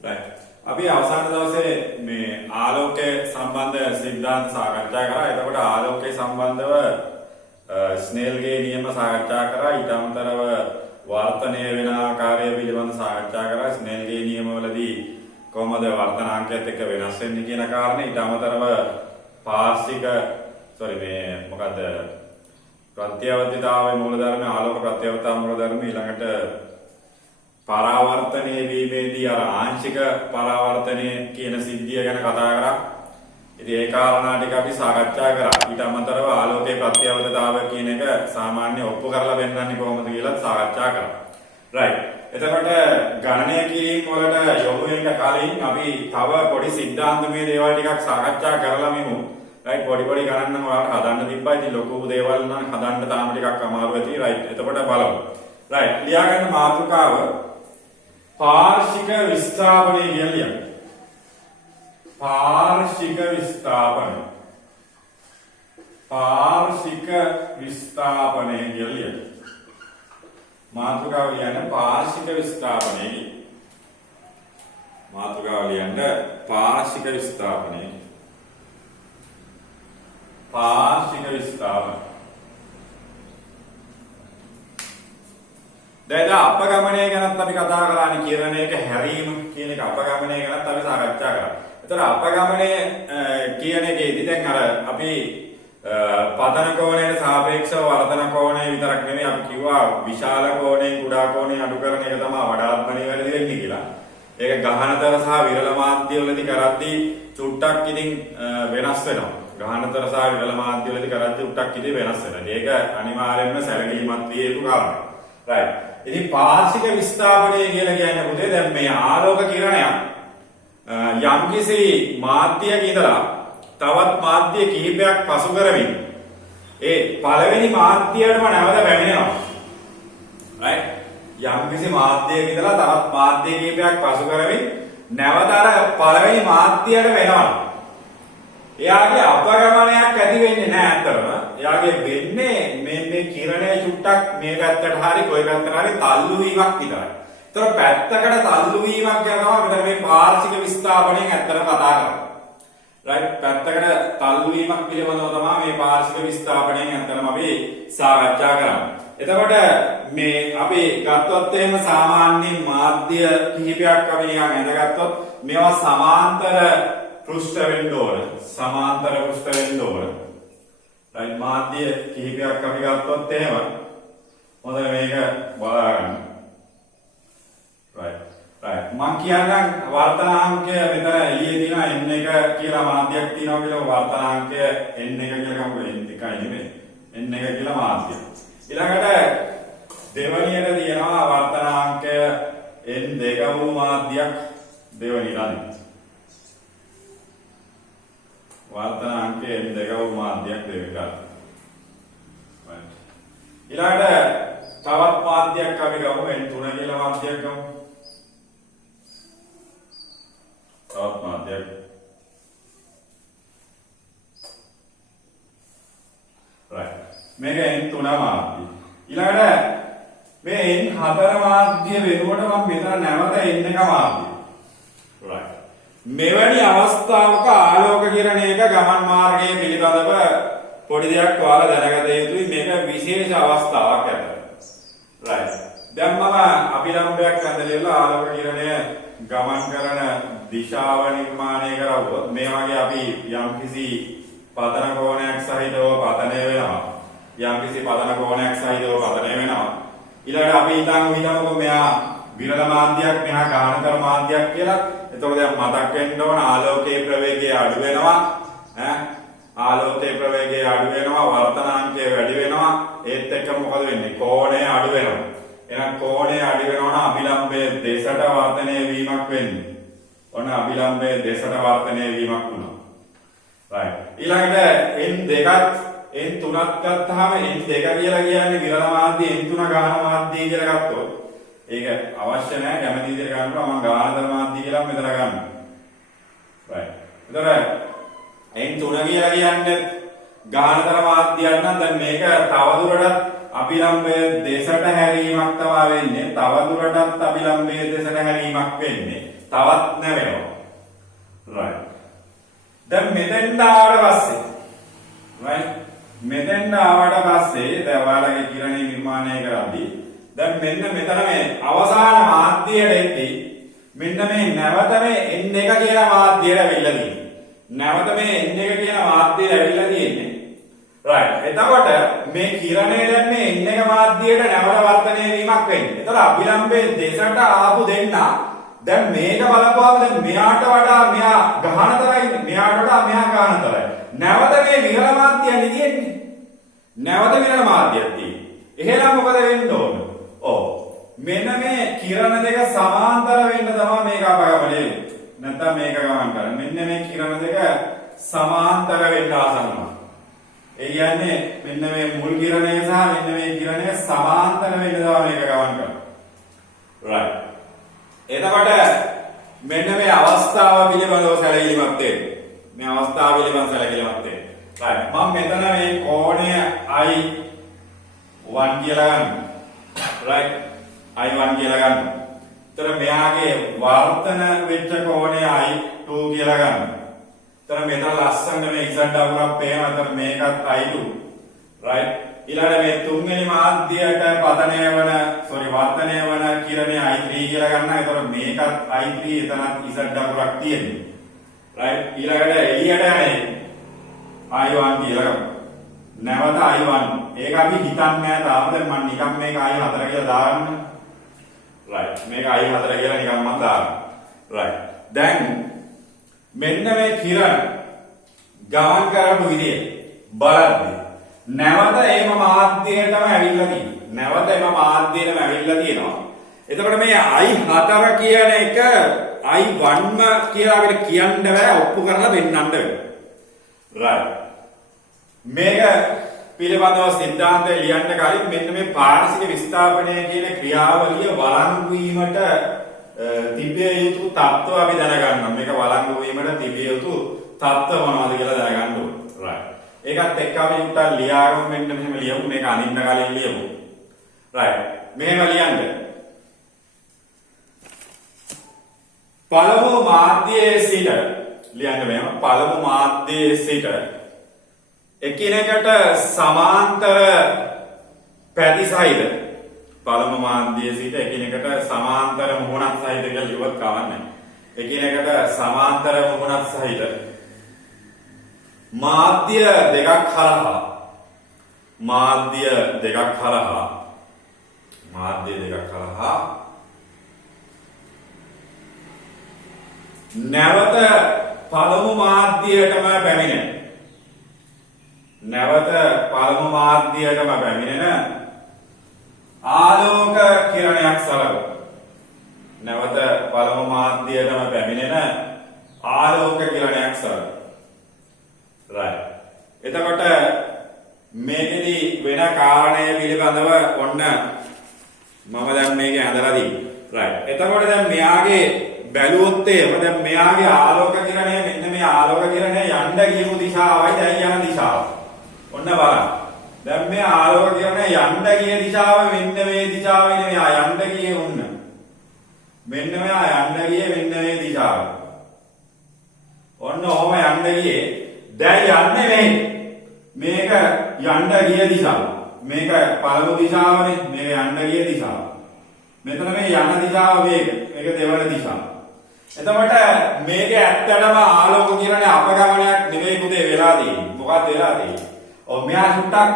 right. අපි අවසාන දවසේ මේ ආලෝකය සම්බන්ධ සිද්ධාන්ත සාකච්ඡා කරා. එතකොට ආලෝකය සම්බන්ධව ස්නේල්ගේ නියම සාකච්ඡා කරා. ඊට අමතරව වර්තනය වෙන ආකාරය පිළිබඳ සාකච්ඡා කරා. ස්නේල්ගේ නියමවලදී කොහොමද වර්තනාංකයත් එක්ක වෙනස් වෙන්නේ කියන කාරණේ. ඊට අමතරව පාර්ශ්වික මේ මොකද්ද ප්‍රත්‍යවර්තිතාවයේ මූලධර්ම ආලෝක ප්‍රත්‍යවර්තන මූලධර්ම ඊළඟට පරාවර්තනයේ වීමේදී අර ආංශික පරාවර්තනයේ කියන සිද්ධිය ගැන කතා කරා. ඉතින් ඒ කාරණා ටික අපි සාකච්ඡා කරා. ඊට අමතරව ආලෝකයේ ප්‍රත්‍යවර්තිතාවය කියන එක සාමාන්‍ය ඔප්පු කරලා පෙන්නන්නේ කොහොමද කියලා සාකච්ඡා කරා. right. එතකොට ගණනය කිරීම වලට යොමු වෙන්න කලින් අපි තව පොඩි සිද්ධාන්තමය දේවල් ටිකක් සාකච්ඡා කරලා මෙමු. right. පොඩි ගණන් නම් ඔයාලට හදන්න තිබ්බා. ඉතින් ලොකු දේවල් නම් හදන්න තාම ටිකක් අමාරු වෙති. right. එතකොට බලමු. right. ලියා ගන්න මාතෘකාව පාර්ශ්වික විස්ථාපනය කියලා ලියන්න. පාර්ශ්වික විස්ථාපනය. පාර්ශ්වික විස්ථාපනය කියලා ලියන්න. මාතෘකාව ලියන්න පාර්ශ්වික විස්ථාපනය. මාතෘකාව ලියන්න පාර්ශ්වික විස්ථාපනය. පාර්ශ්වික විස්ථාපනය. දැන් අපගමනය ගැනත් අපි කතා කරානේ. කිරණයක හැරීම කියන එක අපගමනය ගැනත් අපි සාකච්ඡා කරා. ඒතර අපගමනය කියන එකේදී දැන් අර අපි පතන කෝණයට සාපේක්ෂව වර්ධන කෝණය විතරක් නෙමෙයි අපි කිව්වා විශාල කෝණයෙන් කුඩා කෝණය අඩු කරන එක තමයි වඩාත්ම නිවැරදි වෙන්නේ කියලා. ඒක ගහනතර සහ විරල මාධ්‍ය වලදී කරද්දී චුට්ටක් ඉතින් වෙනස් වෙනවා. ගහනතර සහ විරල මාධ්‍ය වලදී කරද්දී චුට්ටක් ඉතින් වෙනස් වෙනවා. ඒක අනිවාර්යයෙන්ම සැලකිලිමත් විය යුතු කාරණයක්. right. ඉතින් පාර්ශ්වික විස්ථාපනය කියලා කියන්නේ පුතේ දැන් මේ ආලෝක කිරණයක් යම්කිසි මාධ්‍යයක ඉඳලා තවත් මාධ්‍ය කිහිපයක් පසු කරමින් ඒ පළවෙනි මාධ්‍යයටම නැවත පැමිණෙනවා. right. යම්කිසි මාධ්‍යයක ඉඳලා තවත් මාධ්‍ය කිහිපයක් පසු කරමින් නැවත අර පළවෙනි මාධ්‍යයට වෙනවා. එයාගේ අපගමනයක් ඇති වෙන්නේ නැහැ අතරම. එයාගේ වෙන්නේ මේ කිරණයේ චුට්ටක් මේ පැත්තට හරි කොයි පැත්තට හරි තල්ලු වීමක් විතරයි. ඒතර පැත්තකට තල්ලු වීමක් ගැන තමයි මෙතන මේ පාර්ශ්වික විස්ථාපනයෙන් ඇත්තට කතා කරන්නේ. right. පැත්තකට තල්ලු වීමක් පිළිබඳව තමයි මේ පාර්ශ්වික විස්ථාපනයෙන් ඇත්තටම අපි සාකච්ඡා කරන්නේ. එතකොට මේ අපි ගත්තොත් එහෙම සාමාන්‍ය මාධ්‍ය කිහිපයක් අපි නිකන් ඇඳගත්තොත් මේවා සමාන්තර පෘෂ්ඨ වෙන්න ඕන. සමාන්තර පෘෂ්ඨ වෙන්න ඕන. right. මාධ්‍ය කිහිපයක් අපි ගත්තොත් එහෙම හොඳට මේක බලා ගන්න. right. මම කියන්නම් වර්තනාංකය මෙතන එළියේ තියෙන n1 කියලා මාධ්‍යයක් තියෙනවා කියලා වර්තනාංකය n1 කියලා ගමු. n1 නෙමෙයි. n1 කියලා මාධ්‍යය. ඊළඟට දෙවණියට තියෙනවා වර්තනාංකය n2 වූ මාධ්‍යයක් දෙවණි රඳින්න. වර්තනාංකය n2 වූ මාධ්‍යයක් දෙවණි ගන්න. right. ඊළඟට තවත් මාධ්‍යයක් අපි ගමු n3 කියලා මාධ්‍යයක් ගමු. තවත් මාධ්‍යයක්. right. මේක n3 මාධ්‍ය. ඊළඟට මේ n4 මාධ්‍ය වෙනුවට මම මෙතන නැවත n1 මාධ්‍ය. right. මෙවැනි අවස්ථාවක ආලෝක කිරණයක ගමන් මාර්ගය පිළිබඳව පොඩි දෙයක් ඔයාලා දැනගත යුතුයි. මේක විශේෂ අවස්ථාවක් ඇත. right. දැන් මම අභිලම්භයක් ඇඳලා ආලෝක කිරණය ගමන් කරන දිශාව නිර්මාණය කරවුවොත් මේ වගේ අපි යම්කිසි පතන කෝණයක් සහිතව පතනය වෙනවා. යම්කිසි පතන කෝණයක් සහිතව පතනය වෙනවා. ඊළඟට අපි හිතමුකෝ මෙයා විරල මාධ්‍යයක් මෙහා ගානකර මාධ්‍යයක් කියලා. එතකොට දැන් මතක් වෙන්න ඕන ආලෝකයේ ප්‍රවේගය අඩු වෙනවා. ආලෝකයේ ප්‍රවේගය අඩු වෙනවා, වර්තනාංකය වැඩි වෙනවා. ඒත් එක්ක මොකද වෙන්නේ? කෝණය අඩු වෙනවා. එහෙනම් කෝණය අඩු වෙනවා නම් අභිලම්භයේ දෙසට වර්ධනය වීමක් වෙන්නේ. ඔන්න අභිලම්භයේ දෙසට වර්ධනය වීමක් වුණා. right. ඊළඟට n2ත් n3ත් ගත්තාම n2 කියලා කියන්නේ විරල මාධ්‍ය, n3 ගාන මාධ්‍ය කියලා ගත්තොත් ඒක අවශ්‍ය නැහැ. කැමති විදිහට ගන්නවා. මම ගානතර මාධ්‍ය කියලා මෙතන ගන්නවා. right. එතකොට n3 කියලා කියන්නේ ගානතර මාධ්‍යයක් නම් දැන් මේක තවදුරටත් අභිලම්බයේ දෙසට හැරීමක් තමයි වෙන්නේ. තව දුරටත් අභිලම්බයේ දෙසට හැරීමක් වෙන්නේ. තවත් නැවෙනවා. right. දැන් මෙතෙන්ට ආවට පස්සේ right මෙතෙන්ට ආවට පස්සේ දැන් ඔයාලගේ කිරණේ නිර්මාණය කරද්දී දැන් මෙන්න මෙතන මේ අවසාන මාධ්‍යයට එද්දී මෙන්න මේ නැවත මේ n1 කියලා මාධ්‍යයට ඇවිල්ලා තියෙනවා. නැවත මේ n1 කියලා මාධ්‍යයට ඇවිල්ලා තියෙන්නේ. right. එතකොට මේ කිරණේ දැන් මේ n1 මාධ්‍යයට නැවත වර්ධනය වීමක් වෙන්නේ. එතකොට අභිලම්බයේ දෙසට ආපු දෙන්න දැන් මේක බලපුවාම දැන් මෙයාට වඩා මෙයා ගහනතරයි මෙයාට වඩා මෙයා ගහනතරයි. නැවත මේ විරල මාධ්‍යයන් තියෙන්නේ. නැවත විරල මාධ්‍යයක් තියෙන්නේ. එහෙනම් මොකද වෙන්න ඕන? ඔව්. මෙන්න මේ කිරණ දෙක සමාන්තර වෙන්න තමයි මේක අපගමනේ. නැත්නම් මේක ගමන් කරන්නේ. මෙන්න මේ කිරණ දෙක සමාන්තර වෙන්න ආසන්නවා. ඒ කියන්නේ මෙන්න මේ මුල් කිරණය සහ මෙන්න මේ කිරණය සමාන්තර වෙන්න තමයි මේක ගමන් කරන්නේ. right. එතකොට මෙන්න මේ අවස්ථාව පිළිබඳව සැලකිලිමත් වෙන්න. මේ අවස්ථාව පිළිබඳව සැලකිලිමත් වෙන්න. right. මම මෙතන මේ කෝණය I1 කියලා ගන්න. right. I1 කියලා ගන්න. එතන මෙයාගේ වර්තන වෙච්ච කෝණය I2 කියලා ගන්න. එතන මෙතන ලස්සන මේ Z අකුරක් පේනවා. එතන මේකත් I2. right. ඊළඟ මේ තුන්වෙනි මාධ්‍යයට පතනය වන වර්තනය වන කිරණය I3 කියලා ගන්නවා. එතකොට මේකත් I3 එතනත් Z අකුරක් තියෙනවා. right. ඊළඟට එළියට යන්නේ I1 කියලා ගමු. නැවත I1. ඒක අපි හිතන්නේ නැහැ තාම. දැන් මම නිකන් මේක I4 කියලා දාගන්න. right. මේක I4 කියලා නිකන් මම දාගන්න. right. දැන් මෙන්න මේ කිරණ ගමන් කරපු විදිය බලද්දී නැවත එම මාධ්‍යයටම ඇවිල්ලා තියෙනවා. නැවත එම මාධ්‍යයටම ඇවිල්ලා තියෙනවා. එතකොට මේ I4 කියන එක I1ම කියලා අපිට කියන්න බෑ, ඔප්පු කරලා පෙන්නන්න වෙනවා. right. මේක පිළිබඳව સિદ્ધාන්තය ලියන්න කලින් මෙන්න මේ පාරිසික විස්ථාපනය කියන ක්‍රියාවලිය වළංගු වීමට තිබිය යුතු තත්ත්ව අපි දැනගන්නවා. මේක වළංගු වීමට තිබිය යුතු තත්ත්ව මොනවද කියලා දැනගන්න ඕනේ. right. ඒකත් එක්ක අපි උටා ලියාගමු. මෙන්න මෙහෙම ලියමු. මේක අනින්න කලින් ලියමු. right. මෙහෙම ලියන්න. පළමු මාධ්‍යයේ සිට ලියන්න මෙහෙම. පළමු මාධ්‍යයේ සිට එකිනෙකට සමාන්තර පැති සහිත පළමු මාධ්‍යයේ සිට එකිනෙකට සමාන්තර මුහුණක් සහිත කියලා ලියුවත් කවන්නේ. එකිනෙකට සමාන්තර මුහුණක් සහිත මාධ්‍ය දෙකක් හරහා නැවත පළමු මාධ්‍යයටම පැමිණෙන ආලෝක කිරණයක් සලකමු. නැවත පළමු මාධ්‍යයටම පැමිණෙන ආලෝක කිරණයක් සලකමු. right. එතකොට මේකෙදි වෙන කාරණය පිළිබඳව ඔන්න මම දැන් මේක හදලා තියෙනවා. right. එතකොට දැන් මෙයාගේ බැලුවොත් එහෙම දැන් මෙයාගේ ආලෝක කිරණය මෙන්න මේ ආලෝක කිරණය යන්න ගියපු දිශාවයි දැන් යන දිශාව. ඔන්න බලන්න. දැන් මේ ආලෝක කිරණය යන්න ගිය දිශාව මෙන්න මේ දිශාවේ නෙමෙයි යන්න ගියේ ඔන්න. මෙන්න මෙයා යන්න ගියේ මෙන්න මේ දිශාව. ඔන්න ඔහම යන්න ගියේ. දැන් යන්නේ මේක යන්න ගිය දිශාව. මේක පළමු දිශාවනේ. මේක යන්න ගිය දිශාව. මෙතන මේ යන දිශාව මේක දෙවන දිශාව. එතකොට මේක ඇත්තටම ආලෝක කිරණ අපගමනයක් නෙවෙයි පුතේ වෙලා තියෙන්නේ. මොකක්ද වෙලා තියෙන්නේ? ඔව් මෙයා සුට්ටක්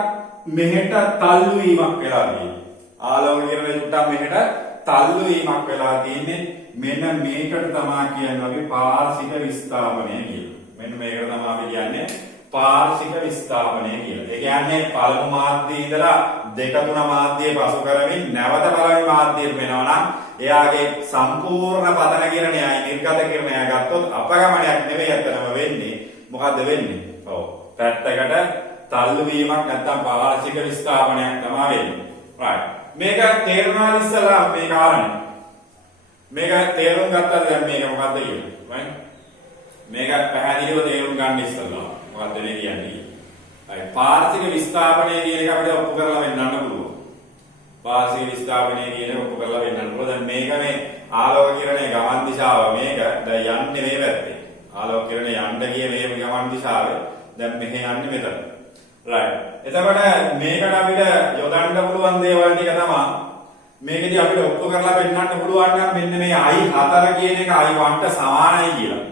මෙහෙට තල්ලු වීමක් වෙලා තියෙන්නේ. ආලෝක කිරණ සුට්ටක් මෙහෙට තල්ලු වීමක් වෙලා තියෙන්නේ. මෙන්න මේකට තමයි කියන්නේ අපි පාර්ශික විස්ථාපනය කියලා. මෙන්න මේකට තමයි අපි කියන්නේ පාර්ශික විස්ථාපනය කියලා. ඒ කියන්නේ පළමු මාධ්‍යයේ ඉඳලා දෙක තුන මාධ්‍යයේ පසු කරමින් නැවත පළවෙනි මාධ්‍යයට වෙනවා නම් එයාගේ සම්පූර්ණ පතන කිරණයයි නිර්ගත කිරණයයි ගත්තොත් අපගමනයක් නෙවෙයි අතනම වෙන්නේ. මොකද්ද වෙන්නේ? ඔව්. පැත්තකට තල්ලු වීමක් නැත්නම් පාර්ශික විස්ථාපනයක් තමයි වෙන්නේ. right. මේක තේරුණාද ඉස්සලා මේ කාරණේ? මේක තේරුම් ගත්තද දැන් මේක මොකද්ද කියන්නේ? right. මේක පැහැදිලිව තේරුම් ගන්න ඉස්සලා මොකද්ද මේ කියන්නේ? right. පාර්ශික විස්ථාපනය කියන එක අපිට ඔප්පු කරලා වෙන්නන්න පුළුවන්. පාර්ශවික විස්ථාපනය කියන එක ඔප්පු කරලා වෙන්නන්න පුළුවන්. දැන් මේක මේ ආලෝක කිරණයේ ගමන් දිශාව මේක දැන් යන්නේ මේ පැත්තේ. ආලෝක කිරණය යන්න ගිය මේ ගමන් දිශාවේ දැන් මෙහෙ යන්නේ මෙතන. right. එතකොට මේකට අපිට යොදන්න පුළුවන් දේවල් ටික තමයි මේකදී අපිට ඔප්පු කරලා පෙන්නන්න පුළුවන් නම් මෙන්න මේ I4 කියන එක I1 ට සමානයි කියලා.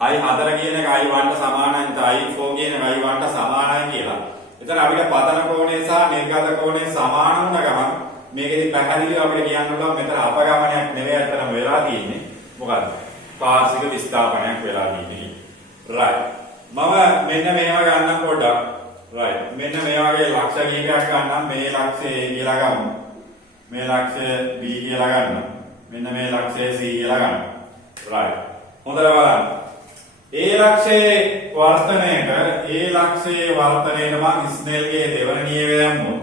I4 කියන එක I1 ට සමානයි නැත්නම් I4 කියන එක I1 ට සමානයි කියලා. එතන අපිට පතන කෝණය සහ නිර්ගත කෝණය සමාන වුණ ගමන් මේකෙදි පැහැදිලිව අපිට කියන්න පුළුවන් මෙතන අපගමනයක් නෙවෙයි අතනම වෙලා තියෙන්නේ. මොකද්ද? පාර්ශවික විස්ථාපනයක් වෙලා තියෙන්නේ. right. මම මෙන්න මේවා ගන්නම් පොඩ්ඩක්. right. මෙන්න මේ වගේ ලක්ෂ කීපයක් ගන්නම්. මේ ලක්ෂය A කියලා ගමු. මේ ලක්ෂය B කියලා ගන්න. මෙන්න මේ ලක්ෂය C කියලා ගන්න. right. හොඳට බලන්න. A ලක්ෂයේ වර්තනයේට මම ස්නේල්ගේ දෙවන නියමය දැම්මොත්.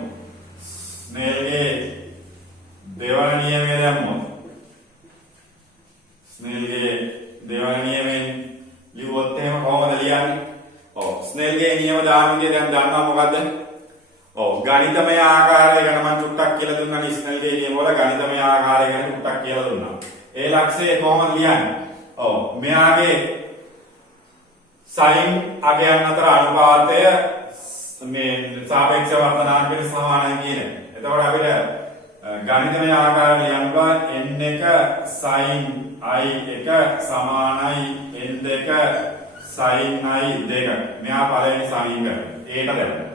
ස්නේල්ගේ දෙවන නියමය දැම්මොත්. ස්නේල්ගේ දෙවන නියමයෙන් ලියුවොත් එහෙම කොහොමද ලියන්නේ? ඔව් ස්නේල්ගේ නියම දාන්නේ දැන් දන්නවා මොකද්ද? ඔව් ගණිතමය ආකාරය ගැන මම චුට්ටක් කියලා දුන්නා ස්නේල්ගේ නියම වල ගණිතමය ආකාරය ගැන චුට්ටක් කියලා දුන්නා. ඒ ලක්ෂය කොහොමද ලියන්නේ? ඔව් මෙයාගේ sin අගයන් අතර අනුපාතය මේ සාපේක්ෂ වර්තනාංකයට සමානයි කියන. එතකොට අපිට ගණිතමය ආකාරයෙන් ලියන්න පුළුවන් n1 sin i1 සමානයි n2 sin i2. මෙයා පළවෙනි සමීකරණය. ඒකට දැම්මා.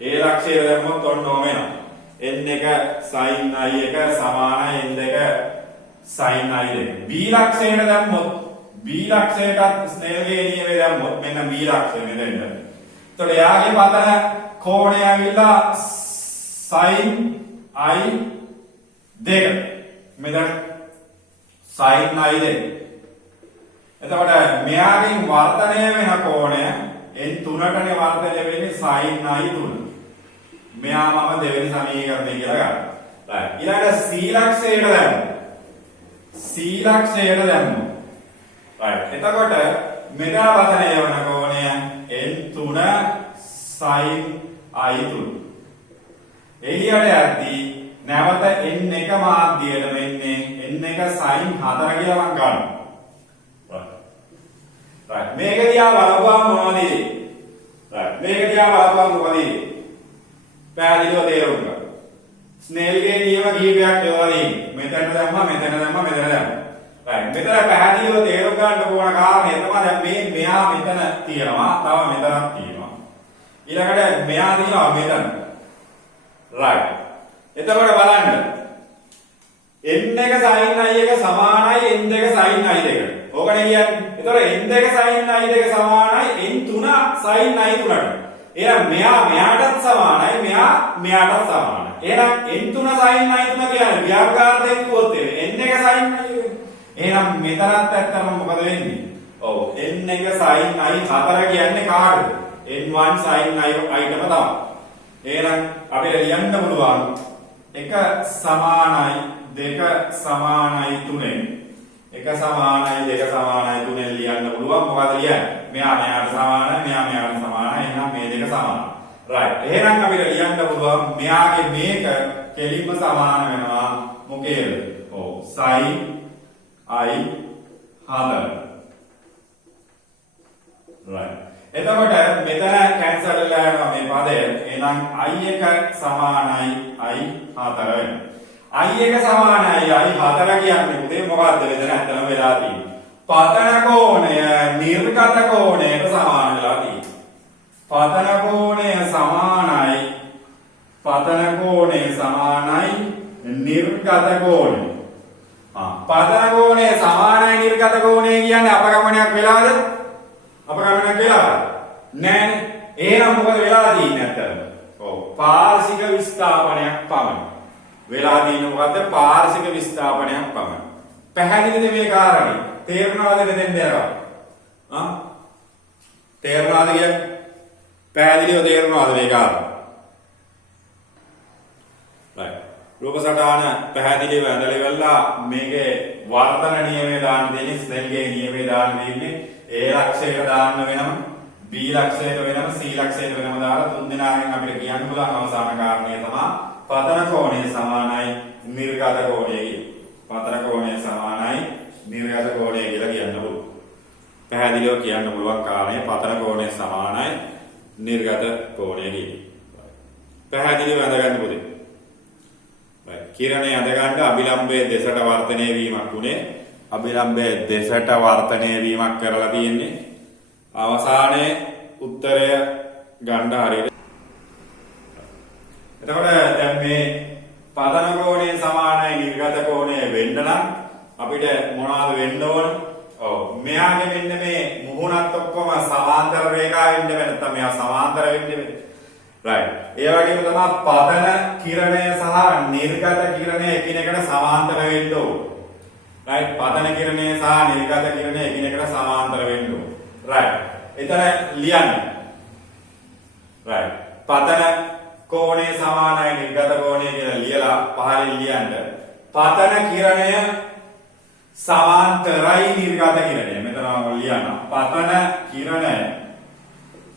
ඒ ලක්ෂය දැම්මොත් ඔන්න ඔම එනවා. n1 sin i1 සමානයි n2 sin i2. b ලක්ෂයට දැම්මොත් B ලක්ෂයටත් ස්නේල්ගේ නියමය දැම්මොත් මෙන්න B ලක්ෂය මෙතෙන්ද. එතකොට එයාගේ පතන කෝණය ඇවිල්ලා sin i 2. මෙතන sin i 2. එතකොට මෙයාගෙන් වර්ධනය වෙන කෝණය n3ටනේ වර්ධනය වෙන්නේ sin i 3. මෙයා මම දෙවෙනි සමීකරණය කියලා ගන්නවා. ඊළඟට C ලක්ෂයට දැම්මොත්. C ලක්ෂයට දැම්මොත් right. එතකොට මෙතන වර්ධනය වන කෝණය n3 sin i3. එළියට යද්දී නැවත n1 මාධ්‍යයට වෙන්නේ n1 sin 4 කියලා මම ගන්නවා. right. මේක දිහා බලපුවාම මොනවද ඉන්නේ? right. මේක දිහා බලපුවාම මොකද ඉන්නේ? පැහැදිලිව තේරුම් ගන්න. ස්නේල්ගේ නියම කීපයක් ඒවා තියෙන්නේ. මෙතන දැම්මා මෙතන දැම්මා මෙතන දැම්මා. මෙතන පැහැදිලිව තේරුම් ගන්න ඕන කාරණේ තමයි දැන් මෙයා මෙතන තියෙනවා තව මෙතනක් තියෙනවා ඊළඟට මෙයා තියෙනවා මෙතන right. එතකොට බලන්න n1 sin i1 සමානයි n2 sin i2. ඕකනේ කියන්නේ. එතකොට n2 sin i2 සමානයි n3 sin i3ට. එහෙනම් මෙයා මෙයාටත් සමානයි මෙයා මෙයාටත් සමානයි. එහෙනම් n3 sin i3 කියන්නේ ව්‍යාපකාරයෙන් කිව්වොත් n1 sin i1. එහෙනම් මෙතනත් ඇත්තම මොකද වෙන්නේ? ඔව් n1 sin i4 කියන්නේ කාටද? n1 sin i1ටම තමයි. එහෙනම් අපිට ලියන්න පුළුවන් 1 සමානයි 2 සමානයි 3. 1 සමානයි 2 සමානයි 3 ලියන්න පුළුවන්. මොකද ලියන්නේ? මෙයා මෙයාට සමානයි මෙයා මෙයාට සමානයි. එහෙනම් මේ දෙක සමානයි. right. එහෙනම් අපිට ලියන්න පුළුවන් මෙයාගේ මේක කෙලින්ම සමාන වෙනවා මොකේද? ඔව් sin I 4. right. එතකොට මෙතන කැන්සල් වෙලා යනවා මේ පදය. එහෙනම් I1 සමානයි I4 වෙනවා. I1 සමානයි I4 කියන්නේ උදේ මොකද්ද මෙතන ඇත්තම වෙලා තියෙන්නේ? පතන කෝණය නිර්ගත කෝණයට සමාන වෙලා තියෙන්නේ. පතන කෝණය සමානයි නිර්ගත කෝණය. පතන කෝණය සමානයි නිර්ගත කෝණය කියන්නේ අපගමනයක් වෙලාද? අපගමනයක් වෙලාද? නෑනේ. එහෙනම් මොකද වෙලා තියෙන්නේ නැත්තද? ඔව් පාර්ශික විස්ථාපනයක් පමණයි. වෙලා තියෙන්නේ මොකද්ද? පාර්ශික විස්ථාපනයක් පමණයි. පැහැදිලිද මේ කාරණේ? තේරුණාද මෙතෙන් දෙනවා? තේරුණාද කියන්නේ? පැහැදිලිව තේරුණාද මේ කාරණේ? right. රූප සටහන පැහැදිලිව ඇඳලා ඉවරලා මේකේ වර්ධන නියමයේ දාන්න දෙන්නේ ස්නෙල්ගේ නියමයේ දාන්න දෙන්නේ A ලක්ෂයට දාන්න වෙනම B ලක්ෂයට වෙනම C ලක්ෂයට වෙනම දාලා තුන් දෙනාගෙන් අපිට කියන්න පුළුවන් අවසාන කාරණය තමයි පතන කෝණය සමානයි නිර්ගත කෝණය කියලා. පතන කෝණය සමානයි නිර්ගත කෝණය කියලා කියන්න පුළුවන්. පැහැදිලිව කියන්න පුළුවන් කාරණේ පතන කෝණය සමානයි නිර්ගත කෝණය කියලා. පැහැදිලිව අඳගන්න පුතේ. කිරණය අඳගන්න අභිලම්බයේ දෙසට වර්ධනය වීමක් උනේ. අභිලම්බයේ දෙසට වර්ධනය වීමක් කරලා තියෙන්නේ. අවසානයේ උත්තරය ගන්න හරියට. එතකොට දැන් මේ පතන කෝණය සමානයි නිර්ගත කෝණය වෙන්න නම් අපිට මොනවද වෙන්න ඕන? ඔව් මෙයාගේ මෙන්න මේ මුහුණත් ඔක්කොම සමාන්තර රේඛා වෙන්න බෑ. නැත්නම් මෙයා සමාන්තර වෙන්න බෑ. right. ඒ වගේම තමයි පතන කිරණය සහ නිර්ගත කිරණය එකිනෙකට සමාන්තර වෙන්න ඕන. right. පතන කිරණය සහ නිර්ගත කිරණය එකිනෙකට සමාන්තර වෙන්න ඕන. right. එතන ලියන්න. right. පතන කෝණය සමානයි නිර්ගත කෝණය කියලා ලියලා පහලින් ලියන්න. පතන කිරණය සමාන්තරයි නිර්ගත කිරණය. මෙතන මම ලියනවා. පතන කිරණය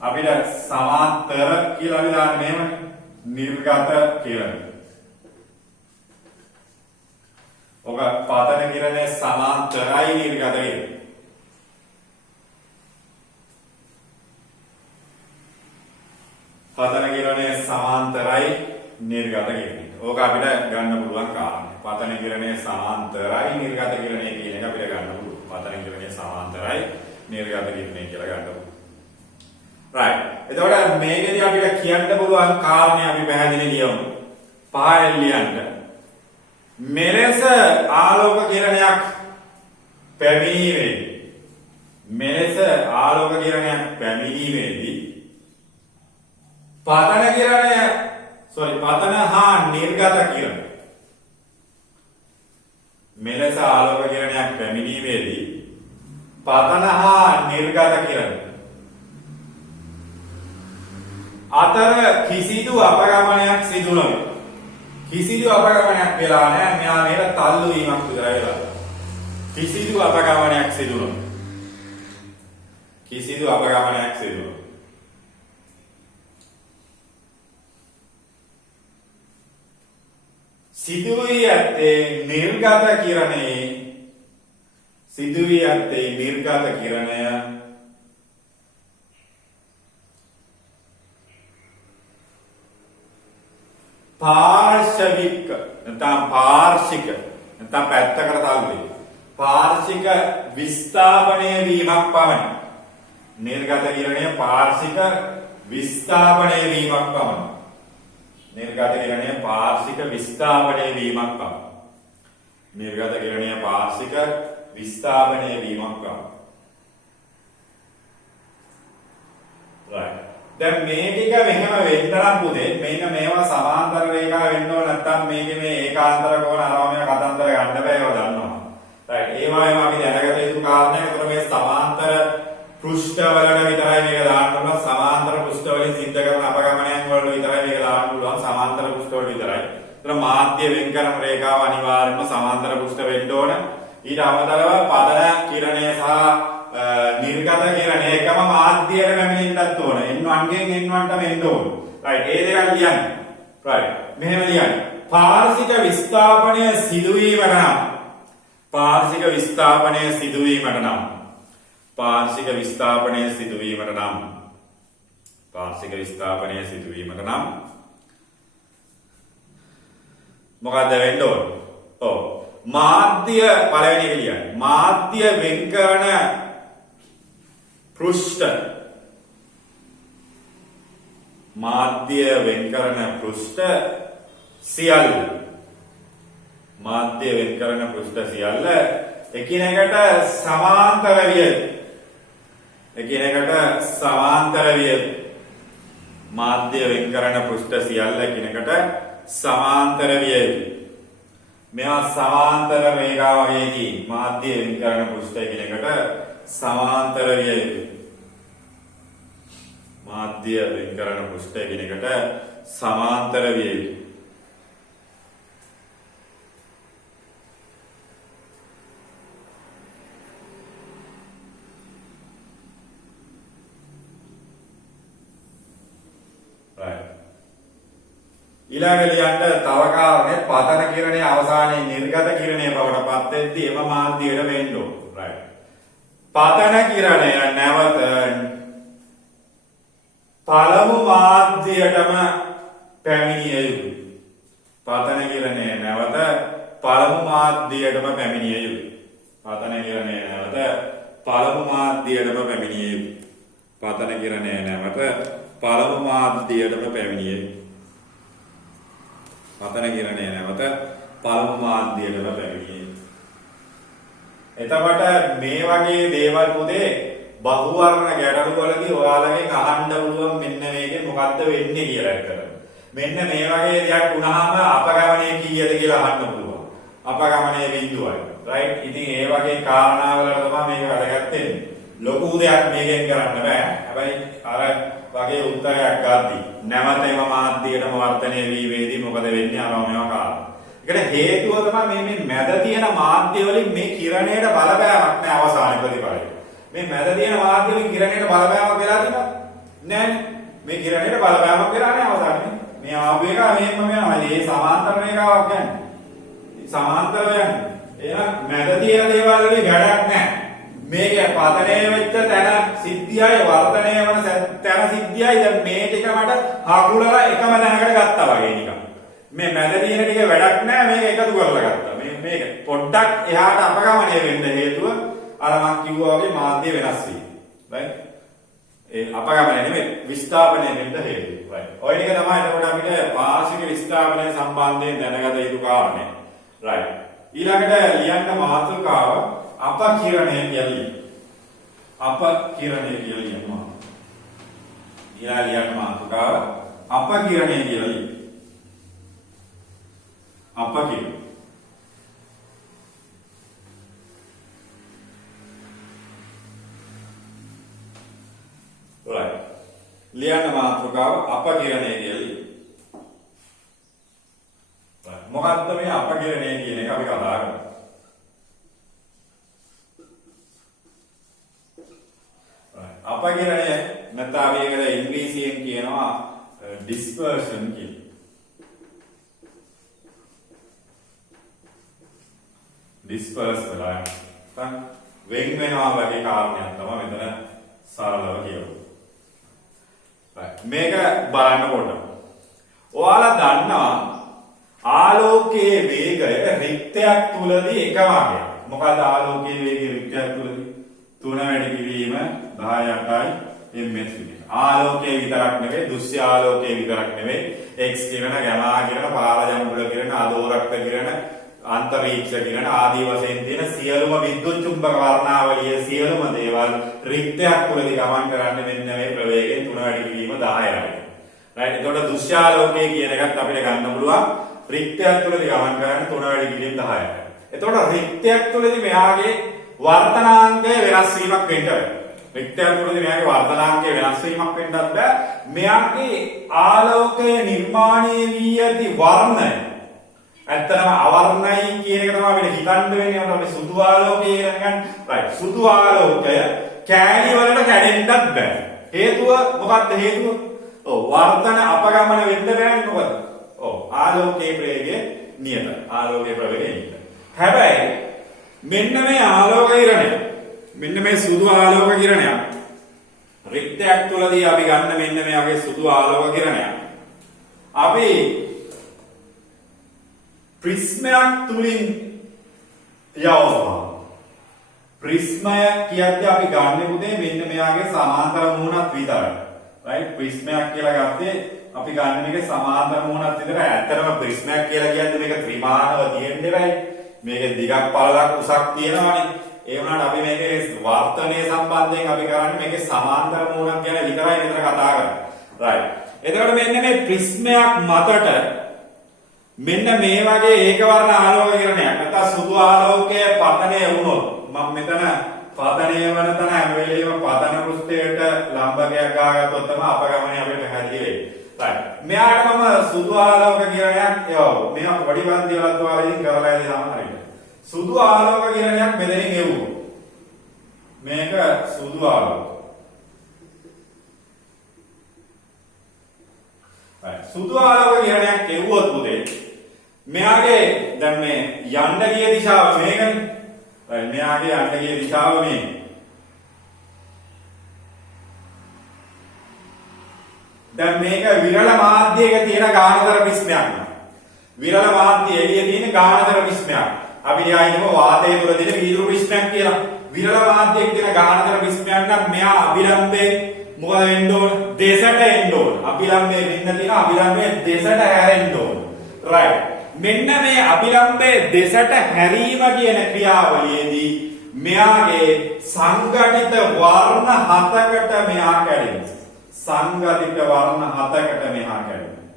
අපිට සමාන්තර කියලා අපි දාන්නේ මෙහෙමනේ. නිර්ගත කිරණය. ඔක පතන කිරණය සමාන්තරයි නිර්ගත කිරණය. පතන කිරණය සමාන්තරයි නිර්ගත කිරණය. ඕක අපිට ගන්න පුළුවන් කාරණේ. පතන කිරණය සමාන්තරයි නිර්ගත කිරණය කියන එක අපිට ගන්න පුළුවන්. පතන කිරණය සමාන්තරයි නිර්ගත කිරණය කියලා ගන්න පුළුවන්. right. එතකොට මේකෙදී අපිට කියන්න පුළුවන් කාරණේ අපි පැහැදිලි ලියමු. පහෙන් ලියන්න. මෙලෙස ආලෝක කිරණයක් පැමිණීමේදී මෙලෙස ආලෝක කිරණයක් පැමිණීමේදී පතන හා නිර්ගත කිරණ මෙලෙස ආලෝක කිරණයක් පැමිණීමේදී පතන හා නිර්ගත කිරණ අතර කිසිදු අපගමනයක් සිදු නොවේ. කිසිදු අපගමනයක් වෙලා නැහැ. මෙයා මේක තල්ලු වීමක් විතරයි වෙලා. කිසිදු අපගමනයක් සිදු නොවේ. කිසිදු අපගමනයක් සිදු නොවේ. සිදුවී ඇත්තේ නිර්ගත කිරණය පාර්ශවික නැත්නම් පාර්ශික නැත්නම් පැත්තකට තල්ලු පාර්ශික විස්ථාපනය වීමක් පමණයි. නිර්ගත කිරණය පාර්ශික විස්ථාපනය වීමක් පමණයි. නිර්ගත කිරණය පාර්ශික විස්ථාපනය වීමක් පමණයි. නිර්ගත කිරණය පාර්ශික විස්ථාපනය වීමක් පමණයි. right. දැන් මේ ටික මෙහෙම වෙන්න නම් පුතේ මෙන්න මේවා සමාන්තර රේඛා වෙන්න ඕන නැත්නම් මේකේ මේ ඒකාන්තර කෝණ අරවම කතන්දර ගන්න බෑ ඒවා දන්නවා. right. ඒ වගේම අපි දැනගත යුතු කාරණයක් උතර මේ සමාන්තර පෘෂ්ඨවලට විතරයි මේක දාන්න ඕන. සමාන්තර පෘෂ්ඨවලින් සිද්ධ කරන අපගමනයන් වලට විතරයි මේක දාන්න පුළුවන්. සමාන්තර පෘෂ්ඨවල විතරයි. ඒතර මාධ්‍ය වෙන් කරන රේඛාව අනිවාර්යයෙන්ම සමාන්තර පෘෂ්ඨ වෙන්න ඕන. ඊට අමතරව පතන කිරණය සහ නිර්ගත කිරණය එකම මාධ්‍යයට පැමිණෙන්නත් ඕන. n1 ගෙන් n1ට වෙන්න ඕන. right. ඒ දෙකක් ලියන්න. right. මෙහෙම ලියන්න. පාර්ශික විස්ථාපනය සිදුවීමට නම් පාර්ශික විස්ථාපනය සිදුවීමට නම් පාර්ශික විස්ථාපනය සිදුවීමට නම් පාර්ශික විස්ථාපනය සිදුවීමට නම් මොකක්ද වෙන්න ඕන? ඔව් මාධ්‍ය පළවෙනි එක ලියන්න. මාධ්‍ය වෙන් කරන පෘෂ්ඨ මාධ්‍ය වෙන් කරන පෘෂ්ඨ සියල්ල මාධ්‍ය වෙන් කරන පෘෂ්ඨ සියල්ල එකිනෙකට සමාන්තර විය. එකිනෙකට සමාන්තර විය. මාධ්‍ය වෙන් කරන පෘෂ්ඨ සියල්ල එකිනෙකට සමාන්තර විය. මෙයා සමාන්තර රේඛාවේදී මාධ්‍ය වෙන් කරන පෘෂ්ඨ එකිනෙකට සමාන්තර විය. මාධ්‍ය වෙන් කරන පෘෂ්ඨ එකිනෙකට සමාන්තර විය. ඊළඟට ලියන්න තව කාරණේ පතන කිරණයේ අවසානයේ නිර්ගත කිරණයේ බවට පත් වෙද්දී එම මාධ්‍යයට වෙන්න ඕන. right. පතන කිරණය නැවත පළමු මාධ්‍යයටම පැමිණිය යුතුයි. පතන කිරණය නැවත පළමු මාධ්‍යයටම පැමිණිය යුතුයි. පතන කිරණය නැවත පළමු මාධ්‍යයටම පැමිණිය යුතුයි. පතන කිරණය නැවත පළමු මාධ්‍යයටම පැමිණිය යුතුයි. පතන කිරණය නැවත පළමු මාධ්‍යයටම පැමිණිය යුතුයි. එතකොට මේ වගේ දේවල් පුතේ බහුවර්ණ ගැටළු වලදී ඔයාලගෙන් අහන්න පුළුවන් මෙන්න මේකේ මොකද්ද වෙන්නේ කියලා එකට. මෙන්න මේ වගේ දෙයක් වුණාම අපගමනයේ කීයද කියලා අහන්න පුළුවන්. අපගමනයේ බිඳුවයි. right? ඉතින් ඒ වගේ කාරණාවලට තමයි මේක වැදගත් වෙන්නේ. ලොකු දෙයක් මේකෙන් කරන්න බෑ. හැබැයි අර වගේ උත්තරයක් ගන්නදී නැවත එම මාධ්‍යයටම වර්ධනය වී වේදී මොකද වෙන්නේ අරම මේවා කාරණා. ඒකට හේතුව තමයි මේ මැද තියෙන මාධ්‍ය වලින් මේ කිරණයට බලපෑමක් නෑ අවසාන ප්‍රතිඵලය. මේ මැද තියෙන මාධ්‍ය වලින් කිරණයට බලපෑමක් වෙලා තියෙනවද? නෑනේ. මේ කිරණයට බලපෑමක් වෙලා නෑ අවසානයේ. මේ ආපු එක මෙහෙම යනවා. මේ සමාන්තර රේඛාවක් යන්නේ. සමාන්තරව යන්නේ. එහෙනම් මැද තියෙන දේවල් වලින් වැඩක් නෑ. මේක පතනය වෙච්ච තැන සිද්ධියයි වර්ධනය වන තැන සිද්ධියයි දැන් මේ ටික මට හකුලලා එකම තැනකට ගත්තා වගේ නිකන්. මේ මැද තියෙන ටික වැඩක් නෑ මේක එකතු කරලා ගත්තා. මේක පොඩ්ඩක් එහාට අපගමනය වෙන්න හේතුව අර මම කිව්වා වගේ මාධ්‍ය වෙනස් වීම. right? ඒ අපගමනය නෙමෙයි විස්ථාපනය වෙන්න හේතුව. right? ඔය ටික තමයි එතකොට අපිට පාර්ශ්වික විස්ථාපනය සම්බන්ධයෙන් දැනගත යුතු කාරණේ. right? ඊළඟට ලියන්න මාතෘකාව අපකිරණය කියලා. අපකිරණය කියලා ලියනවා. ඊළඟ ලියන්න මාතෘකාව අපකිරණය කියලා. අපකිරණය. right. ලියන්න මාතෘකාව අපකිරණය කියලා. right. මොකක්ද මේ අපකිරණය කියන එක අපි කතා කරමු. අපකිරණය නැත්නම් අපි ඒකට ඉංග්‍රීසියෙන් කියනවා dispersion කියලා. disperse වෙලා නැත්නම් වෙන් වෙනවා වගේ කාරණයක් තමයි මෙතන සරලව කියවුවේ. මේක බලන්නකොට ඔයාලා දන්නවා ආලෝකයේ වේගය රික්තයක් තුලදී එක වගේ. මොකද ආලෝකයේ වේගය රික්තයක් තුලදී 3 වැඩි කිරීම 10යි ms විදිහට. ආලෝකයේ විතරක් නෙවෙයි දෘශ්‍ය ආලෝකයේ විතරක් නෙවෙයි x කිරණ ගාමා කිරණ පාරජම්බුල කිරණ අදෝරක්ත කිරණ අන්තරීක්ෂ කිරණ ආදී වශයෙන් තියෙන සියලුම විද්‍යුත් චුම්බක වර්ණාවලිය සියලුම දේවල් රික්තයක් තුලදී ගමන් කරන්නේ මෙන්න මේ ප්‍රවේගයෙන් 3 වැඩි කිරීම 10යි. right? එතකොට දෘශ්‍ය ආලෝකයේ කියන එකත් අපිට ගන්න පුළුවන් රික්තයක් තුලදී ගමන් කරන්නේ 3 වැඩි කිරීම 10යි. එතකොට රික්තයක් තුලදී මෙයාගේ වර්තනාංකය වෙනස් වීමක් වෙන්න බෑ. රික්තයක් තුලදී මෙයාගේ වර්තනාංකය වෙනස් වීමක් වෙන්නත් බෑ. මෙයාගේ ආලෝකය නිර්මාණය වී ඇති වර්ණය ඇත්තටම අවර්ණයි කියන එක තමයි අපිට හිතන්න වෙන්නේ. අපි සුදු ආලෝකය කියන ගන්න. right. සුදු ආලෝකය කෑලි වලට කැඩෙන්නත් බෑ. හේතුව මොකක්ද හේතුව? ඔව් වර්තන අපගමන වෙන්න බෑනේ මොකද? ඔව් ආලෝකයේ ප්‍රවේගය නියත. ආලෝකයේ ප්‍රවේගය නියත. හැබැයි මෙන්න මේ ආලෝක කිරණය මෙන්න මේ සුදු ආලෝක කිරණයක් රික්තයක් තුලදී අපි ගන්න මෙන්න මේ වගේ සුදු ආලෝක කිරණයක් අපි ප්‍රිස්මයක් තුලින් යවනවා. ප්‍රිස්මය කියද්දී අපි ගන්න පුතේ මෙන්න මෙයාගේ සමාන්තර මුහුණක් විතරයි. right? ප්‍රිස්මයක් කියලා ගත්තේ අපි ගන්න මේකේ සමාන්තර මුහුණක් විතරයි. ඇත්තටම ප්‍රිස්මයක් කියලා කියන්නේ මේක ත්‍රිමානව තියෙන්නේ right? මේකේ දිගක් පළලක් උසක් තියෙනවානේ. ඒ වුණාට අපි මේකේ වර්තනයේ සම්බන්ධයෙන් අපි කරන්නේ මේකේ සමාන්තර මුහුණක් ගැන විතරයි මෙතන කතා කරන්නේ. right. එතකොට මෙන්න මේ ප්‍රිස්මයක් මතට මෙන්න මේ වගේ ඒකවර්ණ ආලෝක කිරණයක් නැත්නම් සුදු ආලෝකයේ පතනය වුණොත් මම මෙතන පතනය වන තැන හැම වෙලෙම පතන පෘෂ්ඨයට ලම්බකයක් ගාගත්තොත් තමයි අපගමනය අපිට පැහැදිලි වෙන්නේ. right. මෙයාට මම සුදු ආලෝක කිරණයක් මේවා පොඩි පන්ති වලත් වලින් කරලා ඉතින් සමහරවිට සුදු ආලෝක කිරණයක් මෙතනින් එවුවා. මේක සුදු ආලෝක. සුදු ආලෝක කිරණයක් එවුවොත් පුතේ මෙයාගේ දැන් මේ යන්න ගිය දිශාව මේකනේ. මෙයාගේ යන්න ගිය දිශාව මේක. දැන් මේක විරල මාධ්‍යයක තියෙන ගානතර ප්‍රිස්මයක්. විරල මාධ්‍ය එළියේ තියෙන ගානතර ප්‍රිස්මයක්. අපි කියයිනම වාතය තුළ තියෙන වීදුරු ප්‍රිස්මයක් කියලා. විරල මාධ්‍යයක තියෙන ගානතර ප්‍රිස්මයක් නම් මෙයා අභිලම්බේ මොකද වෙන්න ඕන? දෙසට එන්න ඕන. අභිලම්බේ මෙන්න තියෙන අභිලම්බේ දෙසට හැරෙන්න ඕන. right. මෙන්න මේ අභිලම්බේ දෙසට හැරීම කියන ක්‍රියාවලියේදී මෙයාගේ සංඝටිත වර්ණ හතකට මෙහා කැඩෙනවා. සංඝටිත වර්ණ හතකට මෙහා කැඩෙනවා.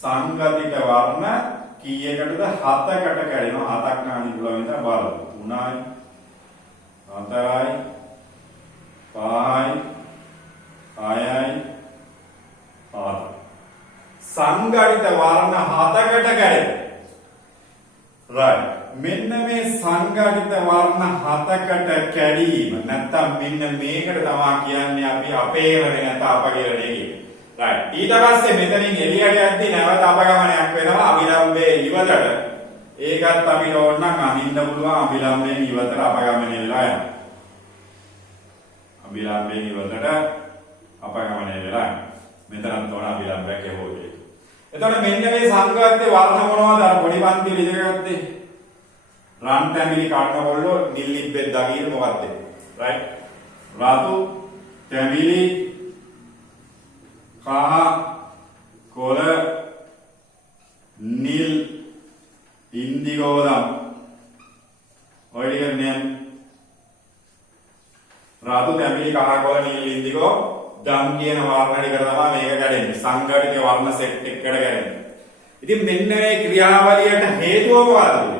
සංඝටිත වර්ණ කීයකටද? හතකට කැඩෙනවා. හතක් නානි පුළුවන් ඉතින් බලමු. 3යි 4යි 5යි 6යි 7යි සංඝටිත වර්ණ හතකට කැඩෙනවා. right. මෙන්න මේ සංඝටිත වර්ණ හතකට කැඩීම නැත්තම් මෙන්න මේකට තමයි කියන්නේ අපි අපේරණය නැත්නම් අපගිරණය කියන්නේ. right. ඊට පස්සේ මෙතනින් එළියට යද්දී නැවත අපගමනයක් වෙනවා අභිලම්බයේ ඉවතට. ඒකත් අපිට ඕන නම් අනින්න පුළුවන් අභිලම්බයෙන් ඉවතට අපගමනය වෙලා යනවා. අභිලම්බයෙන් ඉවතට අපගමනය වෙලා යනවා. මෙතනත් තෝරන අභිලම්බයක් හොයන්නේ. එතකොට මෙන්න මේ සංඝාතයේ වර්ණ මොනවද? අර පොඩි පන්ති විදිහට රන් තැඹිලි කඩනකොල්ලෝ නිල්ලිබ්බෙක් දගීර මොකක්ද? right. රතු තැඹිලි කහ කොළ නිල් ඉන්දිගෝදම් ඔය ටික නේද? රතු තැඹිලි කහ කොළ නිල් ඉන්දිගෝ දම් කියන වර්ණ ටික තමයි මේක කැඩෙන්නේ. සංඝටිත වර්ණ සෙට් එකකට කැඩෙන්නේ. ඉතින් මෙන්න මේ ක්‍රියාවලියට හේතුව මොකද්ද?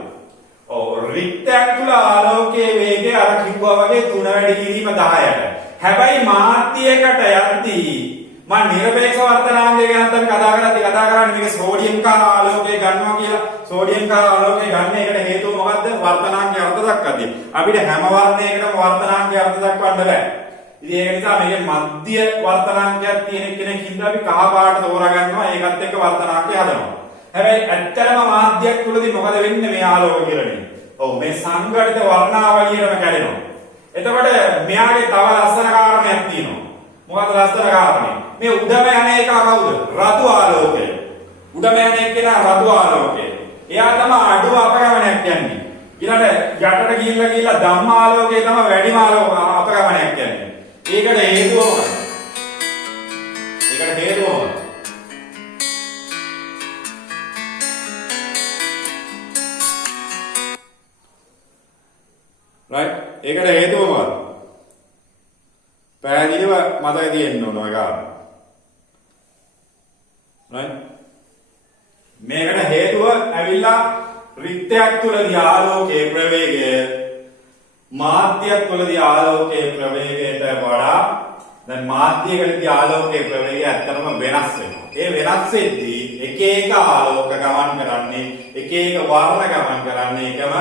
රික්තයක් තුල ආලෝකයේ වේගය අර කිව්වා වගේ 3 වැඩි කිරීම 10ට. හැබැයි මාධ්‍යයකට යද්දී මම නිරපේක්ෂ වර්තනාංගය ගැන තමයි කතා කරන්නේ මේක සෝඩියම් කාර ආලෝකය ගන්නවා කියලා. සෝඩියම් කාර ආලෝකය ගන්න එකට හේතුව මොකද්ද? වර්තනාංගය අර්ථ දක්වද්දී. අපිට හැම වර්ණයකටම වර්තනාංගය අර්ථ දක්වන්න බෑ. ඉතින් ඒක නිසා මේකේ මධ්‍ය වර්තනාංගයක් තියෙන කෙනෙක් හින්දා අපි කහ පාට තෝරා ගන්නවා. ඒකත් එක්ක වර්තනාංගය හදනවා. හැබැයි ඇත්තටම මාධ්‍යයක් තුලදී මොකද වෙන්නේ මේ ආලෝක කිරණය? ඔව් මේ සංඝටිත වර්ණාවලියම කැඩෙනවා. එතකොට මෙයාගේ තව ලස්සන කාරණයක් තියෙනවා. මොකද ලස්සන කාරණේ? මේ උඩම යන එක කවුද? රතු ආලෝකය. උඩම යන එක නා රතු ආලෝකය. එයා තමයි අඩුව අපගමනයක් යන්නේ. ඊළඟට යටට ගිහිල්ලා ධම්ම ආලෝකය තමයි වැඩිම අපගමනයක් යන්නේ. ඒකට හේතුව මොකක්ද? ඒකට හේතුව මොකක්ද? right. ඒකට හේතුව මොකක්ද? පැහැදිලිව මතක තියෙන්න ඕන ඔය කාරණා. right. මේකට හේතුව ඇවිල්ලා රික්තයක් තුලදී ආලෝකයේ ප්‍රවේගය මාධ්‍යයක් තුලදී ආලෝකයේ ප්‍රවේගයට වඩා දැන් මාධ්‍යයකදී ආලෝකයේ ප්‍රවේගය ඇත්තටම වෙනස් වෙනවා. ඒ වෙනස් වෙද්දී එක එක ආලෝක ගමන් කරන්නේ එක එක වර්ණ ගමන් කරන්නේ එකම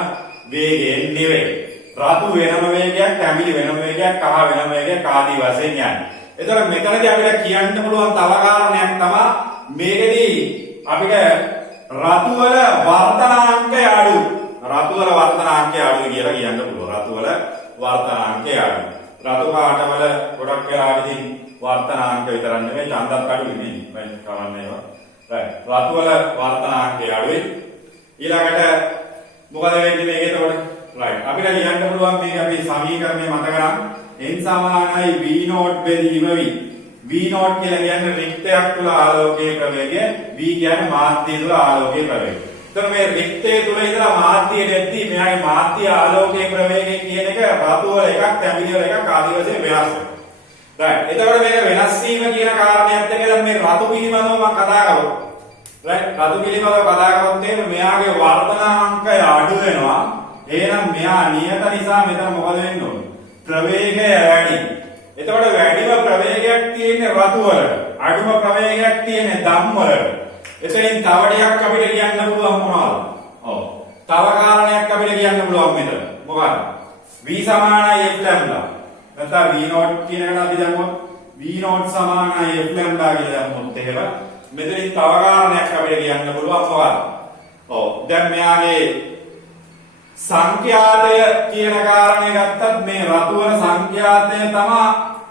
වේගයෙන් නෙවෙයි. රතු වෙනම වේගයක්, තැඹිලි වෙනම වේගයක්, කහ වෙනම වේගයක් ආදී වශයෙන් යන්නේ. එතකොට මෙතනදී අපිට කියන්න පුළුවන් තව කාරණයක් තමයි මේකෙදී අපිට රතු වල වර්තනාංකය අඩු. රතු වල වර්තනාංකය අඩු කියලා කියන්න පුළුවන්. රතු වල වර්තනාංකය අඩු. රතු පාට වල ගොඩක් වෙලාවට ඉතින් වර්තනාංක විතරක් නෙමෙයි ඡන්දත් අඩුයි නේ. මම කවන්නේ ඒවා. right. රතු වල වර්තනාංකය අඩුයි. ඊළඟට මොකද වෙන්නේ මේකේ එතකොට? right. අපිට ලියන්න පුළුවන් මේක අපි සමීකරණය මත කරන් n සමානයි v not බෙදීම v. v not කියලා කියන්නේ රික්තයක් තුල ආලෝකයේ ප්‍රවේගය, v කියන්නේ මාධ්‍ය තුල ආලෝකයේ ප්‍රවේගය. එතකොට මේ රික්තයේ තුල ඉඳලා මාධ්‍යයට එද්දී මෙයාගේ මාධ්‍ය ආලෝකයේ ප්‍රවේගය කියන එක රතු වල එකක්, තැඹිලි වල එකක් ආදී වශයෙන් වෙනස් වෙනවා. right. එතකොට මේක වෙනස් වීම කියන කාරණයත් එක්ක දැන් මේ රතු පිළිබඳව මම කතා කරමු. right. රතු පිළිබඳව කතා කරොත් මෙයාගේ වර්තනාංකය අඩු වෙනවා. එහෙනම් මෙයා නියත නිසා මෙතන මොකද වෙන්න ඕනේ? ප්‍රවේගය වැඩි. එතකොට වැඩිම ප්‍රවේගයක් තියෙන්නේ රතු වල. අඩුම ප්‍රවේගයක් තියෙන්නේ ධම් වල. එතනින් තව ටිකක් අපිට කියන්න පුළුවන් මොනවද? ඔව්. තව කාරණයක් අපිට කියන්න පුළුවන් මෙතන. මොකක්ද? v සමානයි f ලැම්ඩා. නැත්නම් v not කියන එකට අපි දැම්මොත් v not සමානයි f ලැම්ඩා කියලා දැම්මොත් එහෙම මෙතනින් තව කාරණයක් අපිට කියන්න පුළුවන් මොකක්ද? ඔව් දැන් මෙයාගේ සංඛ්‍යාතය කියන කාරණය ගත්තත් මේ රතු වල සංඛ්‍යාතය තමයි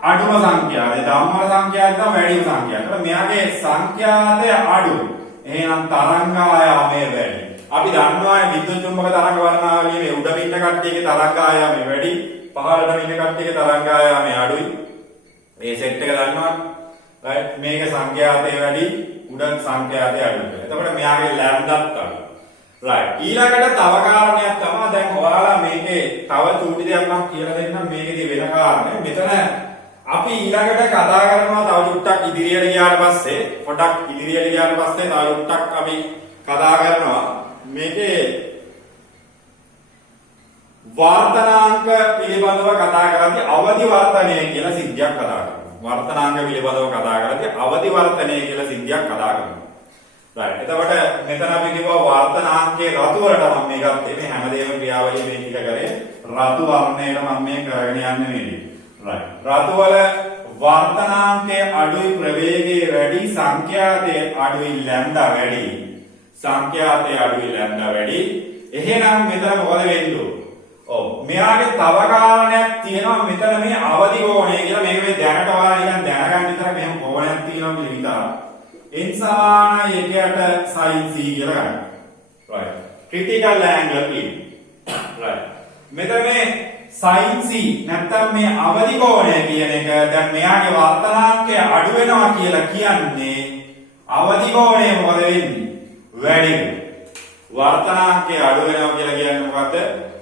අඩුම සංඛ්‍යාතය. ධම්ම සංඛ්‍යාතය තමයි වැඩිම සංඛ්‍යාතය. ඒකට මෙයාගේ සංඛ්‍යාතය අඩු. එහෙනම් තරංග ආයාමය වැඩි. අපි දන්නවා විද්‍යුත් චුම්බක තරංග වර්ණාවලියේ උඩ ඉන්න කට්ටියගේ තරංග ආයාමය වැඩි, පහළට ඉන්න කට්ටියගේ තරංග ආයාමය අඩුයි. මේ සෙට් එක දන්නවා. රයිට් මේක සංඛ්‍යාතය වැඩි, උඩ සංඛ්‍යාතය අඩුයි. එතකොට මෙයාගේ ලැම්ඩාත් අඩුයි. රයිට් ඊළඟට තව කාරණයක් තමයි දැන් ඔයාලා මේකේ තව චූටි දෙයක් මම කියලා දෙන්නම් මේකේදී වෙන කාරණේ. මෙතන අපි ඊළඟට කතා කරනවා තව චුට්ටක් ඉදිරියට ගියාට පස්සේ පොඩක් ඉදිරියට ගියාට පස්සේ තව චුට්ටක් අපි කතා කරනවා මේකේ වර්තනාංක පිළිබඳව කතා කරද්දී අවදි වර්තනය කියලා සිද්ධියක් කතා කරනවා. වර්තනාංක පිළිබඳව කතා කරද්දී අවදි වර්තනය කියලා සිද්ධියක් කතා කරනවා. right එතකොට මෙතන අපි කිව්වා වර්තනාංකයේ රතු වලට මම මේ ගත්තේ මේ හැමදේම ක්‍රියාවලිය මේ ටික කරේ රතු වර්ණයට මම මේ කරගෙන යන්නේ මේ right රතු වල වර්තනාංකයේ අඩුයි ප්‍රවේගයේ වැඩි සංඛ්‍යාතයේ අඩුයි ලැම්ඩා වැඩි සංඛ්‍යාතයේ අඩුයි ලැම්ඩා වැඩි එහෙනම් මෙතන මොකද වෙන්නේ ඔව් මෙයාගේ තව කාරණයක් තියෙනවා මෙතන මේ අවදි කෝණය කියලා මේක මේ දැනට ඔයාලා නිකන් දැනගන්න විතර මෙහෙම කෝණයක් තියෙනවා කියලා විතර n සමාන 1ට sin c කියලා ගන්න. right. critical angle P. right. මෙතන මේ sin c නැත්තම් මේ අවදි කෝණය කියන එක දැන් මෙයාගේ වර්තනාංකය අඩු වෙනවා කියලා කියන්නේ අවදි කෝණය මොකද වෙන්නේ? වැඩි වෙනවා. වර්තනාංකය අඩු වෙනවා කියලා කියන්නේ මොකද්ද?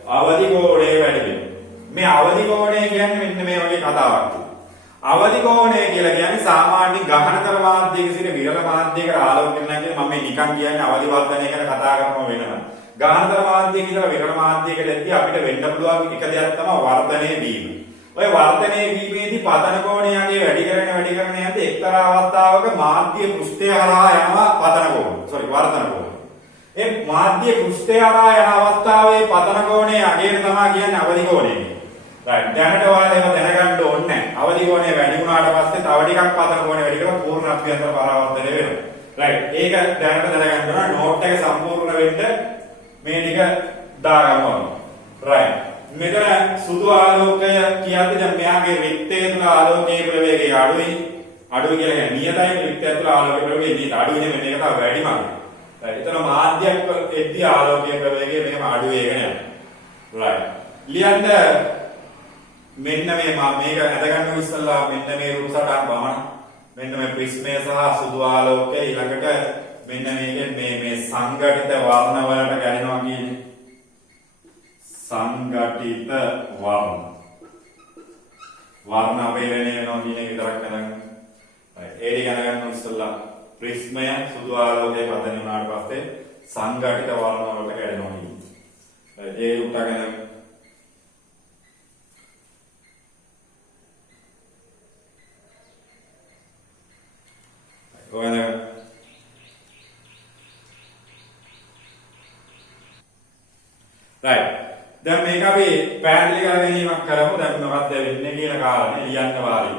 අවදි කෝණය වැඩි වෙනවා. මේ අවදි කෝණය කියන්නේ මෙන්න මේ වගේ කතාවක්. අවදි කෝණය කියලා කියන්නේ සාමාන්‍ය ගහනතර මාධ්‍යයක සිට විරල මාධ්‍යයකට ආලෝකය කරනවා කියන්නේ මම මේ නිකන් කියන්නේ අවදි වර්ධනය ගැන කතා කරනවා වෙනවා. ගහනතර මාධ්‍යයක ඉඳලා විරල මාධ්‍යයකට එද්දී අපිට වෙන්න පුළුවන් එක දෙයක් තමයි වර්ධනය වීම. ඔය වර්ධනය වීමේදී පතන කෝණයගේ වැඩි කරන යද්දී එක්තරා අවස්ථාවක මාධ්‍ය පෘෂ්ඨය හරහා යනවා පතන කෝණය. වර්ධන කෝණය. ඒ මාධ්‍ය පෘෂ්ඨය හරහා යන අවස්ථාවේ පතන කෝණයේ අගයන තමයි කියන්නේ අවදි කෝණය. right දැනට ඔයාලා ඒව දැනගන්න ඕනේ නැහැ. අවදි කෝණය වැඩි වුණාට පස්සේ තව ටිකක් පතන කෝණය වැඩි කරලා පූර්ණත්වයට පරාවර්තනය වෙනවා. right ඒක දැනට දැනගන්න ඕන නෝට් එක සම්පූර්ණ වෙන්න මේ ටික දාගන්නවා. right මෙතන සුදු ආලෝකය කියන්නේ දැන් මෙයාගේ රික්තය තුළ ආලෝකයේ ප්‍රවේගය අඩුයි. අඩුයි කියලා කියන්නේ නියතයි රික්තය තුළ ආලෝකයේ ප්‍රවේගය අඩුයි නේ මෙන්න එක තමයි වැඩිම. right එතන මාධ්‍යයක් එද්දී ආලෝකයේ ප්‍රවේගය මෙහෙම අඩු වෙගෙන යනවා. right ලියන්න මෙන්න මේ මම මේක හදගන්න ඉස්සෙල්ලා මෙන්න මේ රූප සටහන් බලන්න. මෙන්න මේ ප්‍රිස්මය සහ සුදු ආලෝකය ඊළඟට මෙන්න මේකෙන් මේ සංඝටිත වර්ණ වලට ගැලෙනවා කියන්නේ සංඝටිත වර්ණ අපේරණය වෙනවා කියන එක විතරක් ගණන්. ඒ ටික ගණන් ඉස්සෙල්ලා ප්‍රිස්මය සුදු ආලෝකයේ පතන වුණාට පස්සේ සංඝටිත වර්ණ වලට ගැලෙනවා කියන්නේ. ඒ උත්තරගෙන right දැන් මේක අපි පැහැදිලි කර ගැනීමක් කරමු දැන් මොකක්ද වෙන්නේ කියන කාරණේ ලියන්න වාරි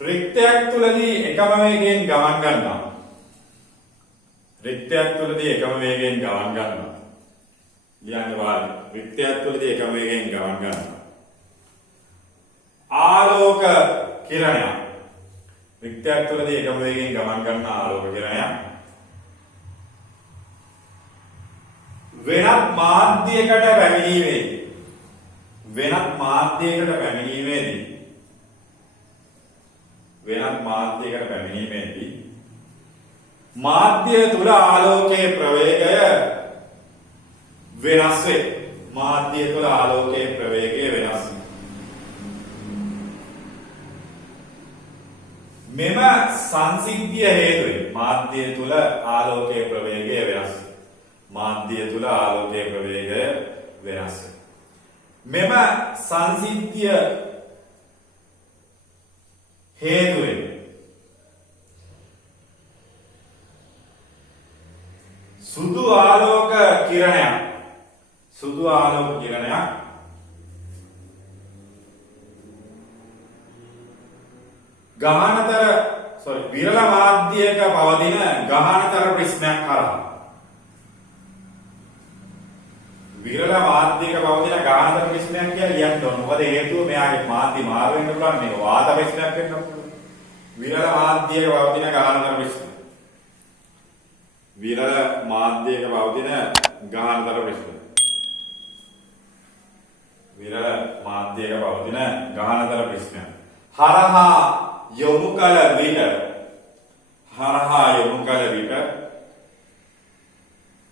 රික්තයක් තුලදී එකම වේගයෙන් ගමන් ගන්නවා රික්තයක් තුලදී එකම වේගයෙන් ගමන් ගන්නවා ලියන්න වාරි රික්තයක් තුලදී එකම වේගයෙන් ගමන් ගන්නවා ආලෝක කිරණයක් රික්තයක් තුලදී එකම වේගයෙන් ගමන් කරන ආලෝක කිරණයක් වෙනත් මාධ්‍යයකට පැමිණීමේදී මාධ්‍ය තුල ආලෝකයේ ප්‍රවේගය වෙනස් වේ. මාධ්‍ය තුල ආලෝකයේ ප්‍රවේගය වෙනස් වේ. මෙම සංසිද්ධිය හේතුවෙන් මාධ්‍ය තුල ආලෝකයේ ප්‍රවේගය වෙනස් වේ. මාධ්‍ය තුල ආලෝකයේ ප්‍රවේගය වෙනස් වේ. මෙම සංසිද්ධිය හේතුවෙන් සුදු ආලෝක කිරණයක් ගහනතර විරල මාධ්‍යයක පවතින ගහනතර ප්‍රශ්නයක් කරා. විරල මාධ්‍යයක පවතින ගහනතර ප්‍රශ්නයක් කියලා කියන්න ඕන. මොකද හේතුව මෙයාගේ මාධ්‍ය මාරු වෙන්න පුළුවන්, මේක වාත ප්‍රශ්නයක් වෙන්න පුළුවන්. විරල මාධ්‍යයක පවතින ගහනතර ප්‍රශ්න. විරල මාධ්‍යයක පවතින ගහනතර ප්‍රශ්න. විරල මාධ්‍යයක පවතින ගහනතර ප්‍රශ්න. හරහා යොමු කළ විට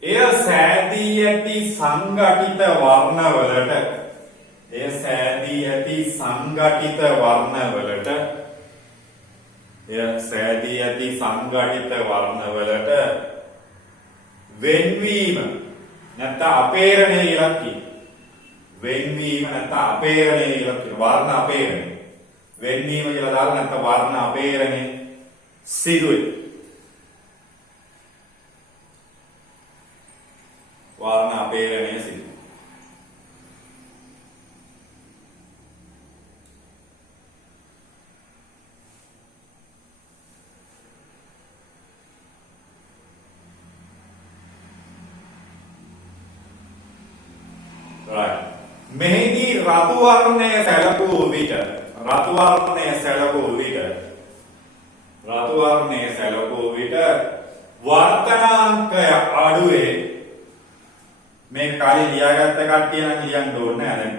එය සෑදී ඇති සංඝටිත වර්ණවලට වෙන්වීම නැත්නම් අපේරණය කියලා කියනවා. වෙන්වීම නැත්නම් අපේරණය කියලා කියනවා. වර්ණ අපේරණය. වෙන්වීම කියලා දාලා නැත්නම් වර්ණ අපේරණය සිදුවේ. වර්ණ අපේරණය සිදුවේ. right. මෙහිදී රතු වර්ණය සැලකූ විට වර්තනාංකය අඩුවේ. මේ කාලේ ලියාගත්ත කට්ටිය නම් ලියන්න ඕනේ නැහැ දැන්.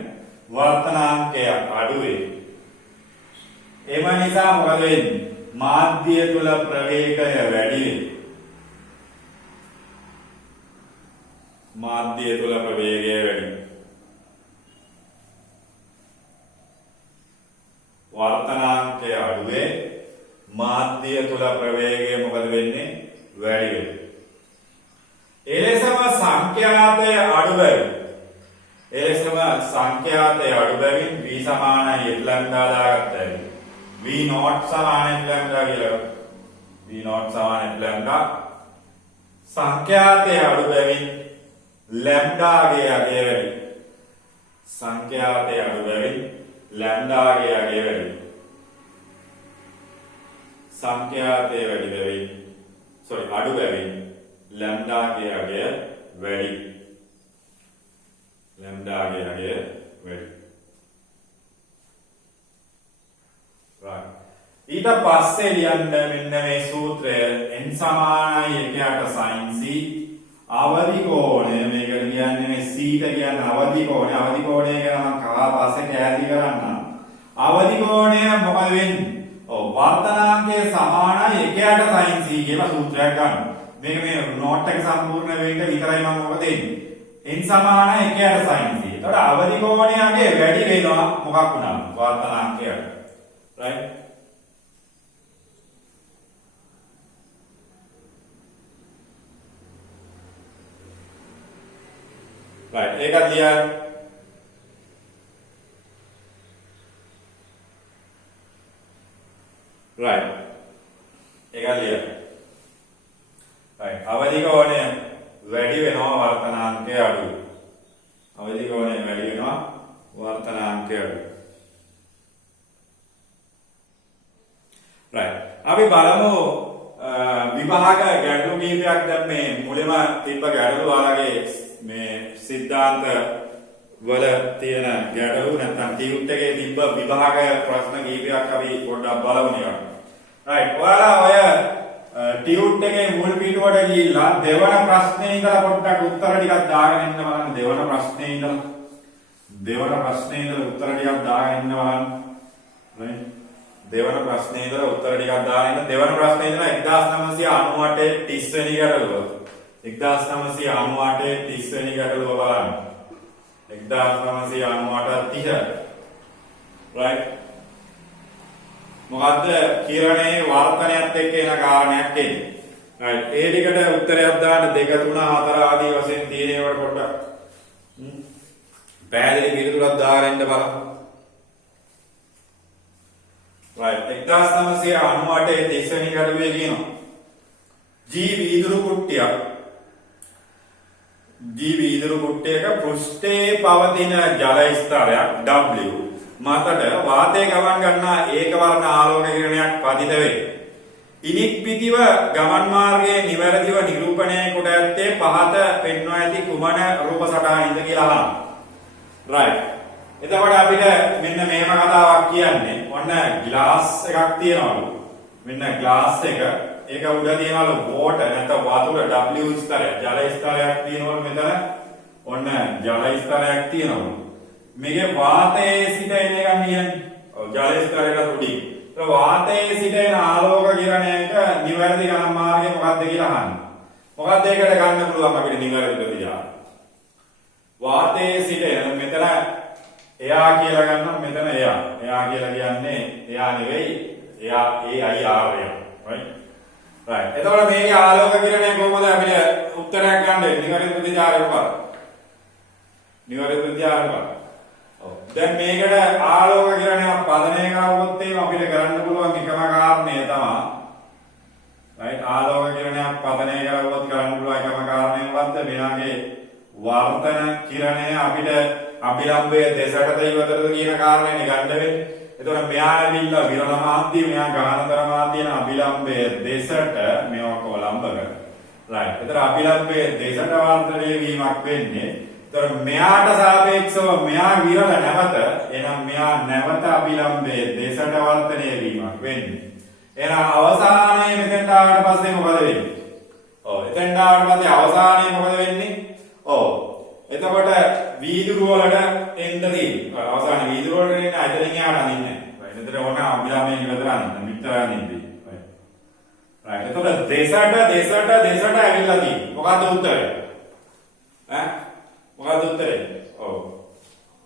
වර්තනාංකය අඩුවේ. එම නිසා මොකද වෙන්නේ? මාධ්‍ය තුල ප්‍රවේගය වැඩි වෙනවා. මාධ්‍ය තුල ප්‍රවේගය වැඩි. වර්තනාංකය අඩුවේ. මාධ්‍ය තුල ප්‍රවේගය මොකද වෙන්නේ? වැඩි වෙනවා. එලෙසම සංඛ්‍යාතය අඩු බැවින් v සමානයි f ලැම්ඩා දාගත්තා. v not සමාන f ලැම්ඩා කියලා. v not සමාන f ලැම්ඩා. සංඛ්‍යාතය අඩු බැවින් ලැම්ඩාගේ අගය වැඩි. සංඛ්‍යාතය අඩු බැවින් ලැම්ඩාගේ අගය වැඩි. සංඛ්‍යාතය වැඩි බැවින් අඩු බැවින් ලැම්ඩාගේ අගය වැඩි. ලැම්ඩාගේ අගය වැඩි. right. ඊට පස්සේ ලියන්න මෙන්න මේ සූත්‍රය n සමානයි 1ට sin c අවදි කෝණය මේකට කියන්නේ මේ c ට කියන්නේ අවදි කෝණය. අවදි කෝණය ගැන මම පස්සේ කැලි කරන්නම්. අවදි කෝණය මොකද වෙන්නේ? වර්තනාංකය සමානයි 1ට sin c කියලා සූත්‍රයක් ගන්න. මේක මේ නෝට් එක සම්පූර්ණ වෙන්න විතරයි මම මොකද දෙන්නේ. n සමානයි 1ට sin c. එතකොට අවදි කෝණයගේ වැඩි වෙනවා මොකක් වුණාම? වර්තනාංකයට. right? right. ඒකත් ලියන්න. right. ඒකත් ලියන්න. right. අවදි කෝණය වැඩි වෙනවා වර්තනාංකය අඩු. අවදි කෝණය වැඩි වෙනවා වර්තනාංකය අඩු. right. අපි බලමු විභාග ගැටලු කීපයක් දැන් මේ මුලින්ම තිබ්බ ගැටලු ඔයාලගේ මේ සිද්ධාන්ත වල තියෙන ගැටලු නැත්නම් ටියුට් එකේ තිබ්බ විභාග ප්‍රශ්න කීපයක් අපි පොඩ්ඩක් බලමු නිකන්. right. ඔයාලා ඔය ටියුට් එකේ මුල් පිටුවට ගිහිල්ලා දෙවන ප්‍රශ්නේ ඉඳලා පොඩ්ඩක් උත්තර ටිකක් දාගෙන ඉන්න බලන්න. දෙවන ප්‍රශ්නේ ඉඳලා උත්තර ටිකක් දාගෙන ඉන්න බලන්න. right. දෙවන ප්‍රශ්නේ ඉඳලා උත්තර ටිකක් දාගෙන ඉන්න. දෙවන ප්‍රශ්නේ ඉඳලා 1998 30 වෙනි ගැටලුව. 1998 30 වෙනි ගැටලුව බලන්න. 1998 30. right. මොකද්ද කිරණේ වර්තනයත් එක්ක එන කාරණයක් එන්නේ. right. ඒ ටිකට උත්තරයක් දාන්න 2 3 4 ආදී වශයෙන් තියෙන ඒවට පොඩ්ඩක් පැහැදිලි පිළිතුරක් දාගෙන බලන්න. right. 1998 30 වෙනි ගැටලුවේ කියනවා G වීදුරු කුට්ටියක පෘෂ්ඨයේ පවතින ජල ස්තරයක් W මතට වාතය ගමන් ගන්නා ඒක වර්ණ ආලෝක කිරණයක් පතිත වේ. ඉනික්පිතිව ගමන් මාර්ගයේ නිවැරදිව නිරූපණය කොට ඇත්තේ පහත පෙන්වා ඇති කුමන රූප සටහනින්ද කියලා අහනවා. right. එතකොට අපිට මෙන්න මේම කතාවක් කියන්නේ ඔන්න ග්ලාස් එකක් තියෙනවලු. මෙන්න ග්ලාස් එක ඒක උඩ තියෙනවලු වෝටර් නැත්නම් වතුර W ස්තරයක් ජල ස්තරයක් තියෙනවලු මෙතන. ඔන්න ජල ස්තරයක් තියෙනවලු. මේකේ වාතයේ සිට එන එකක් කියන්නේ. ඔව් ජල ස්තරයක උඩින්. ඒක වාතයේ සිට එන ආලෝක කිරණයක නිවැරදි ගමන් මාර්ගය මොකක්ද කියලා අහන්නේ. මොකක්ද ඒකට ගන්න පුළුවන් අපිට නිවැරදි ප්‍රතිචාර. වාතයේ සිට එන මෙතන එයා කියලා ගන්නම් මෙතන එයා. එයා කියලා කියන්නේ එයා නෙවෙයි. එයා AIR එක. right. එතකොට මේකේ ආලෝක කිරණය කොහොමද අපිට උත්තරයක් ගන්න නිවැරදි ප්‍රතිචාරය මොකක්ද? නිවැරදි ප්‍රතිචාරය මොකක්ද? ඔව්. දැන් මේකට ආලෝක කිරණයක් පදනය කරවුවොත් අපිට කරන්න පුළුවන් එකම කාරණය තමයි right ආලෝක කිරණයක් පදනය කරවුවොත් කරන්න පුළුවන් එකම කාරණය මොකද්ද? මෙයාගේ වර්තන කිරණය අපිට අභිලම්බයේ දෙසටද ඉවතරද කියන කාරණේනේ ගන්න වෙන්නේ. එතකොට මෙයා ඇවිල්ලා විරල මාධ්‍ය මෙයා ගානතර මාධ්‍යන අභිලම්බයේ දෙසට මේවා කොලම්බක. right. එතකොට අභිලම්බයේ දෙසට වර්ධනය වීමක් වෙන්නේ. එතකොට මෙයාට සාපේක්ෂව මෙයා විරල නැවත එහෙනම් මෙයා නැවත අභිලම්බයේ දෙසට වර්ධනය වීමක් වෙන්නේ. එහෙනම් අවසානයේ මෙතෙන්ට ආවට පස්සේ මොකද වෙන්නේ? ඔව් එතෙන්ට ආවට පස්සේ අවසානයේ මොකද වෙන්නේ? ඔව් එතකොට වීදුරු වලට එන්න තියෙනවා. අවසානයේ වීදුරු වලට එන්න අතරින් යාට අඳින්නේ නැහැ. right. එතකොට ඕන අභිලම්බයේ ඉවතර අඳින්න මිත්‍රයන් ඉන්නේ. right. එතකොට දෙසට ඇවිල්ලා තියෙන්නේ. මොකද්ද උත්තරය? මොකද්ද උත්තරේ? ඔව්.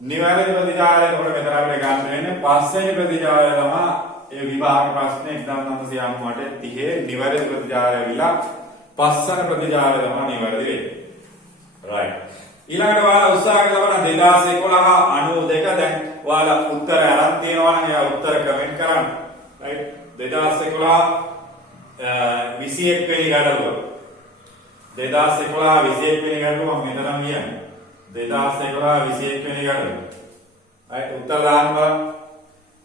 නිවැරදි ප්‍රතිචාරය එතකොට මෙතන අපිට ගන්න වෙන්නේ පස්වෙනි ප්‍රතිචාරය තමයි ඒ විභාග ප්‍රශ්නේ 1998 නිවැරදි ප්‍රතිචාරය ඇවිල්ලා පස්වන ප්‍රතිචාරය තමයි නිවැරදි වෙන්නේ. right. ඊළඟට ඔයාලා උත්සාහ කරලා 2011 92 දැන් ඔයාලා උත්තර අරන් තියෙනවා නම් එයා උත්තර කමෙන්ට් කරන්න. right. 2011 21 වෙනි ගැටලුව. 2011 21 වෙනි ගැටලුව මම මෙතන කියන්නේ. 2011 21 වෙනි ගැටලුව. right. උත්තර දාන්න බලන්න.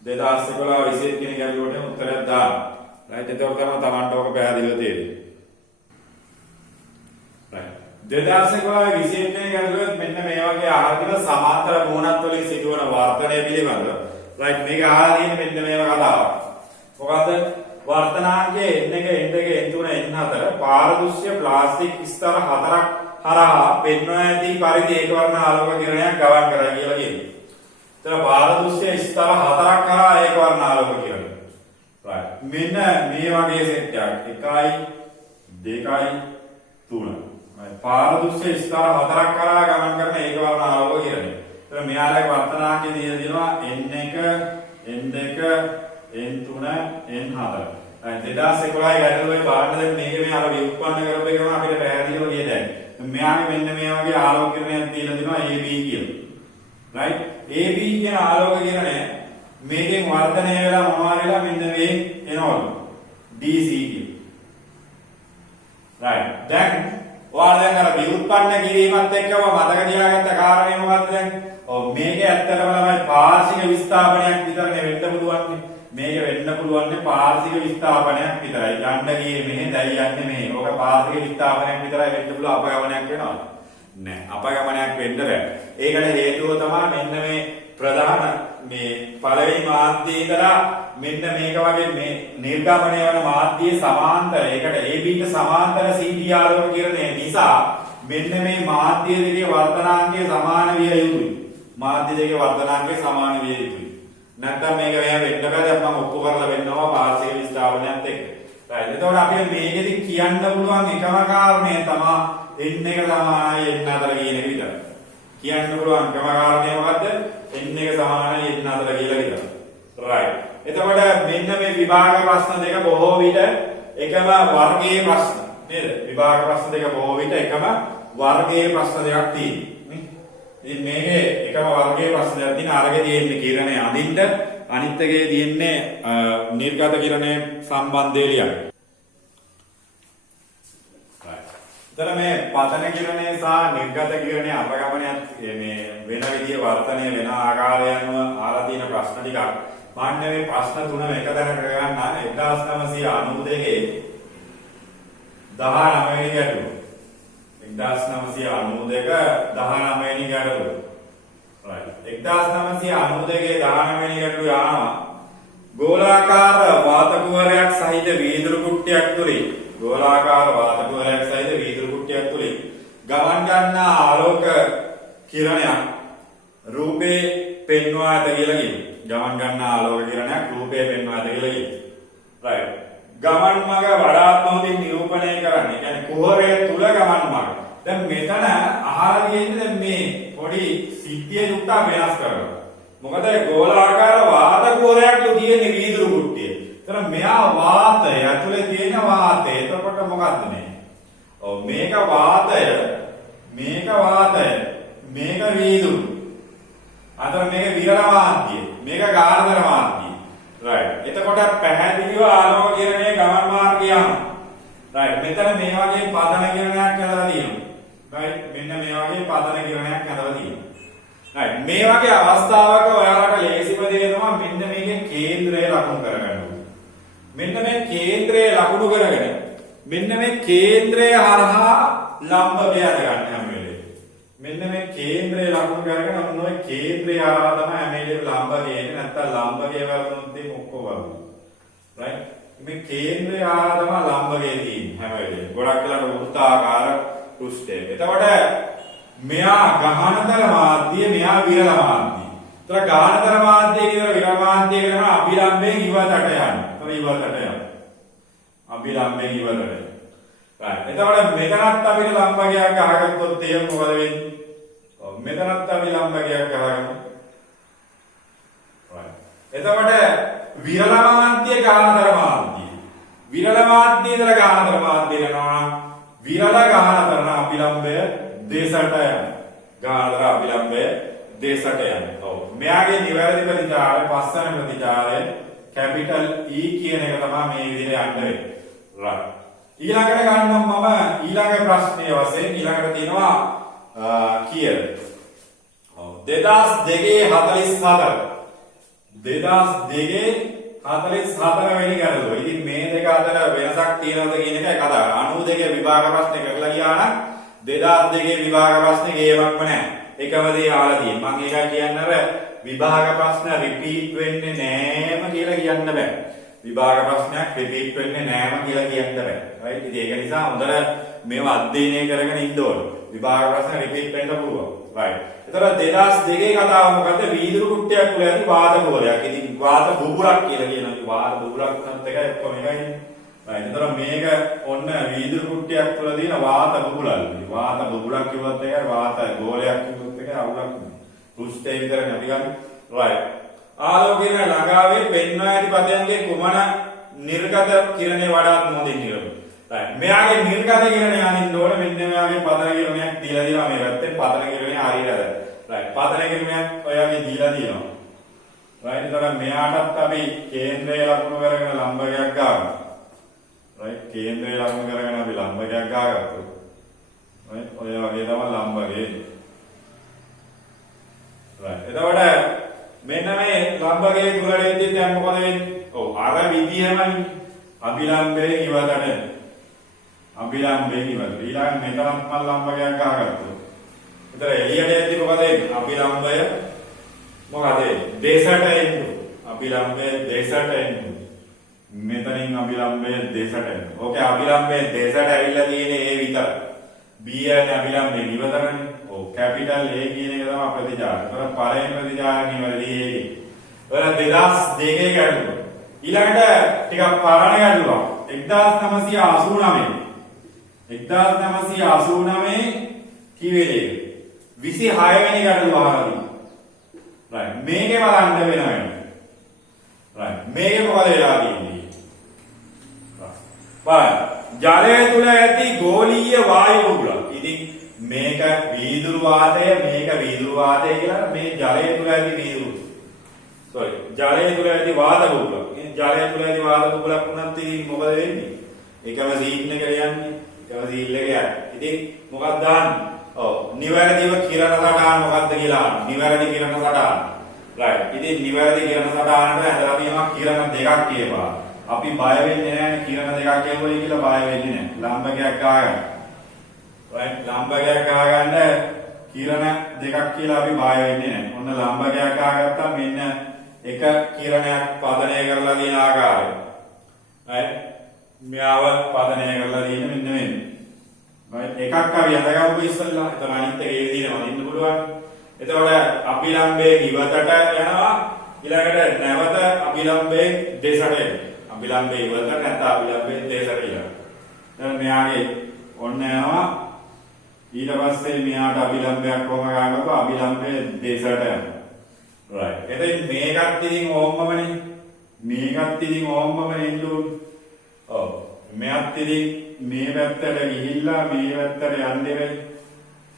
2011 21 වෙනි ගැටලුවට උත්තරයක් දාන්න. right. එතකොට තමයි Tamanට ඕක පැහැදිලිව තේරෙන්නේ. right. 2011 21 වෙනි ගැටලුවෙත් මෙන්න මේ වගේ ආර්ථික සමාන්තර මුහුණත් වලින් සිදුවන වර්ධනය පිළිබඳව. right. මේක අහලා තියෙන මෙන්න මේව කතාවක්. මොකද්ද? වර්තනාංකයේ n එක n දෙක n තුන n හතර පාරදෘශ්‍ය ප්ලාස්ටික් ස්තර හතරක් හරහා පෙන්වා ඇති පරිදි ඒකවර්ණ ආලෝක කිරණයක් ගමන් කරයි කියලා කියනවා. එතන පාරදෘශ්‍ය ස්තර හතරක් කරා ඒකවර්ණ ආලෝක කිරණය. right. මෙන්න මේ වගේ සෙට් එකක් 1 2 3. right. පාරදෘශ්‍ය ස්තර හතරක් කරා ගමන් කරන ඒකවර්ණ ආලෝක කිරණය. එතන මෙයාලගේ වර්තනාංකයේ තියෙනවා n1 n2 n3 n4. right. 2011 ගැටලුවේ බලන්න දැන් මේක මේ අර විඋත්පන්න කරපු එකම අපිට පැහැදිලිව කියදැයි. මෙයාගේ මෙන්න මේ වගේ ආලෝක කිරණයක් දීලා දෙනවා AB කියලා. right. AB කියන ආලෝක කිරණය මේකෙන් වර්ධනය වෙලා මොනවාරිලා මෙන්න මේ එනවලු DC කියලා. right. දැන් ඔයාලා දැන් අර විඋත්පන්න කිරීමත් එක්කම මතක තියාගත්ත කාරණේ මොකක්ද දැන්? ඔව් මේක ඇත්තටම තමයි පාර්ශික විස්ථාපනයක් විතරනේ වෙන්න පුළුවන්. මේක වෙන්න පුළුවන් පාර්ශික විස්ථාපනයක් විතරයි. යන්න ගියේ මෙහෙ දැයි යන්නේ මෙහෙ. ඕක පාර්ශික විස්ථාපනයක් විතරයි වෙන්න පුළුවන්. අපගමනයක් වෙනවද? නෑ. අපගමනයක් වෙන්න බෑ. ඒකට හේතුව තමයි මෙන්න මේ ප්‍රධාන මේ පළවෙනි මාධ්‍යයේ ඉඳලා මෙන්න මේක වගේ මේ නිර්ගමනය වන මාධ්‍යයේ සමාන්තර ඒකට ABට සමාන්තර CD ආලෝක කිරණය නිසා මෙන්න මේ මාධ්‍ය දෙකේ වර්තනාංකය සමාන විය යුතුයි. මාධ්‍ය දෙකේ වර්තනාංකය සමාන විය යුතුයි. නැත්නම් මේක මෙහෙම වෙන්න බෑ. දැන් මම ඔප්පු කරලා වෙන්නවා පාර්ශික විස්ථාපනයත් එක්ක. right. එතකොට අපිට මේකෙදි කියන්න පුළුවන් එකම කාරණය තමයි n එක සමානයි n අතර කියන එක විතරයි. කියන්න පුළුවන් එකම කාරණය මොකද්ද? n එක සමානයි n අතර කියලා විතරයි. right. එතකොට මෙන්න මේ විභාග ප්‍රශ්න දෙක බොහෝ විට එකම වර්ගයේ ප්‍රශ්න නේද? විභාග ප්‍රශ්න දෙක බොහෝ විට එකම වර්ගයේ ප්‍රශ්න දෙකක් තියෙනවා. ඉතින් මේකේ එකම වර්ගයේ ප්‍රශ්න දෙකක් තියෙන අරගේ තියෙන්නේ කිරණය අඳින්න අනිත් එකේ තියෙන්නේ නිර්ගත කිරණය සම්බන්ධය ලියන්න. එතන මේ පතන කිරණය සහ නිර්ගත කිරණය අපගමනයත් මේ වෙන විදිය වර්තනය වෙන ආකාරය අනුව ආලා තියෙන ප්‍රශ්න ටිකක් මම මේ ප්‍රශ්න තුනම එක තැනකට ගන්න 1992 19 වෙනි ගැටලුව. 1992 19 වෙනි ගැටලුව. right 1992 19 වෙනි ගැටලුව යනවා. ගෝලාකාර වාත කුහරයක් සහිත වීදුරු කුට්ටියක් තුලින් ගෝලාකාර වාත කුහරයක් සහිත වීදුරු කුට්ටියක් තුලින් ගමන් ගන්නා ආලෝක කිරණයක් රූපේ පෙන්වා ඇත කියලා කියනවා. ගමන් ගන්නා ආලෝක කිරණයක් රූපේ පෙන්වා ඇත කියලා කියනවා. right ගමන් මඟ වඩාත් හොඳින් නිරූපණය කරන්නේ. කියන්නේ කුහරය තුල ගමන් මඟ. දැන් මෙතන අහලා තියෙන්නේ දැන් මේ පොඩි සිද්ධිය යුක්තා වෙනස් කරනවා. මොකද ගෝලාකාර වාත කුහරයක් තියෙන වීදුරු කුට්ටිය. ඒතර මෙයා වාතය ඇතුලේ තියෙන වාතය. එතකොට මොකද්ද මේ? ඔව් මේක වාතය. මේක වීදුරු. අතර මේක විරල මාධ්‍ය. මේක ගානතර මාධ්‍ය. right. එතකොට පැහැදිලිව ආලෝක කිරණයේ ගමන් මාර්ගය යනවා. right. මෙතන මේ වගේ පතන කිරණයක් ඇදලා තියෙනවා. right. මෙන්න මේ වගේ පතන කිරණයක් ඇදලා තියෙනවා. right. මේ වගේ අවස්ථාවක ඔයාලට ලේසිම දේ තමයි මෙන්න මේකේ කේන්ද්‍රය ලකුණු කරගන්න ඕනේ. මෙන්න මේ කේන්ද්‍රය ලකුණු කරගෙන මෙන්න මේ කේන්ද්‍රය හරහා ලම්බකය අරගන්න හැම වෙලේම. මෙන්න මේ කේන්ද්‍රය ලකුණු කරගෙන ඔන්න ඔය කේන්ද්‍රය හරහා තමයි හැම වෙලේම ලම්බකය එන්නේ. නැත්තම් ලම්බකය වලුනොත් මේ ඔක්කොම වගේ. right. මේ කේන්ද්‍රය හරහා තමයි ලම්බකය තියෙන්නේ හැම වෙලේම. ගොඩක් වෙලාවට වෘත්තාකාර පෘෂ්ඨයක. එතකොට මෙයා ගහනතර මාධ්‍ය මෙයා විරල මාධ්‍ය. ඒතර ගහනතර මාධ්‍ය කියන විරල මාධ්‍ය කරන අභිලම්බයෙන් ඉවතට යන්නේ. ඒතර ඉවතට යනවා. අභිලම්බයෙන් ඉවතට. right. එතකොට මෙතනත් අපිට ලම්බකයක් අහගත්තොත් එහෙම මොකද වෙන්නේ? ඔව් මෙතනත් අපි ලම්බකයක් අහගමු. right. එතකොට විරල මාධ්‍ය ගහනතර මාධ්‍ය. විරල මාධ්‍ය ඉතර ගහනතර මාධ්‍ය වෙනවා. විරල ගහනතර අභිලම්බය දේශට යන ගානතර අභිලම්බය දේශට යන. ඔව් මෙයාගේ නිවැරදි ප්‍රතිචාරය පස්වන ප්‍රතිචාරය කැපිටල් E කියන එක තමයි මේ විදිහට යන්න වෙන්නේ. right. ඊළඟට ගන්නම් මම ඊළඟ ප්‍රශ්නයේ වශයෙන් ඊළඟට තියෙනවා කියලා. ඔව් 2002 44 වෙනි ගැටලුව. ඉතින් මේ දෙක අතර වෙනසක් තියෙනවද කියන එකයි කතාව. 92 විභාග ප්‍රශ්නේ කරලා ගියා නම් 2002 විභාග ප්‍රශ්නේ ගේමක්ම නැහැ. එකම දේ ආලා තියෙන්නේ. මම ඒකයි කියන්නේ අර විභාග ප්‍රශ්න රිපීට් වෙන්නේ නෑම කියලා කියන්න බෑ. විභාග ප්‍රශ්නයක් රිපීට් වෙන්නේ නෑම කියලා කියන්න බෑ. right? ඉතින් ඒක නිසා හොඳට මේව අධ්‍යයනය කරගෙන ඉන්න ඕන. විභාග ප්‍රශ්න රිපීට් වෙන්න පුළුවන්. right. ඒතර 2002 කතාව මොකද්ද? වීදුරු කුට්ටියක් තුල ඇති වාත ගෝලයක්. ඉතින් වාත බුබුලක් කියලා කියනවා. වාත බුබුලක් උනත් එකයි ඔක්කොම එකයි. right. ඒතර මේක ඔන්න වීදුරු කුට්ටියක් තුල තියෙන වාත බුබුලක්. වාත බුබුලක් කිව්වත් එකයි වාත ගෝලයක් කිව්වත් එකයි අවුලක් නෙවෙයි. පෘෂ්ඨය විතරනේ අපි ගන්න. right. ආලෝකයෙන් ළඟාවේ පෙන්වා ඇති පදයන්ගේ කුමන නිර්ගත කිරණේ වඩාත් හොඳින් නිරූපණය. right. මෙයාගේ නිර්ගත කිරණය අනින්න ඕනේ මෙන්න මෙයාගේ පතන කිරණයක් දීලා දෙනවා මේ පැත්තෙන් පතන කිරණය හරියට. right. පතන කිරණයක් ඔයාගේ දීලා දෙනවා. right. ඒතර මෙයාටත් අපි කේන්ද්‍රය ලකුණු කරගෙන ලම්බකයක් ගන්නවා. right. කේන්ද්‍රය ලකුණු කරගෙන අපි ලම්බකයක් ගාගත්තා. right. ඔය වගේ තමයි ලම්බකේ. right. එතකොට මෙන්න මේ ලම්බකයේ තුලෙද්දී දැන් මොකද වෙන්නේ? ඔව් අර විදියමයි අභිලම්බයෙන් ඉවතට. අභිලම්බයෙන් ඉවතට. ඊළඟ මෙතනත් මම ලම්බකයක් ගහගත්තා. ඒතර එළියට එද්දී මොකද වෙන්නේ? අභිලම්බය මොකද දේශට එන්නේ. අභිලම්බය දේශට එන්නේ. මෙතනින් අභිලම්බය දේශට එන්නේ. ඕකේ අභිලම්බය දේශට ඇවිල්ලා තියෙන්නේ ඒ විතර. B යන අභිලම්බයෙන් ඉවතටනේ. ඔව් කැපිටල් A කියන එක තමයි ප්‍රතිචාර. ඒතර පළවෙනි ප්‍රතිචාර නිවැරදි ඒකේ. ඔයාලා 2002 ගැටලුව. ඊළඟට ටිකක් පරණ ගැටලුවක්. 1989. 1989 කිව්වේ 26 වෙනි ගැටලුව අහලා තියෙනවා. right. මේකේ බලන්න වෙනවා. right. මේකේ මොකද වෙලා තියෙන්නේ? බලන්න. ජලය තුල ඇති ගෝලීය වායු බුබුලක්. ඉතින් මේක වීදුරු වාතය මේක වීදුරු වාතය කියලා මේ ජලය තුල ඇති වීදුරු. ජලය තුල ඇති වාත බුබුලක්. ඉතින් ජලය තුල ඇති වාත බුබුලක් වුණත් ඉතින් මොකද වෙන්නේ? එකම සීන් එකට යන්නේ. එකම සීල් එක යන්නේ. ඉතින් මොකක්ද දාන්නේ? ඔව් නිවැරදිව කිරණ සටහන මොකක්ද කියලා අහන්න. නිවැරදි කිරණ සටහන. right. ඉතින් නිවැරදි කිරණ සටහනට ඇඳලා තියෙනවා කිරණ දෙකක් කියපා. අපි බය වෙන්නේ නැහැ කිරණ දෙකක් කියවුවයි කියලා බය වෙන්නේ නැහැ. ලම්බකයක් ගහගන්න. right. ලම්බකයක් ගහගන්න කිරණ දෙකක් කියලා අපි බය වෙන්නේ නැහැ. ඔන්න ලම්බකයක් ගහගත්තා මෙන්න එක කිරණයක් පදනය කරලා තියෙන ආකාරය. right. මෙයාව පදනය කරලා තියෙන මෙන්න මෙන්න. right. එකක් අපි අඳගමු ඉස්සෙල්ලා. එතන අනිත් එක ඒ විදිහට වදින්න පුළුවන්. එතකොට අභිලම්බයේ ඉවතට යනවා ඊළඟට නැවත අභිලම්බයේ දෙසට එනවා. අභිලම්බයේ ඉවතට නැත්නම් අභිලම්බයේ දෙසට යනවා. දැන් මෙයාගේ ඔන්න යනවා ඊට පස්සේ මෙයාට අභිලම්බයක් කොහම ගන්නකො අභිලම්බයේ දෙසට යනවා. right. එතෙන් මේකත් ඉතින් ඕම්මමනේ. මේකත් ඉතින් ඕම්මමනේ ඉන්නුනේ. ඔව්. මෙයත් ඉතින් මේ පැත්තට ගිහිල්ලා මේ පැත්තට යන්නේ වෙයි.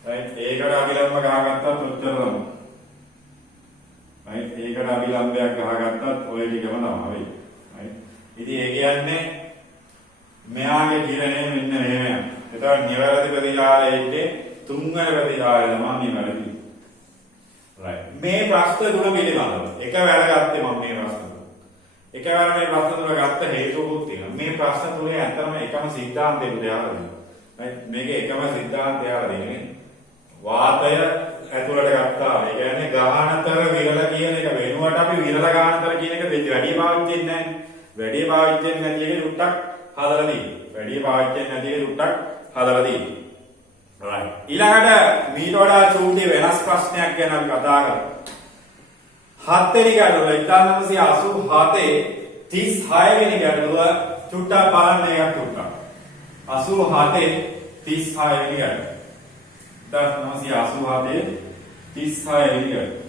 right. ඒකට අභිලම්බ ගහගත්තත් ඔච්චර තමයි. right. ඒකට අභිලම්බයක් ගහගත්තත් ඔය ටිකම තමයි. right. ඉතින් ඒ කියන්නේ මෙයාගේ කිරණය මෙන්න මෙහෙම. එතකොට නිවැරදි ප්‍රතිචාරයේ තුන්වෙනි ප්‍රතිචාරය තමයි නිවැරදි. right. මේ ප්‍රශ්න තුන පිළිබඳව එක වැඩ ගත්තේ මම මේ ප්‍රශ්න තුන. එකවර මේ ප්‍රශ්න තුන ගත්ත හේතුවකුත් තියෙනවා. මේ ප්‍රශ්න තුනේ ඇත්තම එකම සිද්ධාන්තයක් දෙනවා. right. මේකේ එකම සිද්ධාන්තය ආරදීනේ. වාතය ඇතුළට ගත්තා. ඒ කියන්නේ ගාහනතර විරල කියන එක වෙනුවට අපි විරල ගාහනතර කියන එක වැඩි පාවිච්චි වෙන්නේ නැහැ. වැඩි පාවිච්චි වෙන්නේ නැති එක ටුට්ටක් හදලා තියෙනවා. වැඩි පාවිච්චි වෙන්නේ නැති එක ටුට්ටක් හදලා තියෙනවා. right. ඊළඟට මීට වඩා චූටි වෙනස් ප්‍රශ්නයක් ගැන අපි කතා කරමු. 7 වෙනි ගැටලුව 1987 36 වෙනි ගැටලුව චුට්ටක් බලන්න එකක් චුට්ටක්. 87 36 වෙනි ගැටලුව. 1987 36 වෙනි ගැටලුව.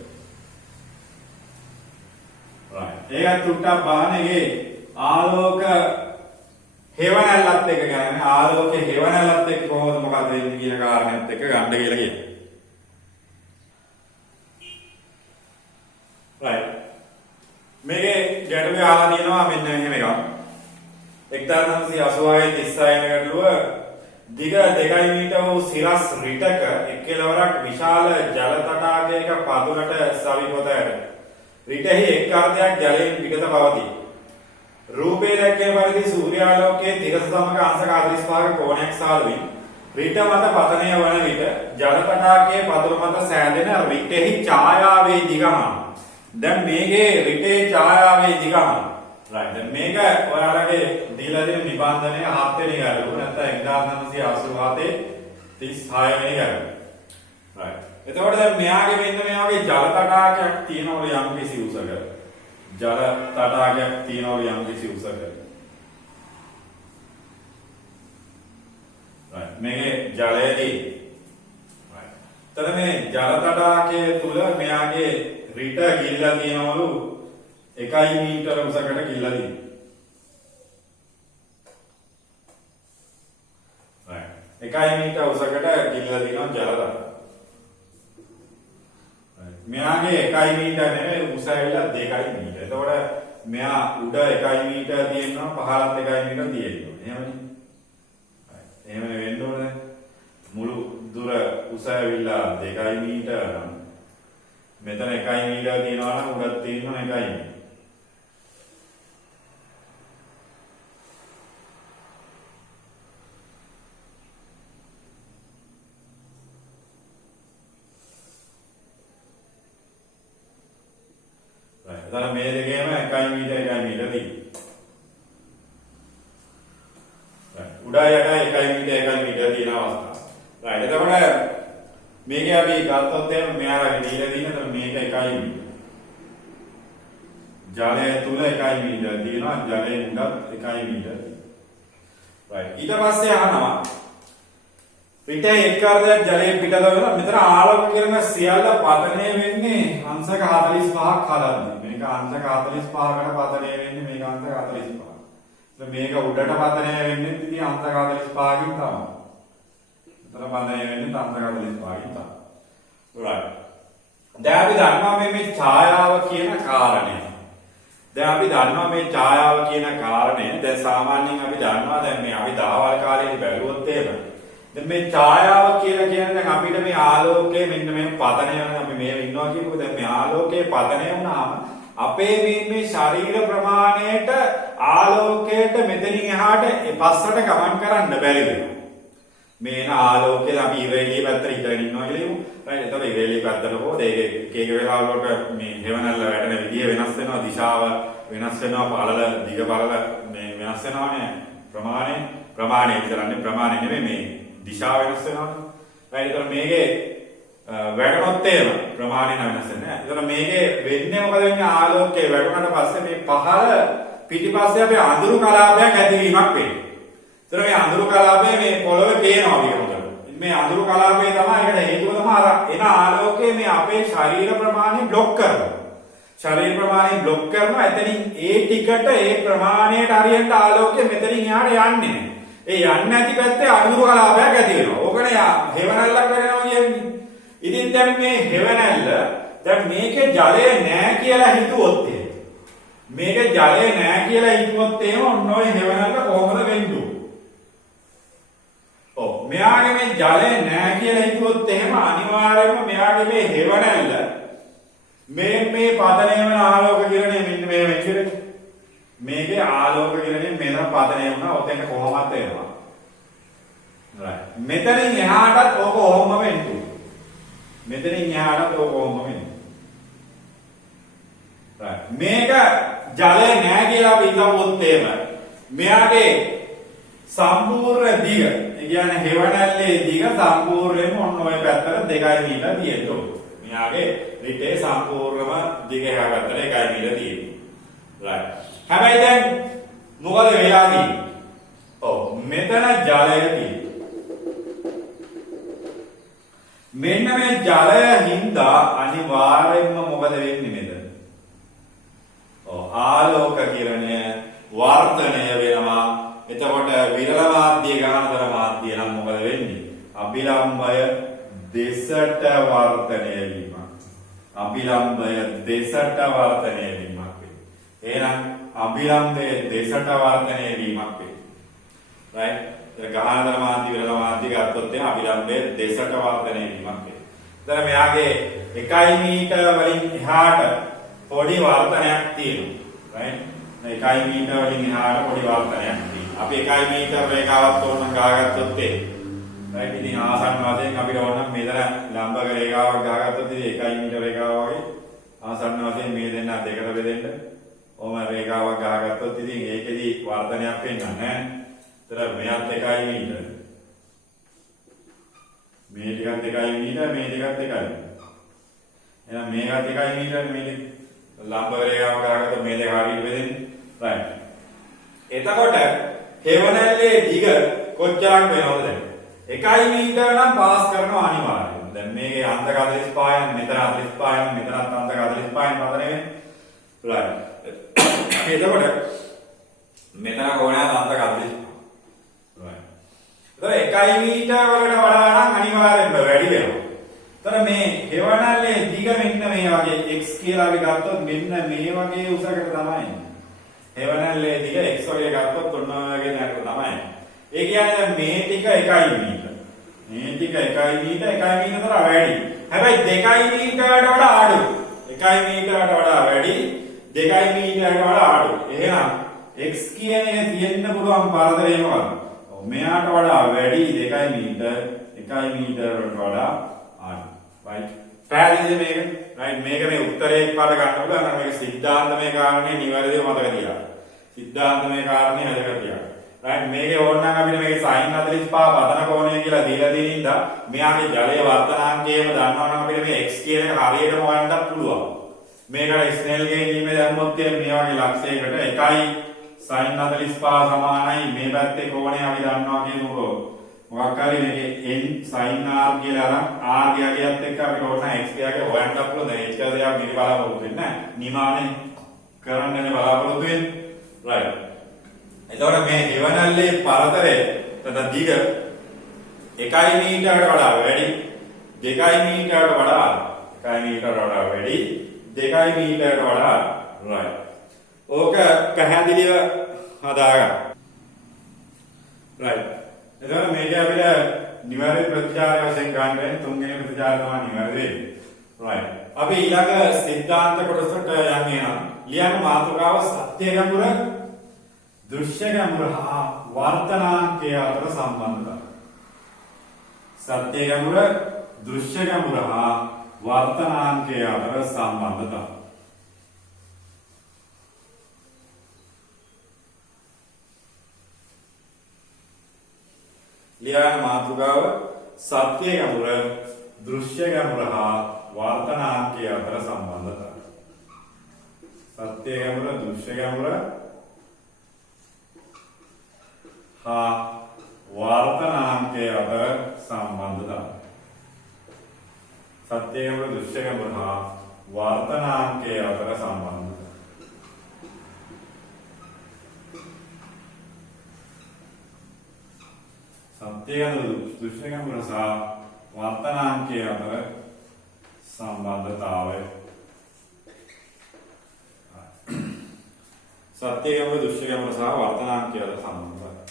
right. ඒක චුට්ටක් බලන්න එකේ ආලෝක හේවණල්ලත් එක්ක ගන්න. ආලෝකයේ හේවණල්ලත් එක්ක කොහොමද මොකද වෙන්නේ කියන කාරණේත් එක්ක ගන්න කියලා කියනවා. right. මේකේ ගැටලුව අහලා තියෙනවා මෙන්න මෙහෙම එකක්. 1986 36 වෙනි ගැටලුව දිග 2 මීටර වූ සිරස් රිටක එක් කෙළවරක් විශාල ජල තටාකයක පදුරට සවිපොත ඇත. රිටෙහි එක් අර්ධයක් ජලයෙන් පිටත පවතී. රූපේ දැක්කේ පරිදි සූර්යාලෝකයේ තිරස සමග අංශක 45ක කෝණයක් සාදුවින් රිට මත පතනය වන විට ජල තටාකයේ පදුර මත සෑදෙන රිටෙහි ඡායාවේ දිගහන. දැන් මේකේ රිටේ ඡායාවේ දිගහන. right. දැන් මේක ඔයාලගේ දීලා දෙන නිබන්ධනය 7 වෙනි ගැටලුව නැත්නම් 1987 36 වෙනි ගැටලුව. right. එතකොට දැන් මෙයාගේ මෙන්න මේ වගේ ජල තටාකයක් තියෙනවලු යම් කිසි උසක. ජල තටාකයක් තියෙනවලු යම් කිසි උසක. right. මේකේ ජලයේදී right. එතන මේ ජල තටාකයේ තුල මෙයාගේ රිට ගිල්ලා තියෙනවලු 1 මීටර උසකට ගිල්ලා තියෙනවා. right. 1 මීටර උසකට ගිල්ලා තියෙනවා ජල තටාකය. මෙයාගේ 1 මීටර නෙමෙයි උස ඇවිල්ලා 2 මීටර. එතකොට මෙයා උඩ 1 මීටර තියෙනවා පහළත් 1 මීටර තියෙනවා. එහෙමනේ. එහෙම වෙන්න ඕනේ. මුළු දුර උස ඇවිල්ලා 2 මීටර නම් මෙතන 1 මීටර තියෙනවා නම් උඩත් තියෙනවා 1 මීටර. එතන මේ දෙකේම 1 මීටර 1 මීටර තියෙනවා. උඩ යට 1 මීටර 1 මීටර තියෙන අවස්ථාව. right. එතකොට මේකේ අපි ගත්තොත් එහෙනම් මෙයාලා දීලා තියෙන මේක 1 මීටර. ජලය තුල 1 මීටර තියෙනවා. ජලයේ උඩත් 1 මීටර. right. ඊට පස්සේ අහනවා පිටේ එක් අර්ධයක් ජලයේ පිටත වෙනවා. මෙතන ආලෝක කිරණ සියල්ල පතනය වෙන්නේ අංශක 45ක් හදන්නේ. මේක අංශක 45කට පතනය වෙන්නේ මේක අංශක 45. මේක උඩට පතනය වෙන්නේ ඉතින් අංශක 45කින් තමයි. මෙතන පතනය වෙන්නේ අංශක 45කින් තමයි. right. දැන් අපි දන්නවා මේ ඡායාව කියන කාරණය. දැන් සාමාන්‍යයෙන් අපි දන්නවා දැන් මේ අපි දහවල් කාලේදී බැලුවොත් එහෙම දැන් මේ ඡායාව කියලා කියන්නේ දැන් අපිට මේ ආලෝකයේ මෙන්න මේ පතනය වෙන අපි මේ ඉන්නවා කියමුකෝ. දැන් මේ ආලෝකයේ පතනය වුණාම අපේ මේ ශරීර ප්‍රමාණයට ආලෝකයට මෙතනින් එහාට පස්සට ගමන් කරන්න බැරි වෙනවා. මේන ආලෝකයේ අපි ඉරේලිය පැත්තට ඉඳගෙන ඉන්නවා කියලාමු. right? එතකොට ඉරේලිය පැත්තට හොද ඒක එක වෙලාවකට මේ හෙවණල්ල වැටෙන විදිය වෙනස් වෙනවා, දිශාව වෙනස් වෙනවා, පළල දිග පළල මේ වෙනස් වෙනවානේ. ප්‍රමාණය විතරන්නේ ප්‍රමාණය නෙමෙයි මේ දිශාව වෙනස් වෙනවා. right? එතකොට මේකේ වැටුනොත් එහෙම ප්‍රමාණය වෙනස් වෙන්නේ නැහැ. එතකොට මේකේ වෙන්නේ මොකද වෙන්නේ ආලෝකයේ වැටුනට පස්සේ මේ පහළ පිටිපස්සේ අපේ අඳුරු කලාපයක් ඇතිවීමක් වෙන්නේ. එතන මේ අඳුරු කලාපය මේ පොළොවේ පේනවා කියනකොට. මේ අඳුරු කලාපය තමයි ඒකට හේතුව තමයි අර එන ආලෝකය මේ අපේ ශරීර ප්‍රමාණය બ્લોක් කරනවා. ශරීර ප්‍රමාණය બ્લોක් කරනවා. එතනින් ඒ ටිකට ඒ ප්‍රමාණයට හරියට ආලෝකය මෙතනින් එහාට යන්නේ නැහැ. ඒ යන්නේ නැති පැත්තේ අඳුරු කලාපයක් ඇති වෙනවා. ඕකනේ හෙවණැල්ලක් වෙනවා කියන්නේ. ඉතින් දැන් මේ හෙවණැල්ල දැන් මේකේ ජලය නැහැ කියලා හිතුවොත් මේකේ ජලය නැහැ කියලා හිතුවොත් එහෙම ඔන්න ඔය හෙවණැල්ල කොහොමද වෙන්නේ? මෙයාගේ මේ ජලය නැහැ කියලා හිතුවොත් එහෙම අනිවාර්යයෙන්ම මෙයාගේ මේ හෙවණැල්ල මේ පතනය වෙන ආලෝක කිරණය මෙන්න මේ වෙච්චිරේ මේකේ ආලෝක කිරණය මෙතන පතනය වුණා ඔතෙන් කොහොමද එනවා right මෙතනින් එහාටත් ඕක කොහොම වෙන්නේ මෙතනින් එහාටත් ඕක කොහොම වෙන්නේ right මේක ජලය නැහැ කියලා අපි හිතුවොත් එහෙම මෙයාගේ සම්පූර්ණ දිග ඒ කියන්නේ හෙවණැල්ලේ දිග සම්පූර්ණයෙන්ම ඔන්න ඔය පැත්තට 2 මීටර තියෙන්න ඕනේ. මෙයාගේ රිටේ සම්පූර්ණම දිග එහා පැත්තට 1 මීටර තියෙනවා. right. හැබැයි දැන් මොකද වෙලා තියෙන්නේ? ඔව් මෙතන ජලය තියෙනවා. මෙන්න මේ ජලය හින්දා අනිවාර්යෙන්ම මොකද වෙන්නේ මෙතන? ඔව් ආලෝක කිරණය වර්ධනය වෙනවා. එතකොට විරල මාධ්‍ය ගානතර මාධ්‍ය නම් මොකද වෙන්නේ? අභිලම්බය දෙසට වර්ධනය වීමක්. අභිලම්බය දෙසට වර්ධනය වීමක් වෙන්නේ. එහෙනම් අභිලම්බය දෙසට වර්ධනය වීමක් වෙන්නේ. right? ඒ ගානතර මාධ්‍ය විරල මාධ්‍ය ගත්තොත් එහෙනම් අභිලම්බය දෙසට වර්ධනය වීමක් වෙන්නේ. එතන මෙයාගේ 1 මීටර වලින් එහාට පොඩි වර්ධනයක් තියෙනවා. right? 1 මීටර වලින් එහාට පොඩි වර්ධනයක් තියෙනවා. අපි 1 මීටර රේඛාවක් ඕනනම් ගහගත්තොත් ඒ right ඉතින් ආසන්න වශයෙන් අපිට ඕනනම් මෙතන ලම්බක රේඛාවක් ගහගත්තොත් ඉතින් 1 මීටර රේඛාව වගේ ආසන්න වශයෙන් මේ දෙන්න දෙකට බෙදෙන්න ඕම රේඛාවක් ගහගත්තොත් ඉතින් ඒකෙදි වර්ධනයක් වෙන්නේ නැහැ. ඒතර මෙයත් 1 මීටර මේ ටිකත් 1 මීටර මේ ටිකත් 1 එහෙනම් මේකත් 1 මීටර මේ ලම්බක රේඛාවක් ගහගත්තොත් මේ දෙක හරියට බෙදෙන්නේ right එතකොට හෙවණැල්ලේ දිග කොච්චරක් වෙනවද දැන්? 1 මීටර නම් පාස් කරනවා අනිවාර්යයෙන්. දැන් මේකේ අන්ත 45න් මෙතන 45න් මෙතනත් අන්ත 45න් පදනේ right. එතකොට මෙතන කොහොමද අන්ත 45? right. එතකොට 1 මීටර වලට වඩා නම් අනිවාර්යෙන්ම වැඩි වෙනවා. එතකොට මේ හෙවණැල්ලේ දිග මෙන්න මේ වගේ x කියලා අපි ගත්තොත් මෙන්න මේ වගේ උසකට තමයි. හෙවණැල්ලේ දිග x වගේ ගත්තොත් ඔන්න ඔයගේ නේද තමයි. ඒ කියන්නේ මේ ටික 1 මීටර. මේ ටික 1 මීටර 1 මීටර වැඩි. හැබැයි 2 මීටරට වඩා අඩුයි. 1 මීටරට වඩා වැඩි 2 මීටරට වඩා අඩුයි. එහෙනම් x කියන එක තියෙන්න පුළුවන් පරතරය මොකක්ද? මෙයාට වඩා වැඩි 2 මීටර 1 මීටරට වඩා අඩුයි. right. පැහැදිලිද මේක? right මේක මේ උත්තරේ පද ගන්න පුළුවන් නම් මේක සිද්ධාන්තමය කාරණේ නිවැරදිව මතක තියාගන්න. සිද්ධාන්තමය කාරණේ හදලා තියාගන්න. right මේකේ ඕනනම් අපිට මේකේ sin 45 පතන කෝණය කියලා දීලා තියෙන ඉඳා මෙයාගේ ජලයේ වර්තනාංකයම දන්නවනම් අපිට මේ x කියන එක හරියටම හොයන්නත් පුළුවන්. මේකට ස්නේල්ගේ නියමය දැම්මොත් මේ වගේ ලක්ෂයකට 1යි sin 45 සමානයි මේ පැත්තේ කෝණය අපි දන්නවා කියමුකෝ. මොකක් හරි මේකේ n sin r කියලා නම් r ගියත් එක්ක අපිට ඕන x ගියගේ හොයන්න පුළුවන්. දැන් h කියලා දෙයක් මිලි බලාපොරොත්තු වෙන්නේ නැහැ. නිමානේ කරන්නනේ බලාපොරොත්තු වෙන්නේ. right. එතකොට මේ හෙවණැල්ලේ පරතරය නැත්නම් දිග 1 මීටරකට වඩා වැඩි 2 මීටරකට වඩා 1 මීටරකට වඩා වැඩි 2 මීටරකට වඩා right. ඕක පැහැදිලිව හදාගන්න. right. එතකොට මේක අපිට නිවැරදි ප්‍රතිචාරය වශයෙන් ගන්න වෙන්නේ තුන්වෙනි ප්‍රතිචාරය තමයි නිවැරදි වෙන්නේ. right. අපි ඊළඟ සිද්ධාන්ත කොටසට යන්නේ නම් ලියන මාතෘකාව සත්‍ය ගැඹුර දෘශ්‍ය ගැඹුර හා වර්තනාංකය අතර සම්බන්ධතාවය. සත්‍ය ගැඹුර දෘශ්‍ය ගැඹුර හා වර්තනාංකය අතර සම්බන්ධතාවය. ලියන මාතෘකාව සත්‍ය ගැඹුර දෘශ්‍ය ගැඹුර හා වර්තනාංකය අතර සම්බන්ධතාවය. සත්‍ය ගැඹුර දෘශ්‍ය ගැඹුර හා වර්තනාංකය අතර සම්බන්ධතාවය. සත්‍ය ගැඹුර දෘශ්‍ය ගැඹුර හා වර්තනාංකය අතර සම්බන්ධතාවය. සත්‍ය ගැඹුර දෘශ්‍ය ගැඹුර සහ වර්තනාංකය අතර සම්බන්ධතාවය. සත්‍ය ගැඹුර දෘශ්‍ය ගැඹුර සහ වර්තනාංකය අතර සම්බන්ධතාවය.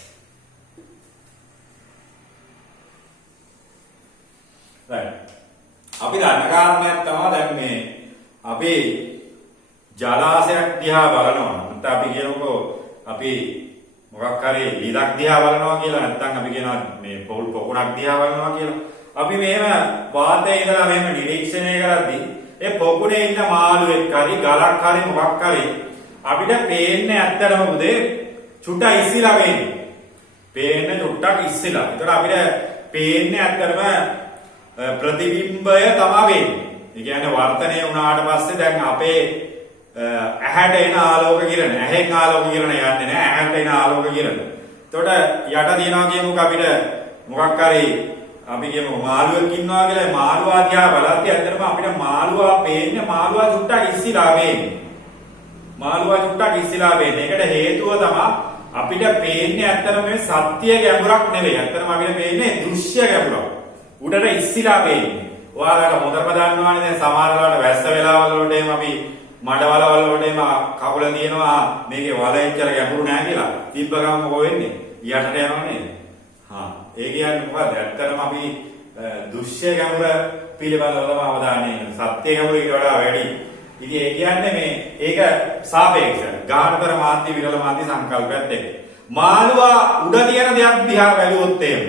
right. අපි දන්න කාරණයක් තමයි දැන් මේ අපි ජලාශයක් දිහා බලනවා. නැත්නම් අපි කියනකො අපි මොකක් හරි ඉලක් දිහා බලනවා කියලා නැත්නම් අපි කියනවා මේ පොල් පොකුණක් දිහා බලනවා කියලා. අපි මෙහෙම වාතයේ ඉඳලා මෙහෙම නිරීක්ෂණය කරද්දී ඒ පොකුණේ ඉන්න මාළුවෙක් හරි ගලක් හරි මොකක් හරි අපිට පේන්නේ ඇත්තටම උදේ චුට්ටක් ඉස්සිලා වෙන්නේ. පේන්නේ චුට්ටක් ඉස්සිලා. ඒතර අපිට පේන්නේ ඇත්තටම ප්‍රතිබිම්බය තමයි වෙන්නේ. ඒ කියන්නේ වර්තනය වුණාට පස්සේ දැන් අපේ ඇහැට එන ආලෝක කිරණ, ඇහෙන් ආලෝක කිරණ යන්නේ නැහැ. ඇහැට එන ආලෝක කිරණ. එතකොට යට තියනවා කියමුකෝ අපිට මොකක් හරි අපි කියමු මාළුවෙක් ඉන්නවා කියලා. මාළුවා දිහා බලද්දී ඇත්තටම අපිට මාළුවා පේන්නේ මාළුවා චුට්ටක් ඉස්සිලා වෙන්නේ. මාළුවා චුට්ටක් ඉස්සිලා වෙන්නේ. ඒකට හේතුව තමයි අපිට පේන්නේ ඇත්තටම මේ සත්‍ය ගැඹුරක් නෙවෙයි. ඇත්තටම අපිට පේන්නේ දෘශ්‍ය ගැඹුරක්. උඩට ඉස්සිලා වෙන්නේ. ඔයාලට හොඳම දන්නවනේ දැන් සමහර වෙලාවට වැස්ස වෙලාවල් වලට එහෙම අපි මඩවලවල් වලට එහෙම කකුල දිනනවා මේකේ වල එච්චර ගැඹුරු නෑ කියලා. තිබ්බ ගමන් මොකෝ වෙන්නේ? යටට යනවා නේද? හා ඒ කියන්නේ මොකද? ඇත්තටම අපි දෘශ්‍ය ගැඹුර පිළිබඳවම අවධානය යොමු. සත්‍ය ගැඹුර ඊට වඩා වැඩි. ඉතින් ඒ කියන්නේ මේ ඒක සාපේක්ෂයි. ගාහනතර මාධ්‍ය විරල මාධ්‍ය සංකල්පයත් එක්ක. මාළුවා උඩ තියෙන දෙයක් දිහා බැලුවොත් එහෙම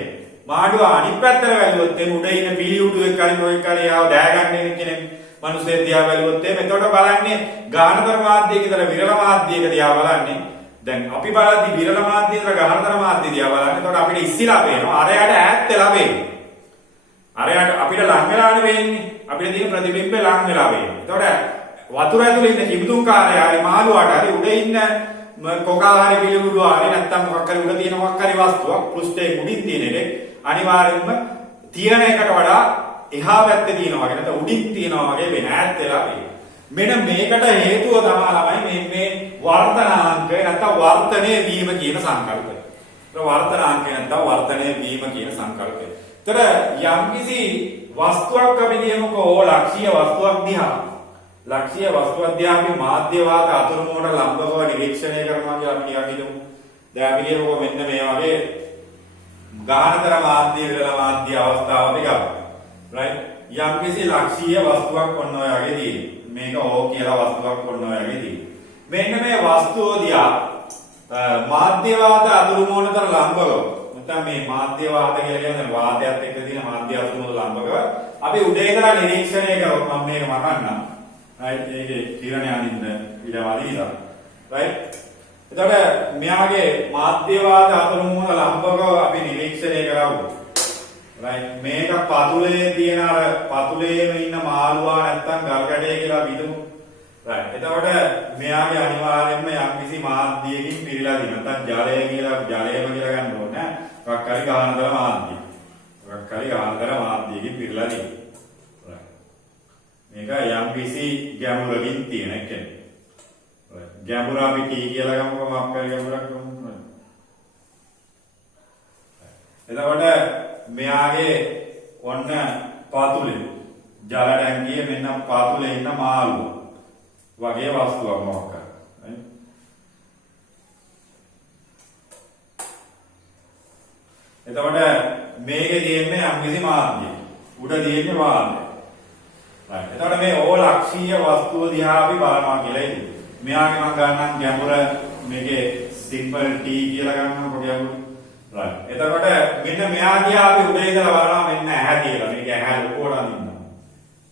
මාළුවා අනිත් පැත්තට බැලුවොත් එහෙම උඩ ඉන්න පිළිඋඩුවෙක් කලින් ඔය කාලේ ආව දෑගන්නේ කෙනෙක් මිනිස්සේ දිහා බැලුවොත් එහෙම එතකොට බලන්නේ ගාහනතර මාධ්‍යයක ඉතල විරල මාධ්‍යයක දිහා බලන්නේ. දැන් අපි බලද්දි විරල මාධ්‍ය ඉතල ගාහනතර මාධ්‍ය දිහා බලන්නේ. එතකොට අපිට ඉස්සිලා පේනවා. අරයට ඈත් වෙලා පේනවා. අරයට අපිට ලං වෙලානේ වෙන්නේ. අපිට තියෙන ප්‍රතිබිම්බේ ලං වෙලා වෙන්නේ. එතකොට වතුර ඇතුලේ ඉන්න කිඹුතුන්කාරය හරි මාළුවාට හරි උඩ ඉන්න කොකා හරි පිළිඹුඩුවා හරි නැත්තම් මොකක් හරි උඩ තියෙන මොකක් හරි වස්තුවක් පෘෂ්ඨයේ උඩින් තියෙන එක අනිවාර්යෙන්ම තියෙන එකට වඩා එහා පැත්තේ තියෙනවා වගේ නැත්නම් උඩින් තියෙනවා වගේ වෙන ඈත් වෙලා වෙන්නේ. මෙන්න මේකට හේතුව තමයි මේ වර්තනාංකය නැත්නම් වර්තනය වීම කියන සංකල්පය. වර්තනාංකය නැත්නම් වර්තනය වීම කියන සංකල්පය. ඒතර යම්කිසි වස්තුවක් අපි කියමුකෝ ලක්ෂීය වස්තුවක් දිහා අපි මාධ්‍යවාද අතුරුමුවට ලම්බව නිරීක්ෂණය කරනවා කියලා අපි නිකන් හිතමු. දැන් අපි කියමුකෝ මෙන්න මේ වගේ ගාහනතර මාධ්‍ය විරල මාධ්‍ය අවස්ථාවක් එකක්. right? යම්කිසි ලක්ෂීය වස්තුවක් ඔන්න ඔය වගේ තියෙනවා. මේක ඕ කියලා වස්තුවක් ඔන්න ඔය වගේ තියෙනවා. මෙන්න මේ වස්තුව දිහා මාධ්‍යවාද අතුරුමුවනතර ලම්බව නැත්නම් මේ මාධ්‍යවාද කියලා කියන්නේ වාදයට එක්ක තියෙන මාධ්‍ය අතුරුමුවන ලම්බව අපි උඩේ ඉඳලා නිරීක්ෂණය කරොත් මම මේක මකන්නම්. right? ඒකේ කිරණ අනින්න ඊට වඩා right? එතකොට මෙයාගේ මාධ්‍යවාද අතුරුමුවන ලම්බව අපි නිරීක්ෂණය කරවුවා. right? මේක පතුලේ තියෙන අර පතුලේම ඉන්න මාළුවා නැත්තම් ගල්කඩේ කියලා හිතමු. right? එතකොට මෙයාගේ අනිවාර්යයෙන්ම යම්කිසි මාධ්‍යයකින් පිරීලා තියෙනවා. නැත්තම් ජලයම කියලා ගන්න ඕනේ. මොකක් හරි ගාහනතර මාධ්‍යය. මොකක් හරි ගාහනතර මාධ්‍යයකින් පිරීලා තියෙනවා. right? මේක යම්කිසි ගැඹුරකින් තියෙන එකක්. right? ගැඹුර අපි කී කියලා ගමුකෝ මොකක් හරි ගැඹුරක් ගමු. එතකොට මෙයාගේ ඔන්න පතුලේ ජල ටැංකියේ මෙන්න පතුලේ ඉන්න මාළුව වගේ වස්තුවක් මොකක් හරි. එතකොට මේකේ තියෙන්නේ යම්කිසි මාධ්‍යයක්. උඩ තියෙන්නේ වාතය. right. එතකොට මේ ඕ ලක්ෂීය වස්තුව දිහා අපි බලනවා කියලා ඉතින්. මෙයාගේ මම ගන්නම් ගැඹුර මේකේ simple t කියලා ගන්නකො ගැඹුර. right. එතකොට මෙන්න මෙයා දිහා අපි උඩ ඉඳලා බලනවා මෙන්න ඇහැ කියලා. මේක ඇහැ ලොකෝට අඳින්නවා.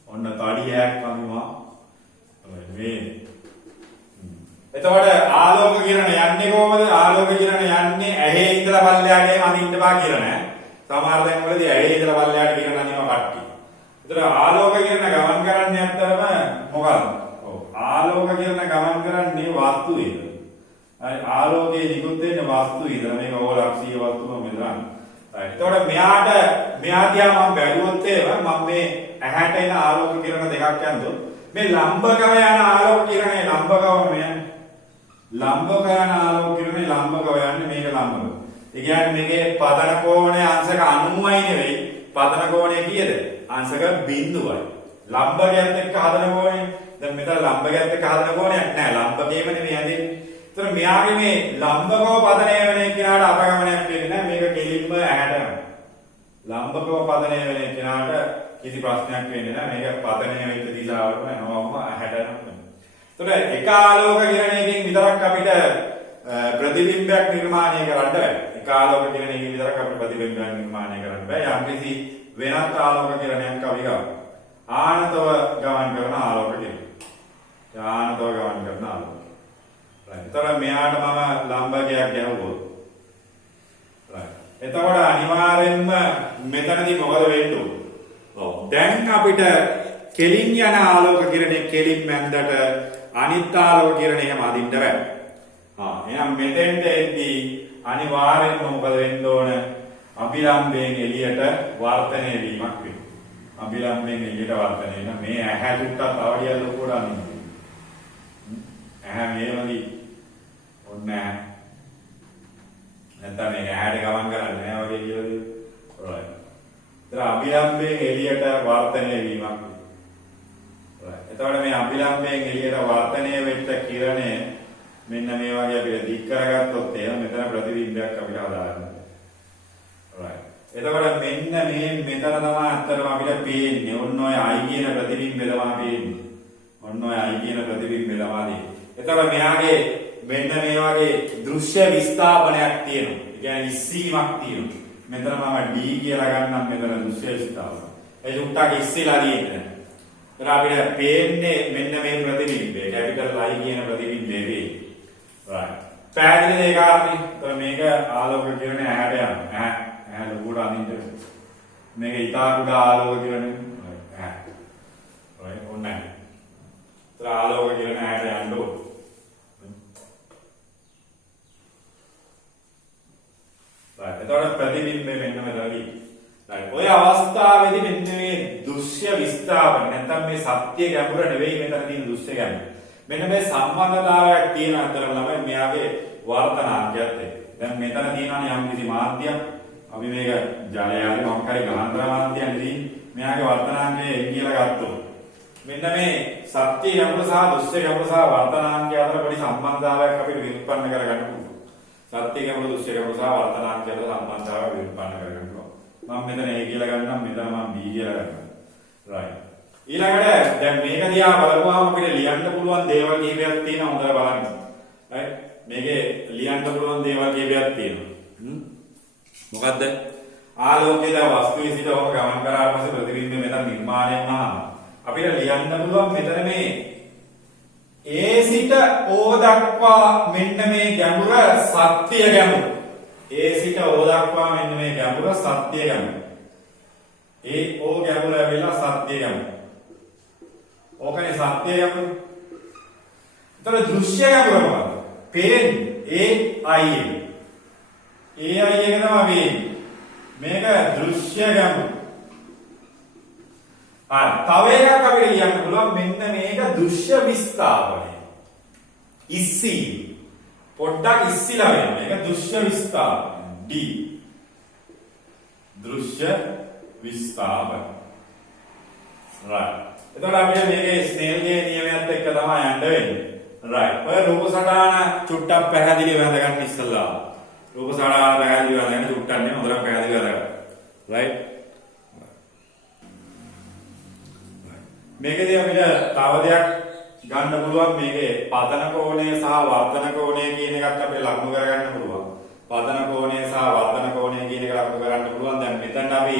ඔන්න තඩියක් අඳිනවා. මේ එතකොට ආලෝක කිරණ යන්නේ කොහමද? ආලෝක කිරණ යන්නේ ඇහි ඉඳලා පල්ලයට අඳින්න බා කියලා නෑ. සමහර තැන්වලදී ඇහි ඉඳලා පල්ලයට කිරණ අඳිනවා කට්ටිය. එතකොට ආලෝක කිරණ ගමන් කරන්නේ ඇත්තටම මොකක්ද? ඔව් ආලෝක කිරණ ගමන් කරන්නේ වස්තු විතර. හරි ආලෝකයේ නිකුත් වෙන්නේ වස්තු විතර. මේක ඕලක්ෂීය වස්තුව මෙතන. හරි. එතකොට මෙයා දිහා මම බැලුවොත් මම මේ ඇහැට එන ආලෝක කිරණ දෙකක් යනදොත් මේ ලම්බකව යන ආලෝක කිරණේ ලම්බකව මෙයන් ලම්බක යන ආලෝක කිරණේ ලම්බකව යන්නේ මේක ලම්බක. ඒ කියන්නේ මේකේ පතන කෝණය අංශක 90යි නෙවෙයි. පතන කෝණය කීයද? අංශක 0යි. ලම්බකයත් එක්ක හදන කෝණය. දැන් මෙතන ලම්බකයත් එක්ක හදන කෝණයක් නෑ. ලම්බකේම නෙමෙයි හැදෙන්නේ. ඒතර මෙයාගේ මේ ලම්බකව පතනය වෙන කෙනාට අපගමනයක් වෙන්නේ නෑ. මේක කෙලින්ම ඇහැට යනවා. ලම්බකව පතනය වෙන කෙනාට කිසි ප්‍රශ්නයක් වෙන්නේ නෑ. මේක පතනය වෙච්ච දිශාවටම යනවාම ඇහැට යනවා. එතකොට එක ආලෝක කිරණයකින් විතරක් අපිට ප්‍රතිබිම්බයක් නිර්මාණය කරන්න බෑ. එක ආලෝක කිරණයකින් විතරක් අපිට ප්‍රතිබිම්බයක් නිර්මාණය කරන්න බෑ. යම්කිසි වෙනත් ආලෝක කිරණයක් අපි ගමු. ආනතව ගමන් කරන ආලෝක කිරණ. ආනතව ගමන් කරන ආලෝක. right. එතකොට මෙයාට මම ලම්බකයක් ගැහුවොත්. right. එතකොට අනිවාර්යෙන්ම මෙතනදී මොකද වෙන්නේ? ඔව්. දැන් අපිට කෙලින් යන ආලෝක කිරණේ කෙලින් මැන්දට අනිත් ආලෝක කිරණේ හැම අදින්න බෑ. එහෙනම් මෙතෙන්ට එද්දී අනිවාර්යෙන්ම මොකද වෙන්න ඕන? අභිලම්බයෙන් එළියට වර්ධනය වීමක් වෙනවා. අභිලම්බයෙන් එළියට වර්ධනය වෙන මේ ඇහැ චුට්ටක් අවඩිය ලොකුට අදින්න. ඇහැ මේ වගේ ඔන්න නැත්නම් මේ ඇහැට ගමන් කරන්නේ නැහැ වගේ කියලාද? right. ඒතර අභිලම්බයෙන් එළියට වර්ධනය වීමක්. එතකොට මේ අභිලම්බයෙන් එළියට වර්ධනය වෙච්ච කිරණය මෙන්න මේ වගේ අපිට දික් කරගත්තොත් එහෙනම් මෙතන ප්‍රතිබිම්බයක් අපිට හදාගන්න. right. එතකොට මෙන්න මෙතන තමයි අත්‍තරම අපිට පේන්නේ. ඔන්න ඔය I කියන ප්‍රතිබිම්බය තමයි පේන්නේ. ඔන්න ඔය I කියන ප්‍රතිබිම්බය තමයි. එතකොට මෙයාගේ මෙන්න මේ වගේ දෘශ්‍ය විස්ථාපනයක් තියෙනවා. ඒ කියන්නේ ඉස්සීමක් තියෙනවා. මෙතන මම D කියලා ගන්නම් මෙතන දෘශ්‍ය විස්ථාපන. ඒ උට්ටක් ඉස්සෙලා තියෙන්නේ. ඒතර අපිට පේන්නේ මෙන්න මේ ප්‍රතිබිම්බය. කැපිටල් I කියන ප්‍රතිබිම්බය වේ. right. පැහැදිලිද ඒ කාරණේ? ඒතර මේක ආලෝක කිරණය ඇහැට යනවා. ඇහැ ලොකුට අඳින්න. මේක ඊටා කුඩා ආලෝක කිරණය. ඇහැ. right. ඔන්න. ඒතර ආලෝක කිරණය ඇහැට යන්න ඕන. right. ඒතර ප්‍රතිබිම්බය මෙන්න මෙතනදී. right. ඔය අවස්ථාවේදී මෙන්න මේ දෘශ්‍ය විස්ථාපන නැත්නම් මේ සත්‍ය ගැඹුර නෙවෙයි මෙතන තියෙන දෘශ්‍ය ගැඹුර. මෙන්න මේ සම්බන්ධතාවයක් තියෙන අතර ළමයි මෙයාගේ වර්තනාංකයත් එක්ක. දැන් මෙතන තියෙනවානේ යම් කිසි මාධ්‍යයක්. අපි මේක ජලයාගේ මොකක් හරි ගාන්තර මාධ්‍යයන්දී මෙයාගේ වර්තනාංකය කියලා ගත්තොත් මෙන්න මේ සත්‍ය ගැඹුර සහ දෘශ්‍ය ගැඹුර සහ වර්තනාංකය අතර පොඩි සම්බන්ධතාවයක් අපිට විස්පන්න කරගන්න පුළුවන්. සත්‍ය ගැඹුර දෘශ්‍ය ගැඹුර සහ වර්තනාංකය අතර සම්බන්ධතාවයක් විස්පන්න කරගන්න පුළුවන්. මම මෙතන A කියලා ගන්නම් මෙතන මම B කියලා ගන්නම්. right. ඊළඟට දැන් මේක දිහා බලපුවාම අපිට ලියන්න පුළුවන් දේවල් කීපයක් තියෙනවා හොඳට බලන්න. right. මේකේ ලියන්න පුළුවන් දේවල් කීපයක් තියෙනවා. මොකද්ද? ආලෝකයේ වස්තුවේ සිට ඔබ ගමන් කරාට පස්සේ ප්‍රතිබිම්බය මෙතන නිර්මාණය වුණාම අපිට ලියන්න පුළුවන් මෙතන මේ A සිට O දක්වා මෙන්න මේ ගැඹුර සත්‍ය ගැඹුර. A සිට O දක්වා මෙන්න මේ ගැඹුර සත්‍ය ගැඹුර. A O ගැඹුර ඇවිල්ලා සත්‍ය ගැඹුර. ඕකනේ සත්‍ය ගැඹුර. ඒතර දෘශ්‍ය ගැඹුර මොකක්ද? පේන්නේ AI එක. AI එක තමයි මේක දෘශ්‍ය ගැඹුර. තව එකක් අපිට ලියන්න පුළුවන් මෙන්න මේක දෘශ්‍ය විස්ථාපනය. ඉස්සී පොඩ්ඩක් ඉස්සිලා වෙන මේක දෘශ්‍ය විස්ථාපනය. D දෘශ්‍ය විස්ථාපනය. right. එතකොට අපිට මේකේ ස්නේල්ගේ නියමයත් එක්ක තමයි යන්න වෙන්නේ. right. ඔය රූප සටහන චුට්ටක් පැහැදිලිව හඳගන්න ඉස්සලා. රූප සටහන පැහැදිලිව හඳගන්න චුට්ටක් නේ හොඳට පැහැදිලිව හඳගන්න. right? මේකදී අපිට තව දෙයක් ගන්න පුළුවන් මේකේ පතන කෝණය සහ වර්තන කෝණය කියන එකත් අපිට ලකුණු කරගන්න පුළුවන්. පතන කෝණය සහ වර්තන කෝණය කියන එක ලකුණු කරගන්න පුළුවන්. දැන් මෙතන අපි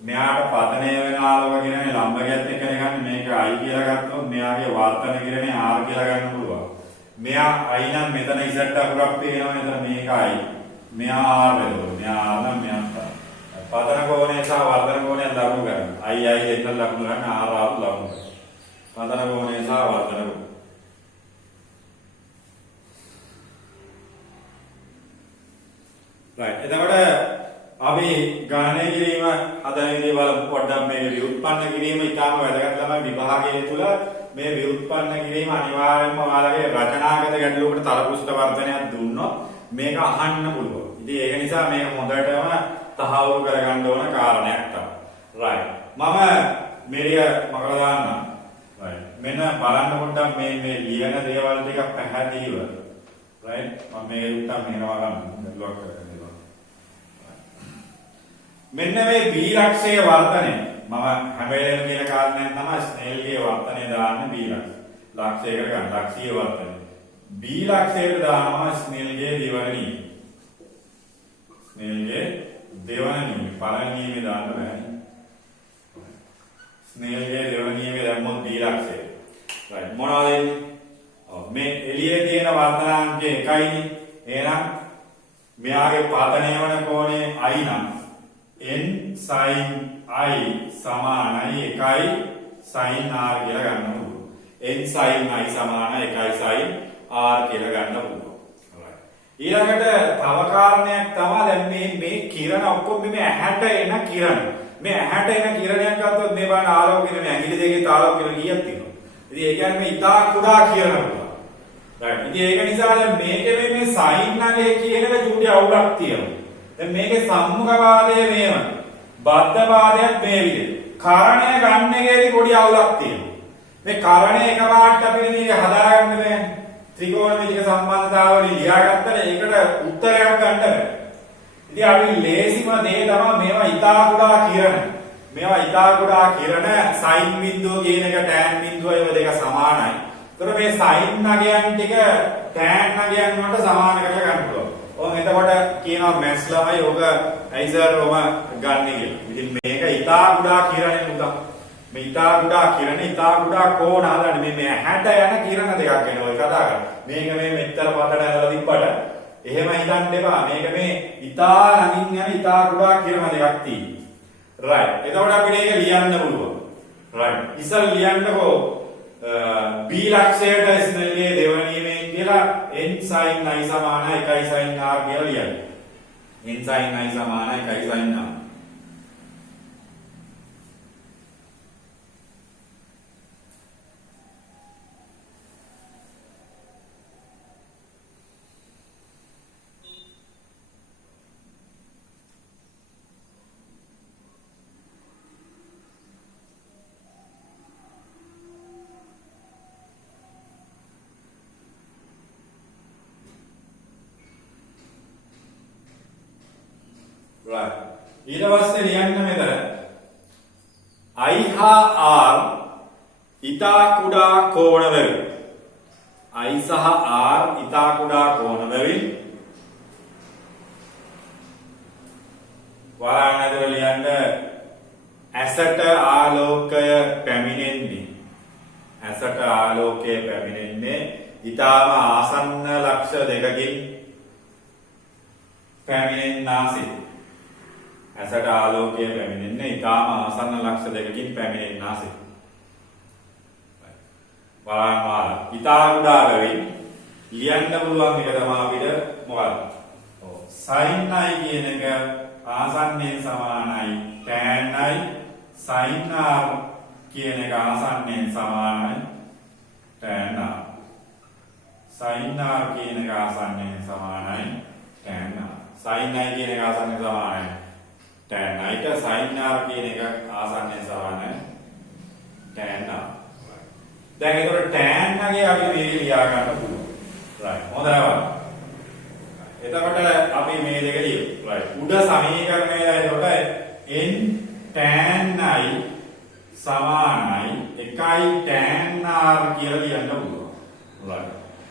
මෙයාට පතනය වෙන ආලෝක කිරණේ ලම්බකයත් එක්ක ගන්න මේක I කියලා ගත්තොත් මෙයාගේ වර්තන කිරණේ R කියලා ගන්න පුළුවන්. මෙයා I නම් මෙතන Z අකුරක් පේනවා මෙතන මේක I. මෙයා R වෙනවා. මෙයා R නම් මෙයා පතන කෝණය සහ වර්තන කෝණය ලකුණු කරගන්න. I එතන ලකුණු කරන්න R ලකුණු කරන්න. පතන කෝණය සහ වර්තන කෝණය. right. එතකොට අපි ගණනය කිරීම හදන විදිහ බලමු පොඩ්ඩක් මේක ව්‍යුත්පන්න කිරීම ඉතාම වැදගත් තමයි විභාගයේ තුල මේ ව්‍යුත්පන්න කිරීම අනිවාර්යයෙන්ම ඔයාලගේ රචනාගත ගැටලුවකට තරපුෂ්ඨ වර්ධනයක් දුන්නොත් මේක අහන්න පුළුවන්. ඉතින් ඒක නිසා මේක හොඳටම තහවුරු කරගන්න ඕන කාරණයක් තමයි. right. මම මෙරිය මකලා දාන්නම්. right. මෙන්න බලන්න පොඩ්ඩක් මේ ලියන දේවල් ටික පැහැදිලිව. right. මම මේ උත්තර මෙහෙනවා ගන්න ලොක් කරගන්න. මෙන්න මේ B ලක්ෂයේ වර්ධනය මම හැම වෙලේම කියන කාරණයක් තමයි ස්නේල්ගේ වර්ධනය දාන්නේ B ලක්ෂයකට ගන්න ලක්ෂීය වර්ධනය B ලක්ෂයට දානවා ස්නේල්ගේ දෙවන නියම ස්නේල්ගේ දෙවන නියම පළවෙනි නියමේ දාන්න බෑනේ ස්නේල්ගේ දෙවන නියමේ දැම්මොත් B ලක්ෂය right මොනවද එන්නේ මේ එළියේ තියෙන වර්ධනාංකය 1යිනේ එහෙනම් මෙයාගේ පතනය වන කෝණය I නම් n sin I සමානයි 1 sin R කියලා ගන්න පුළුවන්. n sin I සමානයි 1 sin R කියලා ගන්න පුළුවන්. ඊළඟට තව කාරණයක් තමයි දැන් මේ කිරණ ඔක්කොම මේ ඇහැට එන කිරණ. මේ ඇහැට එන කිරණයක් ගත්තොත් මේ බලන්න ආලෝක කිරණ ඇඟිලි දෙකේ ආලෝක කිරණ කීයක් තියෙනවද? ඉතින් ඒ කියන්නේ මේ ඉතා කුඩා කිරණ වල. right. ඉතින් ඒක නිසා දැන් මේකේ මේ sin නගේ කියන එක චූටි අවුලක් තියෙනවා. දැන් මේකේ සම්මුඛවාදයේ මේව බද්ධවාදයක් මේ විදිහට. කාරණය ගන්න එකේදී පොඩි අවුලක් තියෙනවා. මේ කාරණය එකපාරට අපිට මේක හදාගන්න බෑනේ. ත්‍රිකෝණමිතික සම්බන්ධතාවවලින් ලියාගත්තට ඒකට උත්තරයක් ගන්න බෑ. ඉතින් අපි ලේසිම දේ තමයි මේවා ඉතා කුඩා කිරණ. මේවා ඉතා කුඩා කිරණ sin බිඳුව කියන එක tan බිඳුව ඒවා දෙක සමානයි. ඒතර මේ sin නගයන් ටික tan නගයන් වලට සමාන කරලා ගන්න පුළුවන්. ඔව් එතකොට කියනවා මැස් ළමයි ඔක ඇයිසර් ඔම ගන්න කියලා. ඉතින් මේක ඉතා කුඩා කිරණේ උදා. මේ ඉතා කුඩා කිරණ ඉතා කුඩා කෝණ හදන්නේ මේ 60 යන කිරණ දෙකක් එනවා ඔය කතා කරන්නේ. මේක මේ මෙතර පතට ඇදලා තිබ්බට එහෙම හිතන්න එපා. මේක මේ ඉතා ළඟින් යන ඉතා කුඩා කිරණ දෙකක් තියෙනවා. right. එතකොට අපිට ඒක ලියන්න පුළුවන්. right. ඉස්සර ලියන්නකෝ B ලක්ෂයට ස්නේල්ගේ දෙවන නියමයෙන් කියලා n sin I සමාන 1 sin R කියලා ලියන්න. n sin I සමාන 1 sin R. right. ඊට පස්සේ ලියන්න මෙතන I හා R ඉතා කුඩා කෝණ බැවින් I සහ R ඉතා කුඩා කෝණ බැවින් වරාණදර ලියන්න ඇසට ආලෝකය පැමිණෙන්නේ ඉතාම ආසන්න ලක්ෂ දෙකකින් පැමිණෙන්නාසේ ඇසට ආලෝකය පැමිණෙන්නේ ඉතාම ආසන්න ලක්ෂ දෙකකින් පැමිණෙන්නාසේ බලන්න ඉතා කුඩා බැවින් ලියන්න පුළුවන් එක තමයි අපිට මොකක්ද? ඔව් sin I කියන එක ආසන්නයෙන් සමානයි tan I sin R කියන එක ආසන්නයෙන් සමානයි tan R sin R කියන එක ආසන්නයෙන් සමානයි tan R sin I කියන එක ආසන්නයෙන් සමානයි tan I ට sin R කියන එක ආසන්නයෙන් සමානයි tan R. දැන් ඒතකොට tan නගේ අපි මේ ලියා ගන්න පුළුවන්. right. හොඳයි බලන්න. එතකොට අපි මේ දෙක ලියමු. right. උඩ සමීකරණය එතකොට n tan i සමානයි 1 tan r කියලා ලියන්න පුළුවන්.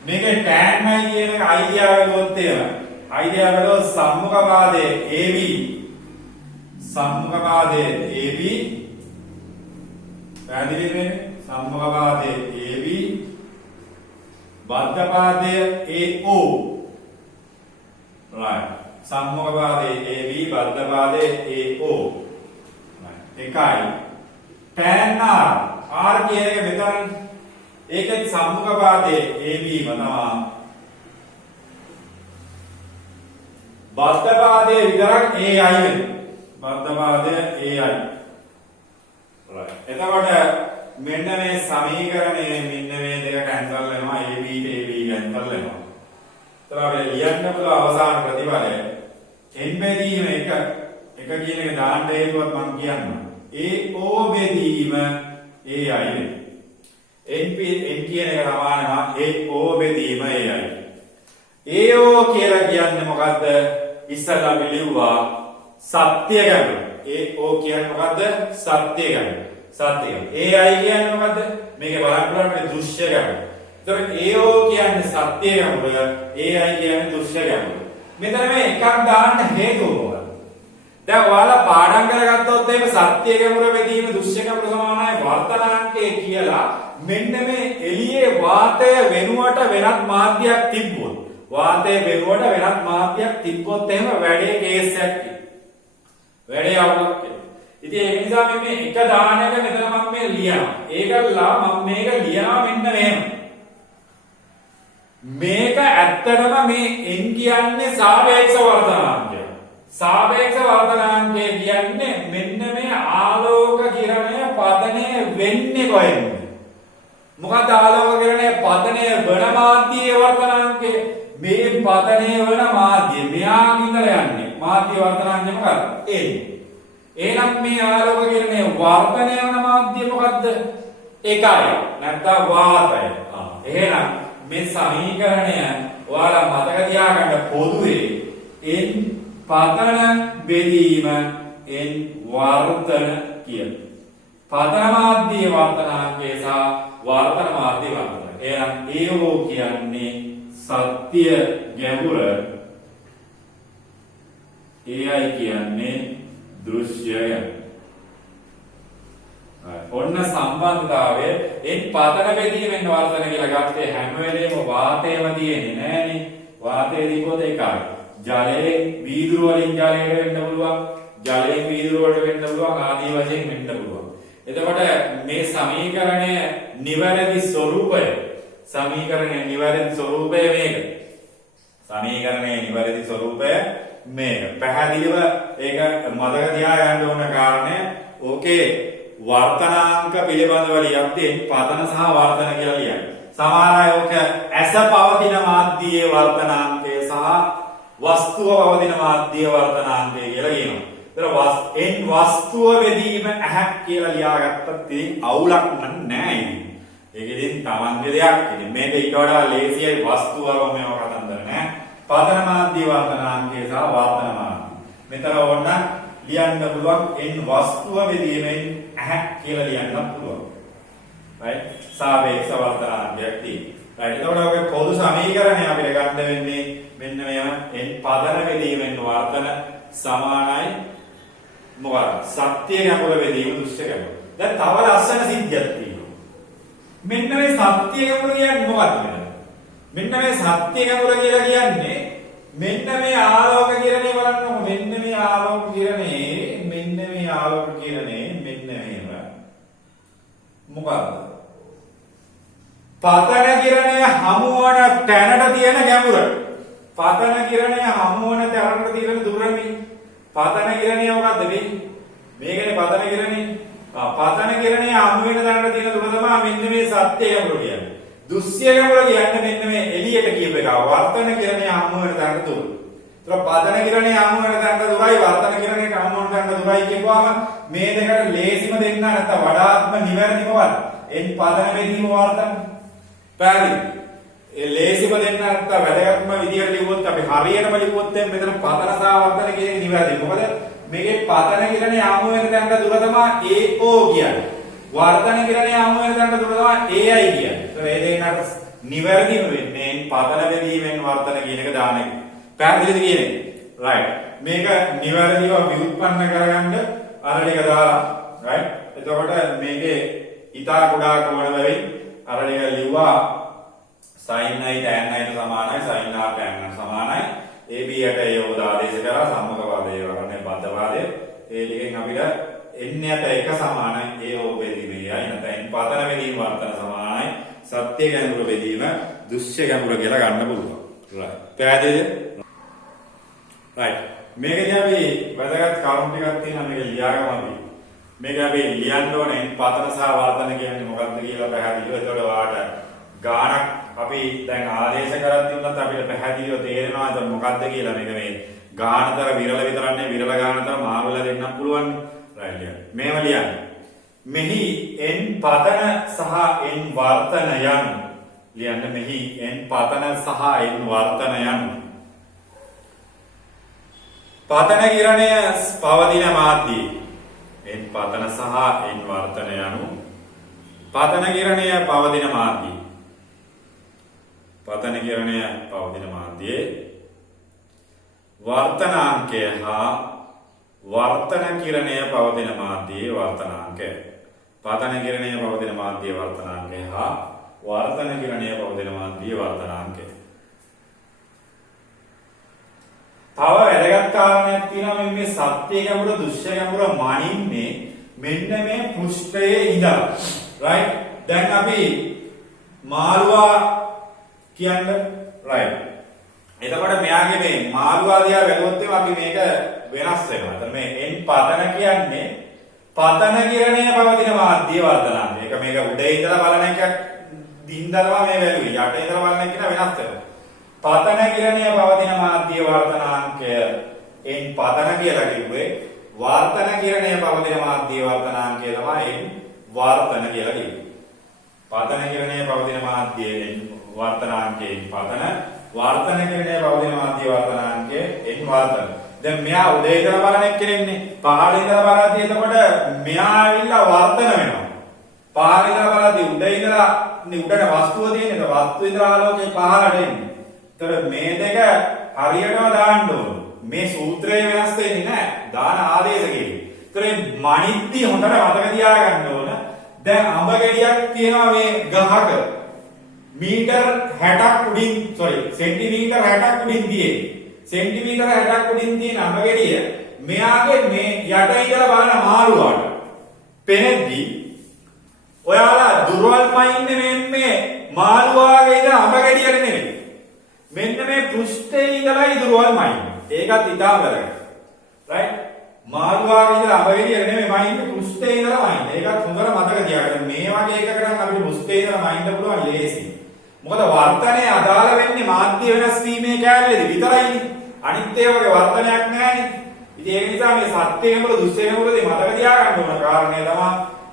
මේකේ tan i කියන එක අයිඩියාව ගත්තොත් එහෙම. අයිඩියාව ගත්තොත් සම්මුඛ පාදයේ AB සම්මුඛ පාදයේ AB පැහැදිලිද මේ? සම්මුඛ පාදයේ AB බද්ධ පාදයේ AO. right. සම්මුඛ පාදයේ AB බද්ධ පාදයේ AO. right. 1 tan r කියන එක මෙතන ඒකේ සම්මුඛ පාදයේ AB වනවා. බද්ධ පාදයේ විතරක් AI වෙනවා. බද්ධ පාදයේ AI. right. එතකොට මෙන්න මේ සමීකරණයේ මෙන්න මේ දෙක කැන්සල් වෙනවා. AB ට AB කැන්සල් වෙනවා. එතකොට අපිට ලියන්න පුළුවන් අවසාන ප්‍රතිඵලය n බෙදීම 1 කියන එක දාන්න හේතුවත් මම කියන්නම්. AO බෙදීම AI වෙනවා. n කියන එක සමානවා AO බෙදීම AI. AO කියලා කියන්නේ මොකද්ද? ඉස්සරලා අපි ලිව්වා සත්‍ය ගැඹුර. AO කියන්නේ මොකද්ද? සත්‍ය ගැඹුර. සත්‍ය. AI කියන්නේ මොකද්ද? මේකේ බලන්න පුළුවන් මේ දෘශ්‍ය ගැඹුර. එතකොට AO කියන්නේ සත්‍ය ගැඹුර, AI කියන්නේ දෘශ්‍ය ගැඹුර. මෙතන මේ එකක් දාන්න හේතුව මොකක්ද? දැන් ඔයාලා පාඩම් කරගත්තොත් එහෙම සත්‍ය ගැඹුර බෙදීම දෘශ්‍ය ගැඹුර සමානයි වර්තනාංකය කියලා මෙන්න මේ එළියේ වාතය වෙනුවට වෙනත් මාධ්‍යයක් තිබ්බොත් වාතය වෙනුවට වෙනත් මාධ්‍යයක් තිබ්බොත් එහෙම වැඩේ කේස් එකක් වැඩේ අවුලක් වෙනවා. ඉතින් ඒ නිසා මේ එක දානයක මෙතන මම මේ ලියනවා. ඒකලා මම මේක ලියනවා මෙන්න මෙහෙම. මේක ඇත්තටම මේ n කියන්නේ සාපේක්ෂ වර්තනාංකය. සාපේක්ෂ වර්තනාංකය කියන්නේ මෙන්න මේ ආලෝක කිරණය පතනය වෙන්නේ කොහෙන්ද? මොකද ආලෝක කිරණය පතනය වන මාධ්‍යයේ වර්තනාංකය මේ පතනය වන මාධ්‍ය මෙහා ඉඳලා යන්නේ. මාධ්‍ය වර්තනාංකය මොකක්ද? n. එහෙනම් මේ ආලෝක කිරණය වර්තනය වන මාධ්‍ය මොකද්ද? 1යි. නැත්නම් වාතය. එහෙනම් මේ සමීකරණය ඔයාලා මතක තියාගන්න පොදුවේ n පතන බෙදීම n වර්තන කියන. පතන මාධ්‍ය වර්තනාංකය සහ වර්තන මාධ්‍ය වර්තන. එහෙනම් AO කියන්නේ සත්‍ය ගැඹුර. AI කියන්නේ දෘශ්‍යය. ඔන්න සම්බන්ධතාවය එන් පතන බෙදීමෙන් වර්තන කියලා ගත්තේ හැම වෙලේම වාතයම තියෙන්නේ නෑනේ. වාතයේ දීපොත එකයි. ජලයෙන් වීදුරු වලින් ජලයට වෙන්න පුළුවන්. ජලයෙන් වීදුරු වලට වෙන්න පුළුවන් ආදී වශයෙන් වෙන්න පුළුවන්. එතකොට මේ සමීකරණය නිවැරදි ස්වરૂපය සමීකරණයේ නිවැරදි ස්වરૂපය මේක. සමීකරණයේ නිවැරදි ස්වરૂපය මේක. පැහැදිලිව ඒක මතක තියාගන්න ඕන කාරණය ඕකේ වර්තනාංක පිළිබඳව ලියද්දී පතන සහ වර්තන කියලා ලියන්න. සමහර අය ඕක ඇස පවතින මාධ්‍යයේ වර්තනාංකය සහ වස්තුව පවතින මාධ්‍යයේ වර්තනාංකය කියලා කියනවා. ඒතර වස්තුව බෙදීම ඇහක් කියලා ලියාගත්තත් ඉතින් අවුලක් නෑ ඉතින්. ඒක ඉතින් තමන්ගේ දෙයක්. ඉතින් මේක ඊට වඩා ලේසියයි වස්තුවම මේව කතන්දර නෑ. පතන මාධ්‍ය වර්තනාංකය සහ වර්තන මාධ්‍ය. මෙතන ඕන ලියන්න පුළුවන් n වස්තුව බෙදීමෙන් ඇහක් කියලා ලියන්න පුළුවන්. right? සාපේක්ෂ වර්තනාංකයක් තියෙනවා. right? එතකොට ඔගේ පොදු සමීකරණය අපිට ගන්න වෙන්නේ මෙන්න මේවා n පදන බෙදීමෙන් වර්තන සමානයි මොකක්ද? සත්‍ය ගැඹුර බෙදීම දෘශ්‍ය ගැඹුර. දැන් තව ලස්සන සිද්ධියක් තියෙනවා. මෙන්න මේ සත්‍ය ගැඹුර කියන්නේ මොකක්ද? මෙන්න මේ සත්‍ය ගැඹුර කියලා කියන්නේ මෙන්න මේ ආලෝක කිරණේ බලන්නකො. මෙන්න මේ ආලෝක කිරණේ මෙන්න මේ ආලෝක කිරණේ මෙන්න මේව මොකක්ද? පතන කිරණය හමු වන තැනට තියෙන ගැඹුර. පතන කිරණය හමු වන තැනට තියෙන දුරනේ. පතන කිරණය මොකද්ද මේ? මේකනේ පතන කිරණේ. පතන කිරණය හමු වෙන තැනට තියෙන දුර තමයි මෙන්න මේ සත්‍ය ගැඹුර කියන්නේ. දෘශ්‍ය ගැඹුර කියන්නේ මෙන්න මේ එළියට කියප එක. වර්තන කිරණය හමු වෙන තැනට දුර. ඒතර පතන කිරණය හමු වෙන තැනට දුරයි වර්තන කිරණයට හමු වෙන තැනට දුරයි කියපුවාම මේ දෙකට ලේසිම දෙන්න නැත්නම් වඩාත්ම නිවැරදි මොකක්ද? එන් පතන බෙදීම වර්තන. පැහැදිලි. ඒ ලේසිම දෙන්න නැත්නම් වැදගත්ම විදියට ලිව්වොත් අපි හරියටම ලිව්වොත් මෙතන පතන සහ වර්තන කියන එක නිවැරදි. මොකද මේකේ පතන කිරණේ යමු වෙන තැනට දුර තමයි AO කියන්නේ. වර්තන කිරණේ යමු වෙන තැනට දුර තමයි AI කියන්නේ. ඒතර මේ දෙන්නට නිවැරදිම වෙන්නේ පතන බෙදීමෙන් වර්තන කියන එක දාන එක. පැහැදිලිද කියන්නේ? right. මේක නිවැරදිව ව්‍යුත්පන්න කරගන්න අර ටික දාලා right. එතකොට මේකේ ඊටා කුඩා කෝණ වලින් අර ටික ලිව්වා sin i tan i ට සමානයි sin r tan r සමානයි ab යට යෝග ආදේශ කරා සම්මත වාදයේ වරන්නේ බද්ධ වාදයේ ඒ ටිකෙන් අපිට n යට 1 සමානයි AO බෙදීමේයි නැත්නම් පතන බෙදීම වර්තන සමානයි සත්‍ය ගැඹුර බෙදීම දෘශ්‍ය ගැඹුර කියලා ගන්න පුළුවන්. right. පැහැදිලිද? right. මේකදී අපි වැදගත් කරුණු ටිකක් තියෙනවා මේක ලියාගමු. මේක අපි ලියන්න ඕනේ පතන සහ වර්තන කියන්නේ මොකක්ද කියලා පැහැදිලිව. එතකොට ඔයාලට ගානක් අපි දැන් ආදේශ කරද්දී උනත් අපිට පැහැදිලිව තේරෙනවා ඒක මොකක්ද කියලා. මේක මේ ගානතර විරල විතරන්නේ විරල ගානතර මාරු වෙලා දෙන්නත් පුළුවන්. right. මේව ලියන්න. මෙහි n පතන සහ n වර්තන යන ලියන්න. මෙහි n පතන සහ n වර්තන යන පතන කිරණය පවතින මාධ්‍යයේ n පතන සහ n වර්තන යනු පතන කිරණය පවතින මාධ්‍යයේ පතන කිරණය පවතින මාධ්‍යයේ වර්තනාංකය හා වර්තන කිරණය පවතින මාධ්‍යයේ වර්තනාංකය පතන කිරණය පවතින මාධ්‍යයේ වර්තනාංකය හා වර්තන කිරණය පවතින මාධ්‍යයේ වර්තනාංකය. තව වැදගත් කාරණයක් තියෙනවා මේ සත්‍ය ගැඹුර දෘශ්‍ය ගැඹුර මනින්නේ මෙන්න මේ පෘෂ්ඨයේ ඉඳලා. right. දැන් අපි මාළුවා කියන්නේ right. එතකොට මෙයාගේ මේ මාළුවා දිහා බැලුවොත් අපි මේක වෙනස් වෙනවා. එතන මේ n පතන කියන්නේ පතන කිරණය පවතින මාධ්‍ය වර්තනාංකය. ඒක මේක උඩේ ඉඳලා බලන එකක් දින්දරවා මේ වැළුවේ. යට ඉඳලා බලන එක වෙනස් වෙනවා. පතන කිරණය පවතින මාධ්‍ය වර්තනාංකය n පතන කියලා කිව්වේ වර්තන කිරණය පවතින මාධ්‍ය වර්තනාංකය තමයි n වර්තන කියලා කිව්වේ. පතන කිරණය පවතින මාධ්‍ය n වර්තනාංකයෙන් පතන වර්තන කිරණය පවතින මාධ්‍ය වර්තනාංකය n වර්තන. දැන් මෙයා උඩේ ඉඳලා බලන එක්කෙනෙක්නේ. පහළ ඉඳලා බලද්දී එතකොට මෙයා ඇවිල්ලා වර්තන වෙනවා. පහළ ඉඳලා බලද්දී උඩේ ඉඳලා උඩට වස්තුව තියෙනද වස්තුව ඉඳලා ආලෝකේ පහළට එන්නේ. ඒතර මේ දෙක හරියටම දාන්න ඕන. මේ සූත්‍රය වෙනස් වෙන්නේ නැහැ. දාන ආදේශ කිරීම. ඒතර මනිද්දී හොඳට මතක තියාගන්න ඕන. දැන් අඹ ගෙඩියක් තියෙනවා මේ ගහක. මීටර් 60ක් උඩින් සෙන්ටිමීටර් 60ක් උඩින් තියෙන්නේ. සෙන්ටිමීටර් 60ක් උඩින් තියෙන අඹ ගෙඩිය මෙයාගේ මේ යට ඉඳලා බලන මාළුවාට පෙනෙද්දී ඔයාලා දුර්වල්මයි ඉන්නේ මේ මාළුවාගේ ඉඳ අඹ ගෙඩියට නෙමෙයි. මෙන්න මේ පෘෂ්ඨයේ ඉඳලායි දුර්වල්මයි. ඒකත් ඉතාම වැදගත්. right. මාළුවාගේ ඉඳලා අඹ ගෙඩියට නෙමෙයි මයින්නේ පෘෂ්ඨයේ ඉඳලාමයි. ඒකත් හොඳට මතක තියාගන්න. මේ වගේ එකකට නම් අපිට පෘෂ්ඨයේ ඉඳලා මයින්න පුළුවන් ලේසි. මොකද වර්තනයේ අදාළ වෙන්නේ මාධ්‍ය වෙනස් වීමේ කැලේදී විතරයිනේ. අනිත් ඒවාගේ වර්තනයක් නැහැනේ. ඉතින් ඒක නිසා මේ සත්‍ය ගැඹුර දෘශ්‍ය ගැඹුරදී මතක තියාගන්න ඕන කාරණේ තමයි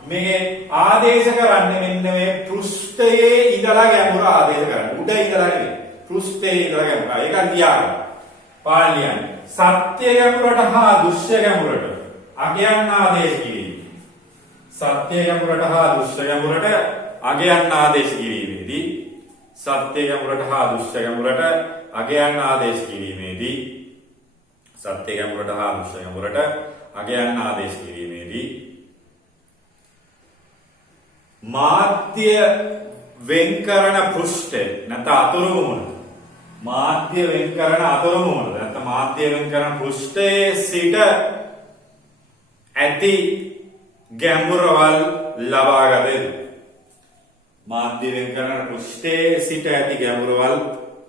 මේ ආදේශ කරන්නේ මෙන්න මේ පෘෂ්ඨයේ ඉඳලා ගැඹුර ආදේශ කරන්නේ. උඩ ඉඳලා නෙවෙයි. පෘෂ්ඨයේ ඉඳලා ගැඹුර. ඒක තියාගන්න. පාලියන් සත්‍ය ගැඹුරට හා දෘශ්‍ය ගැඹුරට අගයන් ආදේශ කිරීම. සත්‍ය ගැඹුරට හා දෘශ්‍ය ගැඹුරට අගයන් ආදේශ කිරීමේදී සත්‍ය ගැඹුරට හා දෘශ්‍ය ගැඹුරට අගයන් ආදේශ කිරීමේදී සත්‍ය ගැඹුරට හා දෘශ්‍ය ගැඹුරට අගයන් ආදේශ කිරීමේදී මාධ්‍ය වෙන් කරන පෘෂ්ඨ නැත්නම් අතුරු මුහුණ මාධ්‍ය වෙන් කරන අතුරු මුහුණ නැත්නම් මාධ්‍ය වෙන් කරන පෘෂ්ඨයේ සිට ඇති ගැඹුරවල් ලබාගත යුතුයි. මාධ්‍ය වෙන් කරන පෘෂ්ඨයේ සිට ඇති ගැඹුරවල්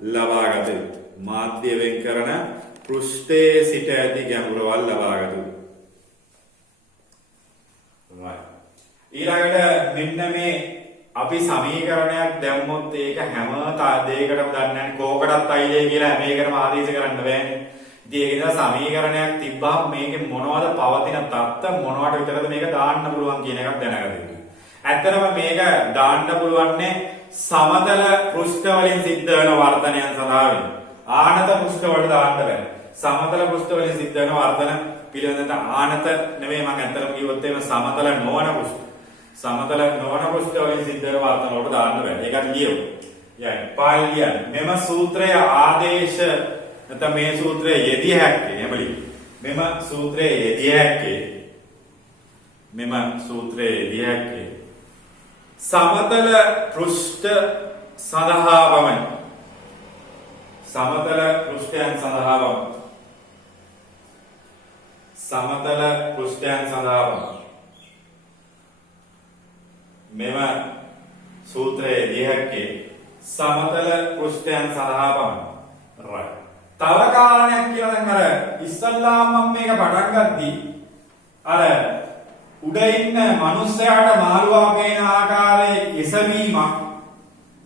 ලබාගත යුතුයි. මාධ්‍ය වෙන් කරන පෘෂ්ඨයේ සිට ඇති ගැඹුරවල් ලබාගත යුතුයි. ඊළඟට මෙන්න මේ අපි සමීකරණයක් දැම්මොත් ඒක හැම දෙයකටම දන්නේ නැහැ කෝකටත් අයිලේ කියලා හැම එකටම ආදේශ කරන්න බෑනේ. ඉතින් ඒක නිසා සමීකරණයක් තිබ්බහම මේකේ මොනවද පවතින තත්ත්ව මොනවට විතරද මේක දාන්න පුළුවන් කියන එකක් දැනගන්න ඕනේ. ඇත්තටම මේක දාන්න පුළුවන්නේ සමතල පෘෂ්ඨ වලින් සිද්ධ වෙන වර්තනයන් සඳහා වෙන. ආනත පෘෂ්ඨ වලට දාන්න බෑ. සමතල පෘෂ්ඨ වලින් සිද්ධ වෙන වර්ධන පිළිවෙලට ආනත නෙමෙයි මම ඇත්තටම කිව්වොත් එහෙම සමතල නොවන පෘෂ්ඨ. සමතල නොවන පෘෂ්ඨ වලින් සිද්ධ වෙන වර්ධන වලට දාන්න බෑ. ඒකට ලියමු. යයි පාලියන් මෙම සූත්‍රය ආදේශ නැත්නම් මේ සූත්‍රය යෙදිය හැක්කේ එහෙම ලියමු. මෙම සූත්‍රයේ යෙදිය හැක්කේ සමතල පෘෂ්ඨ සඳහා වමයි. සමතල පෘෂ්ඨයන් සඳහා වමයි. සමතල පෘෂ්ඨයන් සඳහා වමයි. මෙම සූත්‍රයේ යෙදිය හැක්කේ සමතල පෘෂ්ඨයන් සඳහා වමයි. right. තව කාරණයක් කියලා දැන් අර ඉස්සල්ලාම මම මේක පටන් ගද්දී අර උඩ ඉන්න මිනිස්සයාට මාළුවා පේන ආකාරයේ එසවීමක්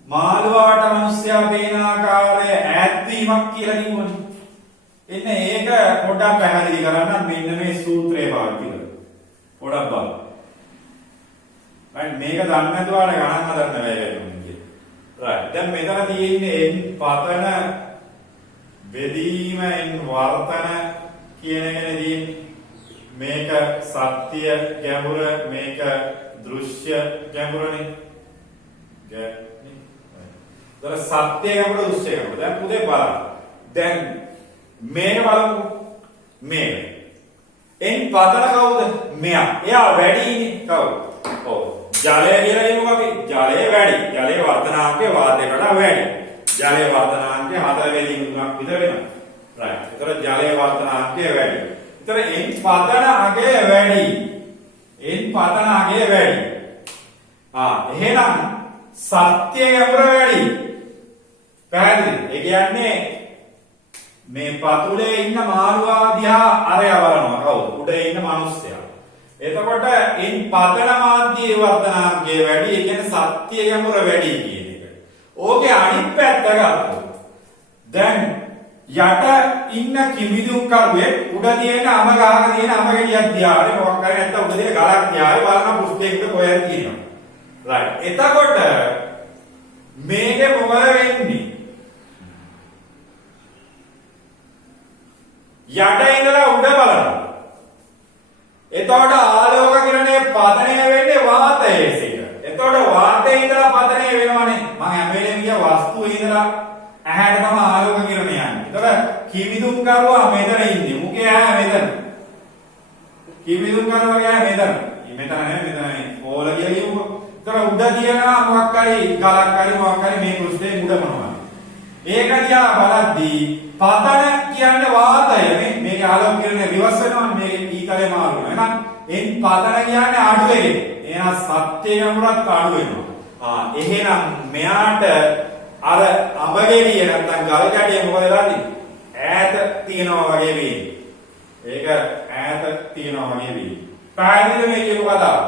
මාළුවාට මිනිස්සයා පේන ආකාරයේ ඈත්වීමක් කියලා කිව්වනේ. එන්න ඒක පොඩ්ඩක් පැහැදිලි කරන්න මෙන්න මේ සූත්‍රය පාවිච්චි කරලා. පොඩ්ඩක් බලන්න. right මේක දන්නේ නැතුව අර ගණන් හදන්න බෑ කියන්නේ. right දැන් මෙතන තියෙන්නේ පතන බෙදීමෙන් වර්තන කියන එකනේ තියෙන්නේ. මේක සත්‍ය ගැඹුර මේක දෘශ්‍ය ගැඹුරනේ. දැන් සත්‍ය ගැඹුර දෘශ්‍ය ගැඹුර. දැන් පුතේ බලන්න. දැන් මේක බලමු. මේක. එන් පතන කවුද? මෙයා. එයා වැඩිනේ කවුද? ඔව්. ජලය කියලා කියමු අපි. ජලය වැඩි. ජලයේ වර්තනාංකය වාතයට වඩා වැඩි. ජලයේ වර්තනාංකය 4 වැඩි 3ක් විතර වෙනවා. right. ඒතර ජලයේ වර්තනාංකය වැඩි. ඒතර එන් පතන අගය වැඩි. එහෙනම් සත්‍ය ගැඹුර වැඩි. පැහැදිලි? ඒ කියන්නේ මේ පතුලේ ඉන්න මාළුවා දිහා අරයා බලනවා කවුද? උඩ ඉන්න මිනිස්සයා. එතකොට එන් පතන මාධ්‍යයේ වර්තනාංකය වැඩි. ඒ කියන්නේ සත්‍ය ගැඹුර වැඩි කියන එක. ඕකේ අනිත් පැත්ත ගත්තොත් දැන් යට ඉන්න කිමිදුම් කරුවේ උඩ තියෙන අම ගහක තියෙන අම ගෙඩියක් දිහාට මොකක් කරේ නැත්නම් උඩ තියෙන ගලක් දිහාට බලන පුස්තකයකට කොහෙද තියෙනවා. right. එතකොට මේකේ මොකද වෙන්නේ? යට ඉඳලා උඩ බලනවා. එතකොට ආලෝක කිරණය පතනය වෙන්නේ වාතයේ සිට. එතකොට වාතයේ ඉඳලා පතනය වෙනවනේ. මම හැම වෙලේම කිය වස්තුවේ ඉඳලා ඇහැට තමයි ආලෝක කිරණ යන්නේ. එතකොට කිමිදුම් කරුවා මෙතන ඉන්නේ. මුගේ ඇහැ මෙතන. කිමිදුම් කරුවාගේ ඇහැ මෙතන. මෙතන නෙමෙයි මෙතනයි. ඕල කියලා කියමුකෝ. එතකොට උඩ තියනවා මොකක් හරි ගලක් හරි මොකක් හරි මේ පෘෂ්ඨයේ උඩ මොනවා. ඒක දිහා බලද්දී පතන කියන්නේ වාතය. මේකේ ආලෝක කිරණ රිවර්ස් වෙනවා. මේකේ ඊතලේ මාරු වෙනවා. එහෙනම් පතන කියන්නේ අඩු වෙන්නේ. එහෙනම් සත්‍ය ගැඹුරත් අඩු වෙනවා. එහෙනම් මෙයාට අර අඹගෙඩිය නැත්තම් ගල් කැටිය මොකද වෙලාදී? ඈත තියනවා වගේ වෙයි. ඒක ඈත තියනවා වගේ වෙයි. පැහැදිලිද මේ කියපු කතාව?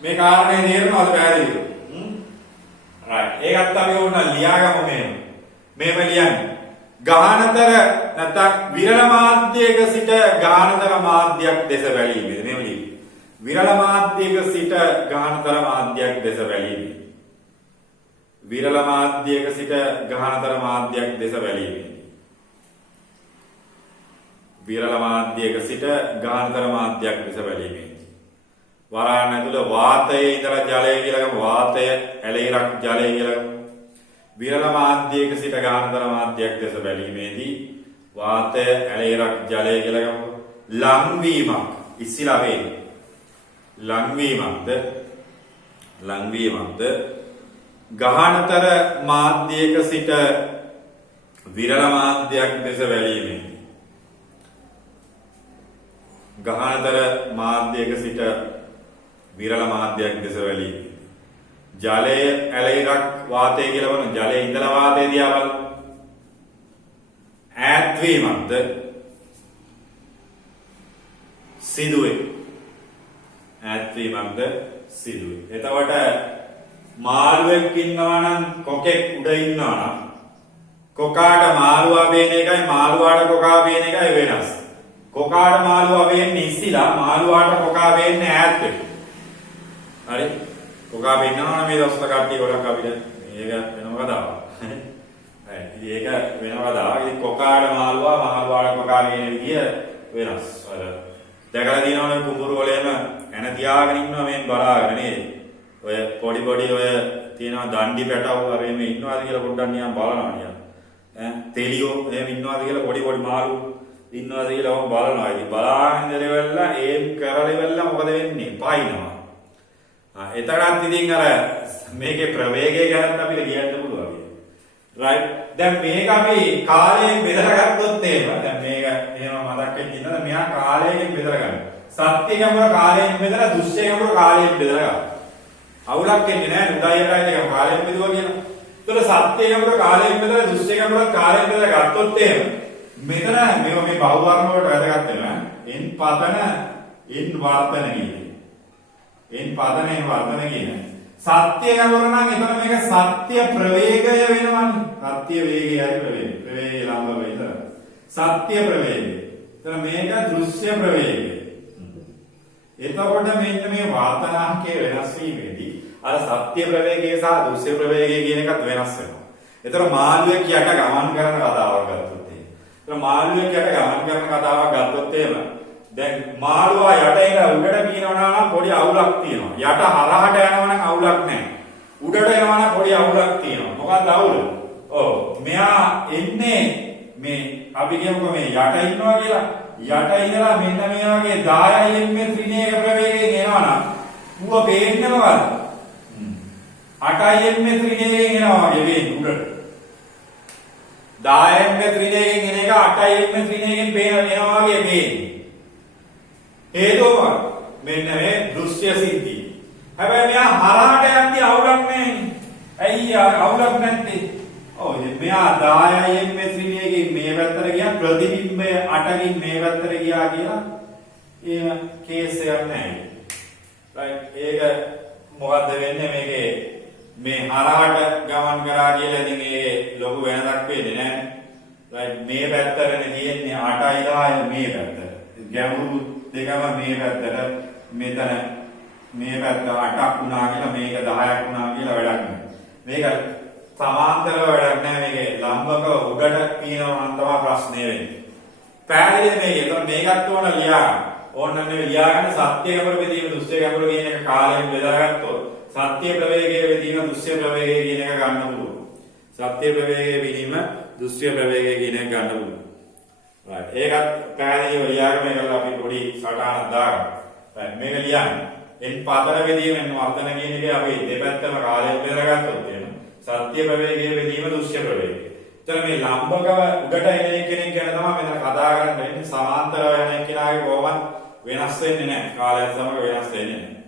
මේ කාරණේ තේරෙනවද පැහැදිලිද? right. ඒකත් අපි ඕන ලියාගමු මේව ලියන්න. ගානතර නැත්තම් විරල මාධ්‍යයක සිට ගානතර මාධ්‍යයක් දෙස බැලීමද මේව ලියන්න. විරල මාධ්‍යයක සිට ගානතර මාධ්‍යයක් දෙස බැලීම. විරල මාධ්‍යයක සිට ගානතර මාධ්‍යයක් දෙස බැලීම. විරල මාධ්‍යයක සිට ගානතර මාධ්‍යයක් දෙස බැලීම. වරායන ඇතුළ වාතයේ ඉඳලා ජලය කියලා ගමු. වාතය ඇලෙරක් ජලය කියලා ගමු. විරල මාධ්‍යයක සිට ගානතර මාධ්‍යයක් දෙස බැලීමේදී වාතය ඇලෙරක් ජලය කියලා ගමු. ලංවීමක් ඉස්සිලා වෙන්නේ. ලංවීමක්ද ගානතර මාධ්‍යයක සිට විරල මාධ්‍යයක් දෙස බැලීමේදී ගානතර මාධ්‍යයක සිට විරල මාධ්‍යයක් දෙස බැලීම. ජලය ඇලෙරක් වාතය කියලා වුණ ජලයේ ඉඳලා වාතය දිහා බලන්න. ඈත්වීමක්ද සිදුවේ. ඈත්වීමක්ද සිදුවේ. එතකොට මාළුවෙක් ඉන්නවා නම් කොකෙක් උඩ ඉන්නවා නම් කොකාට මාළුවා වේන එකයි මාළුවාට කොකා වේන එකයි වෙනස්. කොකාට මාළුවා වෙන්නේ ඉස්සිලා මාළුවාට කොකා වෙන්නේ ඈත් වෙන්න. හරි? කොකා වෙන්නවා නම් මේ දවස්වල කට්ටිය ගොඩක් අපිට මේක වෙනම කතාවක්. ඒක වෙනම කතාවක්. ඉතින් කොකාට මාළුවා මාළුවාට කොකා කියන විදිය වෙනස්. අර දැකලා තියෙනවනේ කුඹුරු වලේම එන තියාගෙන ඉන්නවා මෙන් බලාගෙන නේද? ඔය පොඩි ඔය තියෙනවා දණ්ඩි පැටවු අර එමේ ඉන්නවාද කියලා පොඩ්ඩක් නිකන් බලනවා නිකන්. තෙලියෝ එහෙම ඉන්නවාද කියලා පොඩි මාළු ඉන්නවාද කියලා වම බලනවා. ඉතින් බලාගෙන ඉඳලා ඒම් කරලා මොකද වෙන්නේ? පායිනවා. එතකත් ඉතින් අර මේකේ ප්‍රවේගය ගැන අපිට කියන්න පුළුවන්. right දැන් මේක අපි කාලයෙන් බෙදලා ගත්තොත් එහෙම දැන් මේක එහෙම මතක් වෙන්න ඉන්නද මෙහා කාලයෙන් බෙදලා ගන්න. සත්‍ය ගැඹුර කාලයෙන් බෙදලා දෘශ්‍ය ගැඹුර කාලයෙන් බෙදලා ගන්න. අවුලක් එන්නේ නැහැ උදයටයි දෙක කාලයෙන් බෙදුවා කියලා. ඒතර සත්‍ය ගැඹුර කාලයෙන් බෙදලා දෘශ්‍ය ගැඹුර කාලයෙන් බෙදලා ගත්තොත් එහෙම මෙතන මේ බහුවර්ණ වලට වැදගත් වෙනවා. එන් පතන එන් වර්තන කියන්නේ. එන් පතන එන් වර්තන කියන්නේ. සත්‍ය ගැඹුර නම් එතන මේක සත්‍ය ප්‍රවේගය වෙනවනේ. සත්‍ය වේගයයි ප්‍රවේගය. ප්‍රවේගය ලම්බ වේද. සත්‍ය ප්‍රවේගය. එතන මේක දෘශ්‍ය ප්‍රවේගය. එතකොට මෙන්න මේ වාර්තනාංකයේ වෙනස් වීමේදී අර සත්‍ය ප්‍රවේගය සහ දෘශ්‍ය ප්‍රවේගය කියන එකත් වෙනස් වෙනවා. එතන මාළුවෙක් යට ගමන් කරන කතාවක් ගත්තොත් එහෙම. එතන මාළුවෙක් යට ගමන් කරන කතාවක් ගත්තොත් එහෙම දැන් මාළුවා යට ඉඳලා උඩට පීනවනවා නම් පොඩි අවුලක් තියෙනවා. යට හරහට යනවා නම් අවුලක් නැහැ. උඩට යනවා නම් පොඩි අවුලක් තියෙනවා. මොකක්ද අවුල? ඔව් මෙයා එන්නේ මේ අපි කියමුකෝ මේ යට ඉන්නවා කියලා. යට ඉඳලා මෙන්න මේ වගේ 10 m ත්‍රිනේක ප්‍රවේගයෙන් එනවා නම් ඌව පේන්නේ මොකද්ද? 8 m ත්‍රිනේකයෙන් එනවා වගේ වෙන්නේ උඩට. 10 m ත්‍රිනේකයෙන් එන එක 8 m ත්‍රිනේකයෙන් එනවා වගේ වෙන්නේ. හේතුව මෙන්න මේ දෘශ්‍ය සිද්ධිය. හැබැයි මෙයා හරහාට යන්නේ අවුලක් නැහැ. ඇයි අවුලක් නැත්තේ? ඔව් මෙයා 10 m ත්‍රිනේකයෙන් මේ පැත්තට ගියා ප්‍රතිබිම්බය 8කින් මේ පැත්තට ගියා කියලා එහෙම කේස් එකක් නැහැ. රයිට් ඒක මොකද්ද වෙන්නේ මේකේ මේ හරහාට ගමන් කරා කියලා ඉතින් ඒ ලොකු වෙනසක් වෙන්නේ නැහැ. රයිට් මේ පැත්තටනේ තියෙන්නේ 8යි 10යි මේ පැත්තට. ගැඹුරු දෙකම මේ පැත්තට මෙතන මේ පැත්ත 8ක් වුණා කියලා මේක 10ක් වුණා කියලා වැඩක් නෑ. මේක සමාන්තරව වැඩක් නෑ මේකේ ලම්බක උඩට පීනනවා නම් තමයි ප්‍රශ්නේ වෙන්නේ. පැහැදිලිද මේක? ඒතර මේකත් ඕන ලියා. ඕනන්නේ ලියාගන්න සත්‍ය ගැඹුර බෙදීම දෘශ්‍ය ගැඹුර කියන එක කාලයෙන් බෙදාගත්තොත් සත්‍ය ප්‍රවේගයේ බෙදීම දෘශ්‍ය ප්‍රවේගයේ කියන එක ගන්න පුළුවන්. සත්‍ය ප්‍රවේගයේ බෙදීම දෘශ්‍ය ප්‍රවේගයේ කියන එක ගන්න පුළුවන්. right ඒකත් පැහැදිලිව ලියාගෙන මේකලා අපි පොඩි සටහනක් දාගන්න. right මේක ලියන්න. එන් පතන බෙදීමෙන් වර්තන කියන එකේ අපි දෙපැත්තම කාලයෙන් බෙදාගත්තොත් එහෙම සත්‍ය ප්‍රවේගයේ බෙදීම දෘශ්‍ය ප්‍රවේගය. එතන මේ ලම්බකව උඩට එන කෙනෙක් ගැන තමයි මෙතන කතා කරන්නේ. සමාන්තරව යන කෙනාගේ කොහොමද වෙනස් වෙන්නේ නැහැ. කාලයත් සමග වෙනස් වෙන්නේ නැහැ.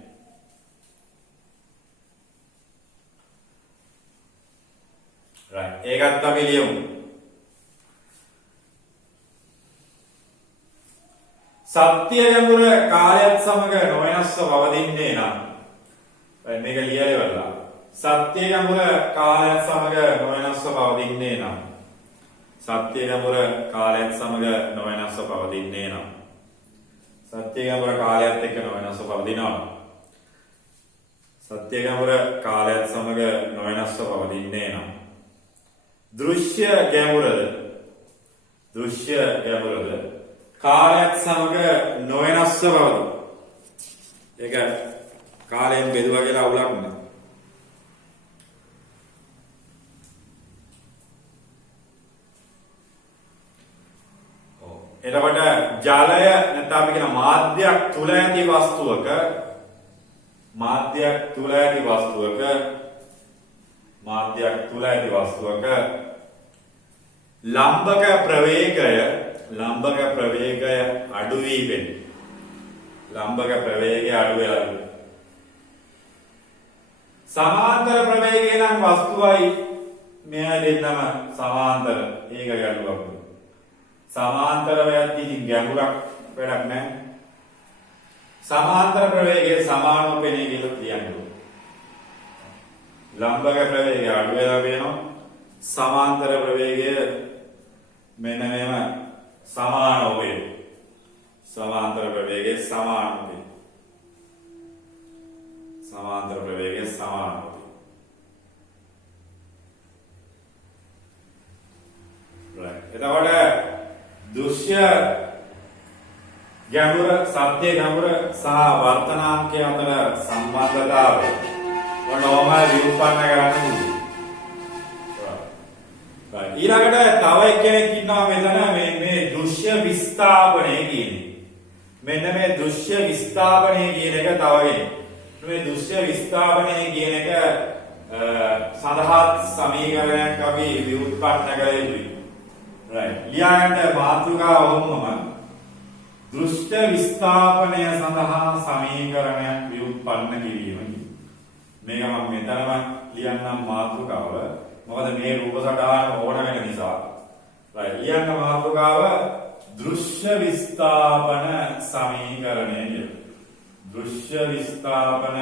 right ඒකත් අපි ලියමු. සත්‍ය ගැඹුර කාලයත් සමග නොවෙනස්ව පවතින්නේ නම් මේක ලියලා ඉවරලා සත්‍ය ගැඹුර කාලයත් සමග නොවෙනස්ව පවතින්නේ නම් සත්‍ය ගැඹුර කාලයත් සමග නොවෙනස්ව පවතින්නේ නම් සත්‍ය ගැඹුර කාලයත් එක්ක නොවෙනස්ව පවතිනවා සත්‍ය ගැඹුර කාලයත් සමග නොවෙනස්ව පවතින්නේ නම් දෘශ්‍ය ගැඹුරද කාලයත් සමග නොවෙනස්ව පවතී. ඒක කාලයෙන් බෙදුවා කියලා අවුලක් නෑ. එතකොට ජලය නැත්නම් අපි කියන මාධ්‍යයක් තුල ඇති වස්තුවක ලම්බක ප්‍රවේගය අඩු වී වෙන්නේ. ලම්බක ප්‍රවේගය අඩු වෙලා. සමාන්තර ප්‍රවේගය නම් වස්තුවයි මෙයා දෙන්නම සමාන්තර. ඒක ගැඹුරක්. සමාන්තර වෙද්දී ගැඹුරක් වැඩක් නැහැ. සමාන්තර ප්‍රවේගයේ සමානව පෙනේ කියලා කියන්නේ. ලම්බක ප්‍රවේගය අඩු වෙලා වෙනවා. සමාන්තර ප්‍රවේගය මෙන්න මේම සමානව වේ. සමාන්තර ප්‍රවේගයේ සමානව වේ. සමාන්තර ප්‍රවේගයේ සමානව වේ. එතකොට දෘශ්‍ය ගැඹුර සත්‍ය ගැඹුර සහ වර්තනාංකය අතර සම්බන්ධතාවය මොනෝම විඋප්පන්න කරන්න පුළුවන්. ඊළඟට තව එක්කෙනෙක් ඉන්නවා මෙතන මේ දෘශ්‍ය විස්ථාපනය කියන්නේ. මෙන්න මේ දෘශ්‍ය විස්ථාපනය කියන එක තව කෙනෙක්. මේ දෘශ්‍ය විස්ථාපනය කියන එක සඳහා සමීකරණයක් අපි විඋප්පන්න කළ යුතුයි. right. ලියන්න මාතෘකාව වොන්නම දෘශ්‍ය විස්ථාපනය සඳහා සමීකරණයක් විඋප්පන්න කිරීම. මේක මම මෙතනම ලියන්නම් මාතෘකාව. මොකද මේ රූප සටහන ඕන වෙන නිසා. right. ලියන්න මාතෘකාව දෘශ්‍ය විස්ථාපන සමීකරණය කියලා. දෘශ්‍ය විස්ථාපන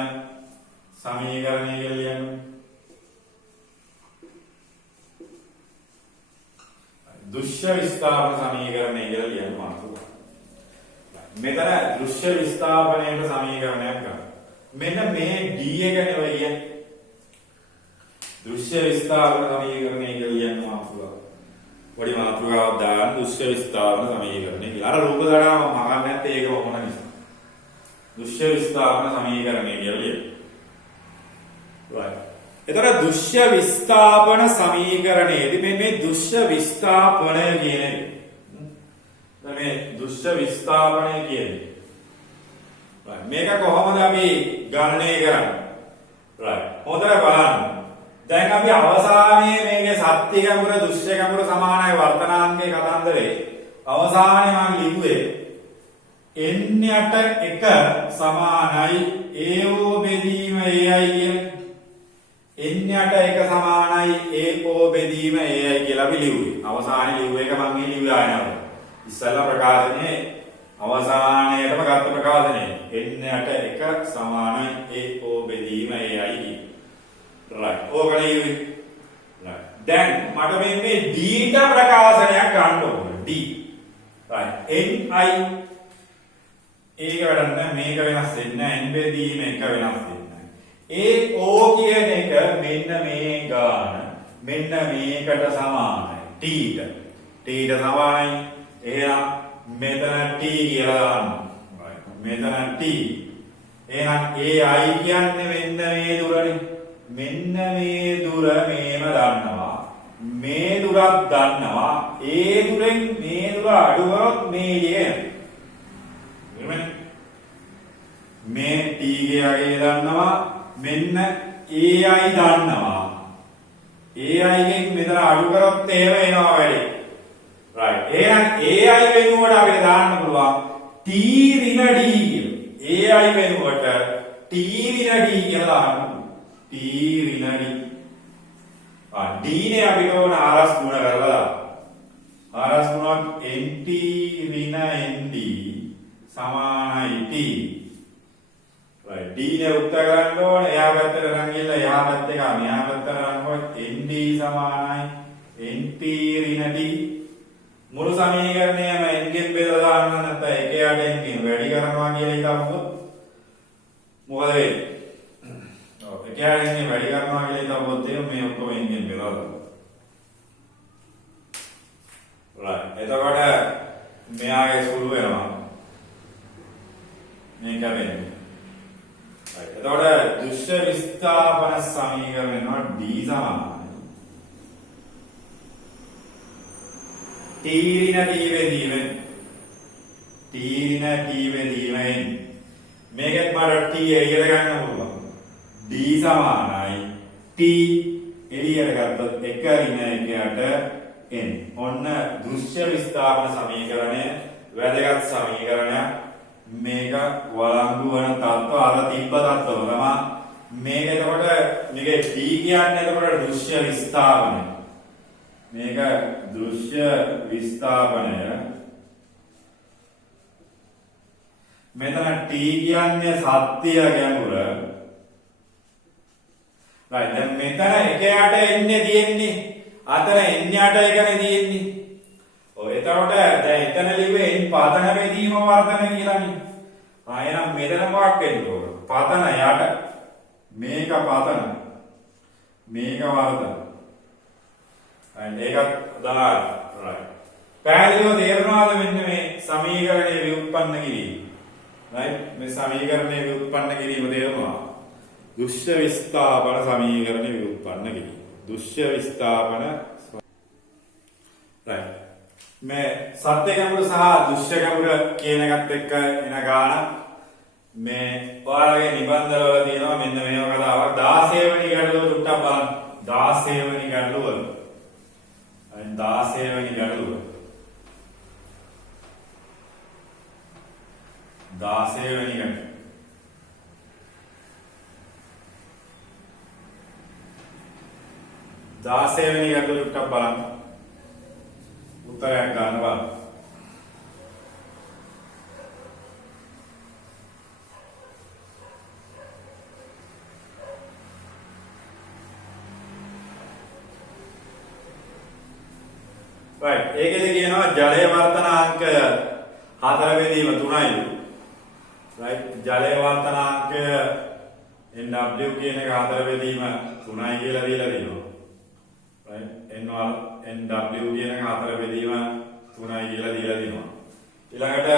සමීකරණය කියලා ලියන්න. දෘශ්‍ය විස්ථාපන සමීකරණය කියලා ලියන්න මාතෘකාව. මෙතන දෘශ්‍ය විස්ථාපනයේ සමීකරණයක් ගන්න. මෙන්න මේ D එක නෙවෙයි දෘශ්‍ය විස්ථාපන සමීකරණය කියලා ලියන්න මාතෘකාව. පොඩි මාතෘකාවක් දාන්න දෘශ්‍ය විස්ථාපන සමීකරණය කියලා. අර රූප ධාරාව මගන්නේ නැත්නම් ඒක මොන නිසා? දෘශ්‍ය විස්ථාපන සමීකරණය කියලා ලියන්න. right. එතකොට දෘශ්‍ය විස්ථාපන සමීකරණයේදී මේ දෘශ්‍ය විස්ථාපනය කියන්නේ මේ දෘශ්‍ය විස්ථාපනය කියන්නේ මේක කොහොමද අපි ගණනය කරන්නේ? right. හොඳට බලන්න. දැන් අපි අවසානයේ මේකේ සත්‍ය ගැඹුර දෘශ්‍ය ගැඹුර සමානයි වර්තනාංගයේ කතන්දරේ අවසානයේ මම ලිව්වේ n යට 1 සමානයි AO බෙදීම AI කියන n යට 1 සමානයි AO බෙදීම AI කියලා අපි ලිව්වේ. අවසානයේ ලිව්ව එක මම මේ ලිව්වේ ආයෙත්. ඉස්සෙල්ලා ප්‍රකාශනයේ අවසානයේටම ගත්ත ප්‍රකාශනය n යට 1 සමානයි AO බෙදීම AI. right. ඕකනේ right. දැන් මට මේ D ට ප්‍රකාශනයක් ගන්න ඕනේ. D. right. ni ඒක වැඩක් නෑ මේක වෙනස් වෙන්නේ නෑ n බෙදීම එක වෙනස් වෙන්නේ නෑ. AO කියන එක මෙන්න මේ ගාන මෙන්න මේකට සමානයි t ට. t ට සමානයි. එහෙනම් මෙතන t කියලා දාන්න. right. මෙතන t. එහෙනම් ai කියන්නේ මෙන්න මේ දුරනේ. මෙන්න මේ දුර මේම දන්නවා. මේ දුරක් දන්නවා. ඒ දුරෙන් මේ දුර අඩු කරොත් මේ කියන. මේ t ගේ අගය දන්නවා. මෙන්න ai දන්නවා. ai ගෙන් මෙතන අඩු කරොත් එහෙම එනවා වැඩි. right. එහෙනම් ai වෙනුවට අපිට දාන්න පුළුවන් t ඍණ d කියලා. ai වෙනුවට t ඍණ d කියලා දාන්න. t ඍණ d. d නේ අපිට ඕන RS ගුණ කරලා දාන්න. RS ගුණක් nt ඍණ nd සමානයි t. right. d නේ උත්තර ගන්න ඕනේ. එහා පැත්තට අරන් ගිහලා එහා පැත්තේ ගන්න. එහා පැත්තට අරන්කොත් nd සමානයි nt ඍණ d. මුළු සමීකරණයම n ගෙන් බෙදලා දාන්න නැත්නම් 1 යට n ගෙන් වැඩි කරනවා කියලා හිතමුකෝ. මොකද වෙන්නේ? ඔව් 1 යට n ගෙන් වැඩි කරනවා කියලා හිතමුකෝ එහෙනම් මේ ඔක්කොම n ගෙන් බෙදලා දාන්න. right. එතකොට මෙයාගේ සුළු වෙනවා. මේක වෙන්නේ. right. එතකොට දෘශ්‍ය විස්ථාපන සමීකරණය වෙනවා d සමානයි t ඍණ t බෙදීමෙන් t ඍණ t බෙදීමෙන් මේකත් මට t එළියට ගන්න පුළුවන්. d සමානයි t එළියට ගත්තොත් 1 ඍණ 1ට n. ඔන්න දෘශ්‍ය විස්ථාපන සමීකරණය වැදගත් සමීකරණයක්. මේක වළංගු වන තත්ත්ව අර තිබ්බ තත්ත්ව තමයි මේක. එතකොට මේකේ d කියන්නේ එතකොට දෘශ්‍ය විස්ථාපනය. මේක දෘශ්‍ය විස්ථාපනය. මෙතන t කියන්නේ සත්‍ය ගැඹුර. right. දැන් මෙතන 1 යට එන්නේ තියෙන්නේ. අතන n යට එකනේ තියෙන්නේ. ඔය එතකොට දැන් එතන ලිව්වේ n පතන බෙදීම වර්ධන කියලානේ. එහෙනම් මෙතන මොකක් වෙන්න ඕන? පතන යට මේක පතන මේක වර්ධන. and ඒකත් දාන්න. right. පැහැදිලිව තේරෙනවද මෙන්න මේ සමීකරණයේ ව්‍යුත්පන්න කිරීම? right මේ සමීකරණයේ ව්‍යුත්පන්න කිරීම තේරුණා. දුෂ්‍ය විස්ථාපන සමීකරණයේ ව්‍යුත්පන්න කිරීම. දුෂ්‍ය විස්ථාපන right මේ සත්‍ය ගැඹුර සහ දුෂ්‍ය ගැඹුර කියන එකත් එක්ක එන ගාන මේ ඔයාලගේ නිබන්ධන වල තියෙනවා මෙන්න මේව කතාවක් 16 වෙනි ගැටලුව ටුට්ටක් බලන්න 16 වෙනි ගැටලුව 16 වෙනි ගැටලුව 16 වෙනි ගැටලුව 16 වෙනි ගැටලුව ටුට්ටක් බලන්න උත්තරයක් ගන්න බලන්න right ඒකෙදි කියනවා ජලයේ වර්තනාංකය 4 බෙදීම 3යි right ජලයේ වර්තනාංකය NW කියන එක 4 බෙදීම 3යි කියලා දීලා තියෙනවා right NW කියන එක 4 බෙදීම 3යි කියලා දීලා තියෙනවා ඊළඟට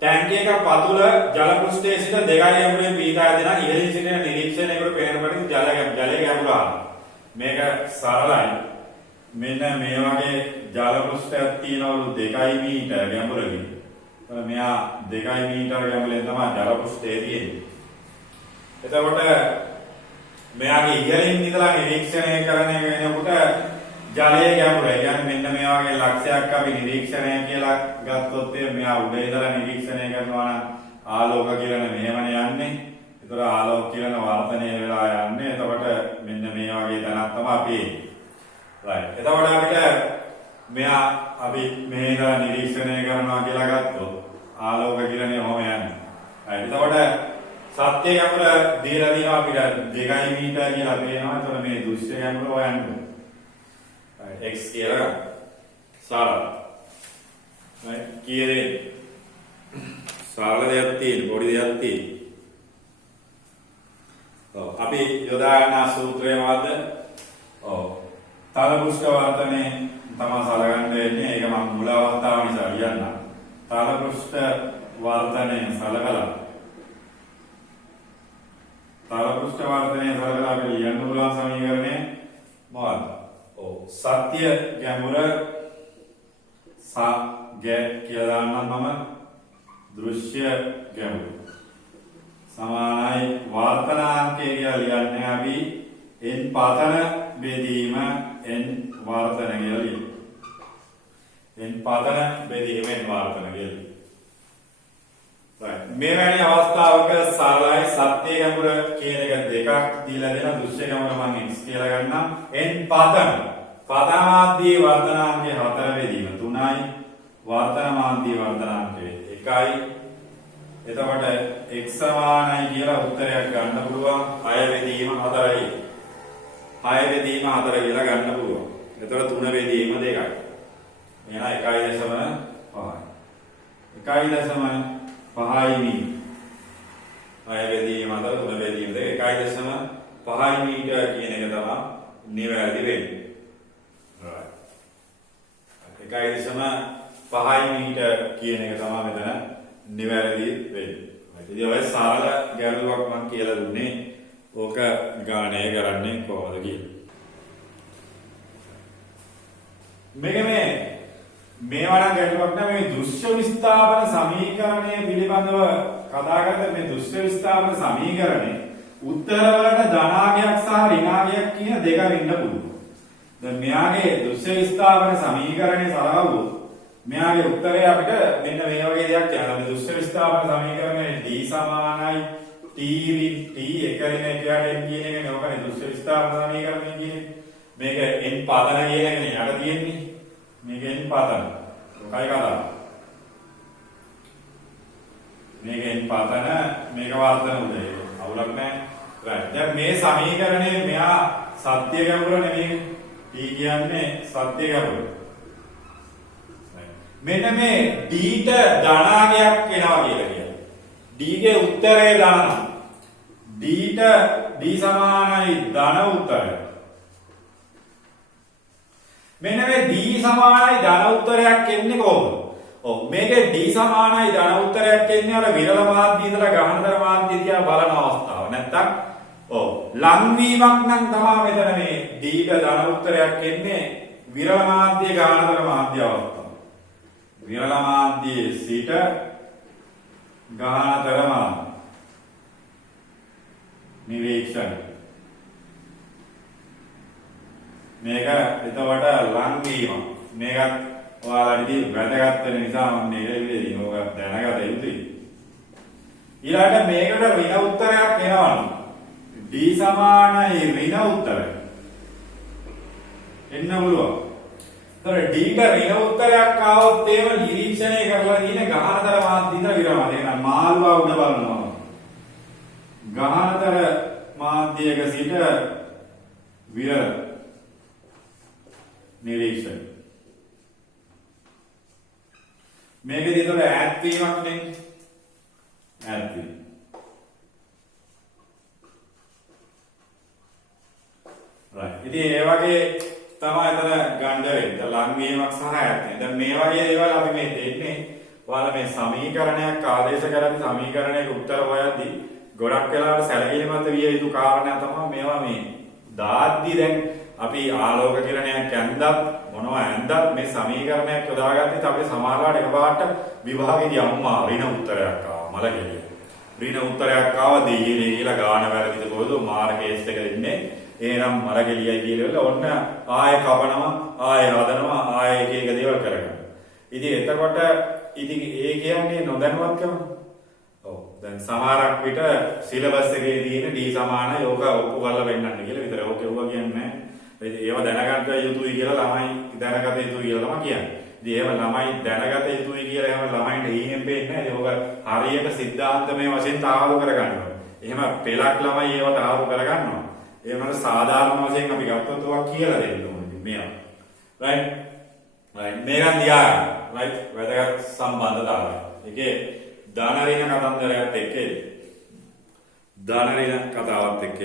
ටැංකිය එක පතුල ජල පෘෂ්ඨයේ සිට 2 ගැඹුරේ පීඩා දෙන ඉහළින් සිටින නිරීක්ෂණයකට පේනකොට ජලයේ ගැඹුර මේක සරලයි මෙන්න මේ වගේ ජල පෘෂ්ඨයක් තියෙනවලු 2 මීටර ගැඹුරකින්. එතන මෙයා 2 මීටර ගැඹුරෙන් තමයි ජල පෘෂ්ඨය තියෙන්නේ. එතකොට මෙයාගේ ඉහළින් ඉඳලා නිරීක්ෂණය කරන වෙනකොට ජලයේ ගැඹුර. ඒ කියන්නේ මෙන්න මේ වගේ ලක්ෂයක් අපි නිරීක්ෂණය කියලා ගත්තොත් මෙයා උඩ ඉඳලා නිරීක්ෂණය කරනවා නම් ආලෝක කිරණ මෙහෙමනේ යන්නේ. ඒතර ආලෝක කිරණ වර්ධනය වෙලා යන්නේ. එතකොට මෙන්න මේ වගේ තැනක් තමයි අපි right එතකොට අපිට මෙයා අපි මේ ඉඳලා නිරීක්ෂණය කරනවා කියලා ගත්තොත් ආලෝක කිරණය ඔහොම යන්නේ. right එතකොට සත්‍ය ගැඹුර දීලා දිනවා අපිට 2 මීටර කියලා පේනවා. එතකොට මේ දුෂ්‍ය ගැඹුර හොයන්න. right x කියලා සරල. right කීයද? සරල දෙයක් තියෙන පොඩි දෙයක් තියෙන. ඔව් අපි යොදා ගන්න සූත්‍රය මොකද්ද? ඔව් තල පෘෂ්ඨ වර්තනයේ තමයි සලකන්න වෙන්නේ. ඒක මම මුල අවස්ථාව නිසා කියන්නම්. තල පෘෂ්ඨ වර්තනයේ සලකලා අපි ලියන්න පුළුවන් සමීකරණය මොකක්ද? ඔව් සත්‍ය ගැඹුර කියලා දාන්නම් මම දෘශ්‍ය ගැඹුර සමානයි වර්තනාංකය කියලා ලියන්නේ අපි n පතන බෙදීම n වර්තන කියලා ලියනවා. n පතන බෙදීම n වර්තන කියලා. right මේ වැනි අවස්ථාවක සරලයි සත්‍ය ගැඹුර කියන එක දෙකක් දීලා දෙන දෘශ්‍ය ගැඹුර මම x කියලා ගන්නම්. n පතන පතමාද්දී වර්තනාංකය 4 බෙදීම 3යි වර්තන මාද්දී වර්තනාංකය 1යි. එතකොට x සමානයි කියලා උත්තරයක් ගන්න පුළුවන් 6 බෙදීම 4යි. 6 බෙදීම 4 කියලා ගන්න පුළුවන්. එතකොට 3 බෙදීම 2යි. එහෙනම් 1.5යි. 1.5යි මී. 6 බෙදීම 4 3 බෙදීම 2 1.5යි මීටර කියන එක තමයි නිවැරදි වෙන්නේ. right 1.5යි මීටර කියන එක තමයි මෙතන නිවැරදි වෙන්නේ. ඉතින් ඔය සරල ගැටලුවක් මම කියලා දුන්නේ. ඕක ගාණය කරන්නේ කොහොමද කියලා. මේක මේ වරන් ගැටලුවක් නෑ. මේ දෘශ්‍ය විස්ථාපන සමීකරණය පිළිබඳව කතා කරද්දී මේ දෘශ්‍ය විස්ථාපන සමීකරණේ උත්තරවලට ධනාගයක් සහ ඍණාගයක් කියන දෙක වෙන්න පුළුවන්. දැන් මෙයාගේ දෘශ්‍ය විස්ථාපන සමීකරණේ සලකුවොත් මෙයාගේ උත්තරය අපිට මෙන්න මේ වගේ දෙයක් යනවා. මේ දෘශ්‍ය විස්ථාපන සමීකරණේ d සමානයි t එක ඍණ එකයට n කියන එක නෝකනේ දෘශ්‍ය විස්ථාපන සමීකරණය කියන්නේ. මේක n පදන කියන එකනේ යට තියෙන්නේ. මේක n පදන. මොකයි කතාව? මේක n පදන මේක වර්ධන උදේ. අවුලක් නැහැ. right. දැන් මේ සමීකරණේ මෙයා සත්‍ය ගැඹුර නෙමෙයි. t කියන්නේ සත්‍ය ගැඹුර. මෙන්න මේ d ට ධනාගයක් එනවා කියලා කියනවා. d ගේ උත්තරය දානවා. d ට d සමානයි ධන උත්තරය. මෙන්න මේ d සමානයි ධන උත්තරයක් එන්නේ කොහොමද? ඔව් මේකේ d සමානයි ධන උත්තරයක් එන්නේ අර විරල මාධ්‍ය ඉඳලා ගානතර මාධ්‍ය දිහා බලන අවස්ථාව. නැත්තම් ඔව් ලංවීමක් නම් තමයි මෙතන මේ d ට ධන උත්තරයක් එන්නේ විරල මාධ්‍ය ගානතර මාධ්‍ය අවස්ථාව. විරල මාධ්‍යයේ සිට ගානතර මාධ්‍ය නිරීක්ෂණ මේක එතකොට ලංවීම මේකත් ඔයාලටදී වැදගත් වෙන නිසා මම මේ විදිහට ඕක දැනගත යුතුයි. ඊළඟට මේකට ඍණ උත්තරයක් එනවලු. d සමානයි ඍණ උත්තරය. එන්න පුළුවන්. ඒතර d ට ඍණ උත්තරයක් ආවොත් ඒව නිරීක්ෂණය කරලා තියෙන ගහනතර මාධ්‍ය විතර විරමද. එහෙනම් මාළුවා උඩ බලනවා. ගහනතර මාධ්‍යයක සිට විරල නිරීක්ෂණ මේකදී ඒතර ඈත් වීමක් නේ ඈත් වීම right ඉතින් ඒ වගේ තමයි එතන ගන්න වෙන්නේ ලං වීමක් සහ ඈත් වීම. දැන් මේ වගේ දේවල් අපි මේ දෙන්නේ ඔයාලා මේ සමීකරණයක් ආදේශ කරද්දී සමීකරණයක උත්තර හොයද්දී ගොඩක් වෙලාවට සැලකිලිමත් විය යුතු කාරණා තමයි මේවා මේ දාද්දි දැන් අපි ආලෝක කිරණයක් ඇන්දත් මොනවා ඇන්දත් මේ සමීකරණයක් යොදාගත්තත් අපි සමහරවිට එකපාරට විභාගෙදී අම්මා ඍණ උත්තරයක් ආවා මල කෙලිය. ඍණ උත්තරයක් ආවා දෙයියනේ කියලා ගාන වැරදිද කොහොද මාර කේස් එක දෙන්නේ. එහෙනම් මල කෙලියයි කියලා ඔන්න ආයෙ කපනවා ආයෙ හදනවා ආයෙ එක එක දේවල් කරගන්න. ඉතින් එතකොට ඉතින් ඒ කියන්නේ නොදැනුවත්කම. ඔව් දැන් සමහරක් විට සිලබස් එකේ තියෙන d සමාන යෝග ඔප්පු කරලා වෙන්නන්න කියලා විතර ඕක ඒවා කියන්නේ ඒව දැනගන්න යුතුයි කියලා ළමයි දැනගත යුතුයි කියලා තමයි කියන්නේ. ඉතින් ඒව ළමයි දැනගත යුතුයි කියලා එහෙම ළමයින්ට හීනෙන් පේන්නේ නැහැ. ඒක හරියට සිද්ධාන්තමය වශයෙන් තාවු කරගන්නවා. එහෙම පෙළක් ළමයි ඒව තාවු කරගන්නවා. ඒ වුණාට සාධාරණ වශයෙන් අපි ගත්තොත් ඔවා කියලා දෙන්න ඕනේ මේවා. right මේකන් දිහා right වැදගත් සම්බන්ධතාවය. ඒකේ ධන ඍණ කතන්දරයත් එක්ක ධන ඍණ කතාවත් එක්ක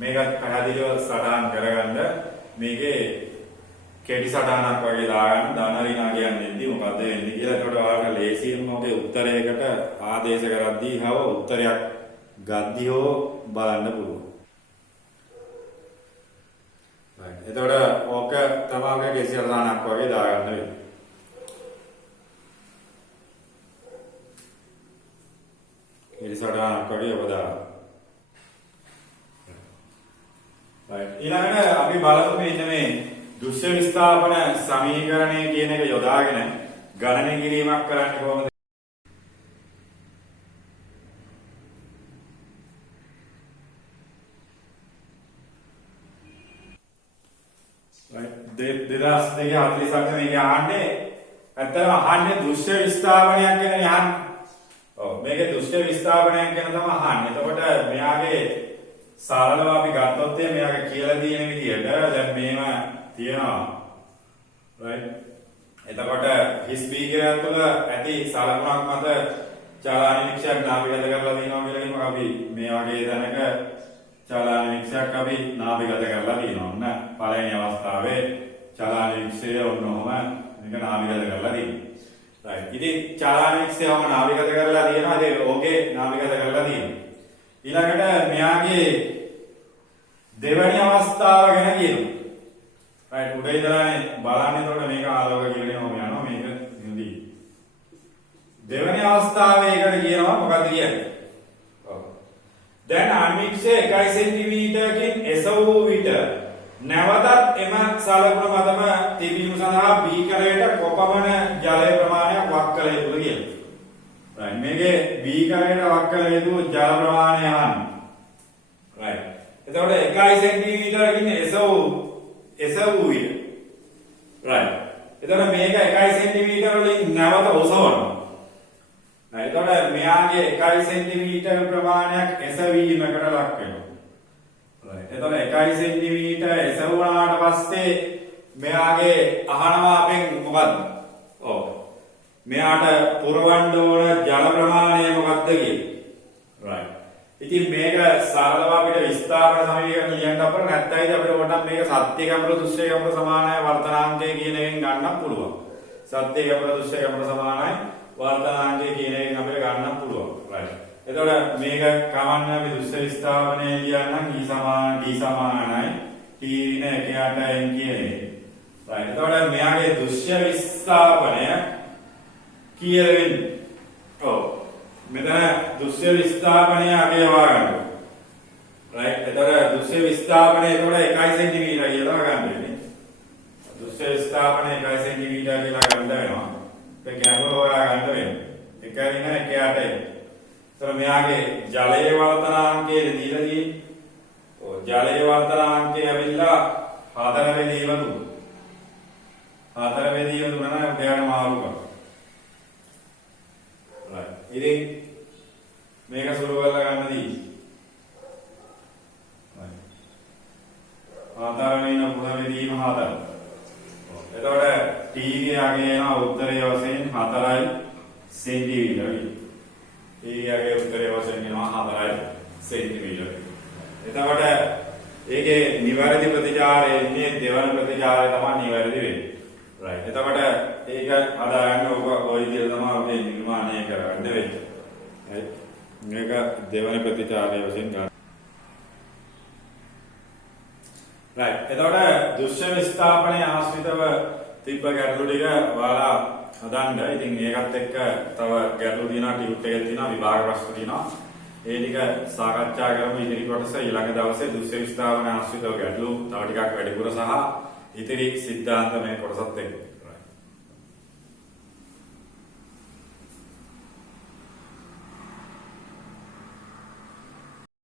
මේකත් පැහැදිලිව සටහන් කරගන්න මේකේ කෙටි සටහනක් වගේ දාගන්න ධන ඍණ කියන්නේ මොකද්ද වෙන්නේ කියලා. ඒකට ඔයාලට ලේසියෙන්ම ඔකේ උත්තරයකට ආදේශ කරද්දී හව උත්තරයක් ගද්දී හෝ බලන්න පුළුවන්. right එතකොට ඕක තමයි කෙටි සටහනක් වගේ දාගන්න වෙන්නේ. කෙටි සටහනක් වගේ ඔබ දාගන්න. right ඊළඟට අපි බලමු මෙන්න මේ දෘශ්‍ය විස්ථාපන සමීකරණය කියන එක යොදාගෙන ගණන කිරීමක් කරන්නේ කොහොමද? right 2048 මේක අහන්නේ ඇත්තටම අහන්නේ දෘශ්‍ය විස්ථාපනයක් ගැන යහන්නේ. ඔව් මේකේ දෘශ්‍ය විස්ථාපනයක් ගැන තමයි අහන්නේ. එතකොට මෙයාගේ සරලව අපි ගත්තොත් මෙයාගේ කියලා තියෙන විදිහට දැන් මේව තියෙනවා right එතකොට හිස් බීජයක් තුළ ඇති සලකුණක් මත චලනානිරීක්ෂයක් නාභිගත කරලා තියෙනවා කියලා කියනවා. අපි මේ වගේ දැනක චලනානිරීක්ෂයක් අපි නාභිගත කරලා තියෙනවා. ඔන්න පළවෙනි අවස්ථාවේ චලනානිරීක්ෂය ඔන්නෝම මේක නාභිගත කරලා තියෙනවා right ඉතින් චලනානිරීක්ෂයම නාභිගත කරලා තියෙනවා. ඉතින් ඕකේ නාභිගත කරලා තියෙනවා. ඊළඟට මෙයාගේ දෙවැනි අවස්ථාව ගැන කියනවා. right උඩ ඉඳලානේ බලන්නේ. එතකොට මේක ආලෝක කිරණයම යනවා මේක නිදි. දෙවැනි අවස්ථාවේ ඒකට කියනවා මොකද්ද කියන්නේ? ඔව්. දැන් අනික්ෂය 1 සෙන්ටිමීටරකින් එසවූ විට නැවතත් එම සලකුණ මතම තිබීම සඳහා බීකරයට කොපමණ ජල ප්‍රමාණයක් වක් කළ යුතුද කියලා. right මේකේ බීකරයට වක් කළ යුතු ජල ප්‍රමාණය අහන්න. right එතකොට 1 සෙන්ටිමීටරකින් එසවූ විට right එතකොට මේක 1 සෙන්ටිමීටර වලින් නැවත ඔසවනවා. එතකොට මෙයාගේ 1 සෙන්ටිමීටර ප්‍රමාණයක් එසවීමකට ලක් වෙනවා. right එතකොට 1 සෙන්ටිමීටර එසවුනාට පස්සේ මෙයාගේ අහනවා අපෙන් මොකද්ද? ඔව්. මෙයාට පුරවන්න ඕන ජල ප්‍රමාණය මොකක්ද කියලා. right. ඉතින් මේක සරලව අපිට විස්තරව සමීකරණ ලියන්න අපර නැත්නම් අපිට ඕනනම් මේක සත්‍ය කැමර දෘශ්‍ය කැමර සමානයි වර්තනාංකය කියන එකෙන් ගන්නත් පුළුවන්. සත්‍ය කැමර දෘශ්‍ය කැමර සමානයි වර්තනාංකය කියන එකෙන් අපිට ගන්නත් පුළුවන්. right. එතකොට මේක කවන්න අපි දෘශ්‍ය විස්ථාපනය ලියන්නම් E සමානයි T ඍණ 1/8 කියන එක. right. එතකොට මෙයාගේ දෘශ්‍ය විස්ථාපනය කියලා වෙන්නේ. ඔව්. මෙතන දෘශ්‍ය විස්ථාපනය අගය හොයාගන්න. right. එතකොට දෘශ්‍ය විස්ථාපනය එතකොට 1 cm කියලා ගන්න වෙන්නේ. දෘශ්‍ය විස්ථාපනය 1 cm කියලා ගන්න වෙනවා. ඒක ගැඹුර හොයාගන්න වෙනවා. 1 ඍණ 1/8. එතකොට මෙයාගේ ජලයේ වර්තනාංකය දීලා තියෙන්නේ. ඔව් ජලයේ වර්තනාංකය ඇවිල්ලා 4 වෙනීම දුන්න. 4 වෙනීම දුන්නා නම් මෙයාට මාරු කරනවා. right. ඉතින් මේක සුළු කරලා ගන්න දී. right. 4 වෙනි පුර වෙනීම 4. එතකොට t ගේ යගේ යන උත්තරය වශයෙන් 4යි සෙන්ටිමීටර. t ගේ උත්තරය වශයෙන් එනවා 4යි සෙන්ටිමීටර. එතකොට ඒකේ නිවැරදි ප්‍රතිචාරය එන්නේ දෙවන ප්‍රතිචාරය තමයි නිවැරදි වෙන්නේ. right. එතකොට ඒක හදාගන්න ඔය විදිහට තමයි අපි නිර්මාණය කරන්න වෙන්නේ. right. මේක දෙවන ප්‍රතිචාරය වශයෙන් ගන්න. right. එතකොට දෘශ්‍ය විස්ථාපනයේ ආශ්‍රිතව තිබ්බ ගැටලු ටික ඔයාලා හදන්න. ඉතින් ඒකත් එක්ක තව ගැටලු තියෙනවා, ටියුට් එකක් තියෙනවා, විභාග ප්‍රශ්න තියෙනවා. ඒ ටික සාකච්ඡා කරමු ඉදිරි කොටස ඊළඟ දවසේ දෘශ්‍ය විස්ථාපනයේ ආශ්‍රිතව ගැටලු තව ටිකක් වැඩිපුර සහ ඉතිරි සිද්ධාන්ත මේ කොටසත් එක්ක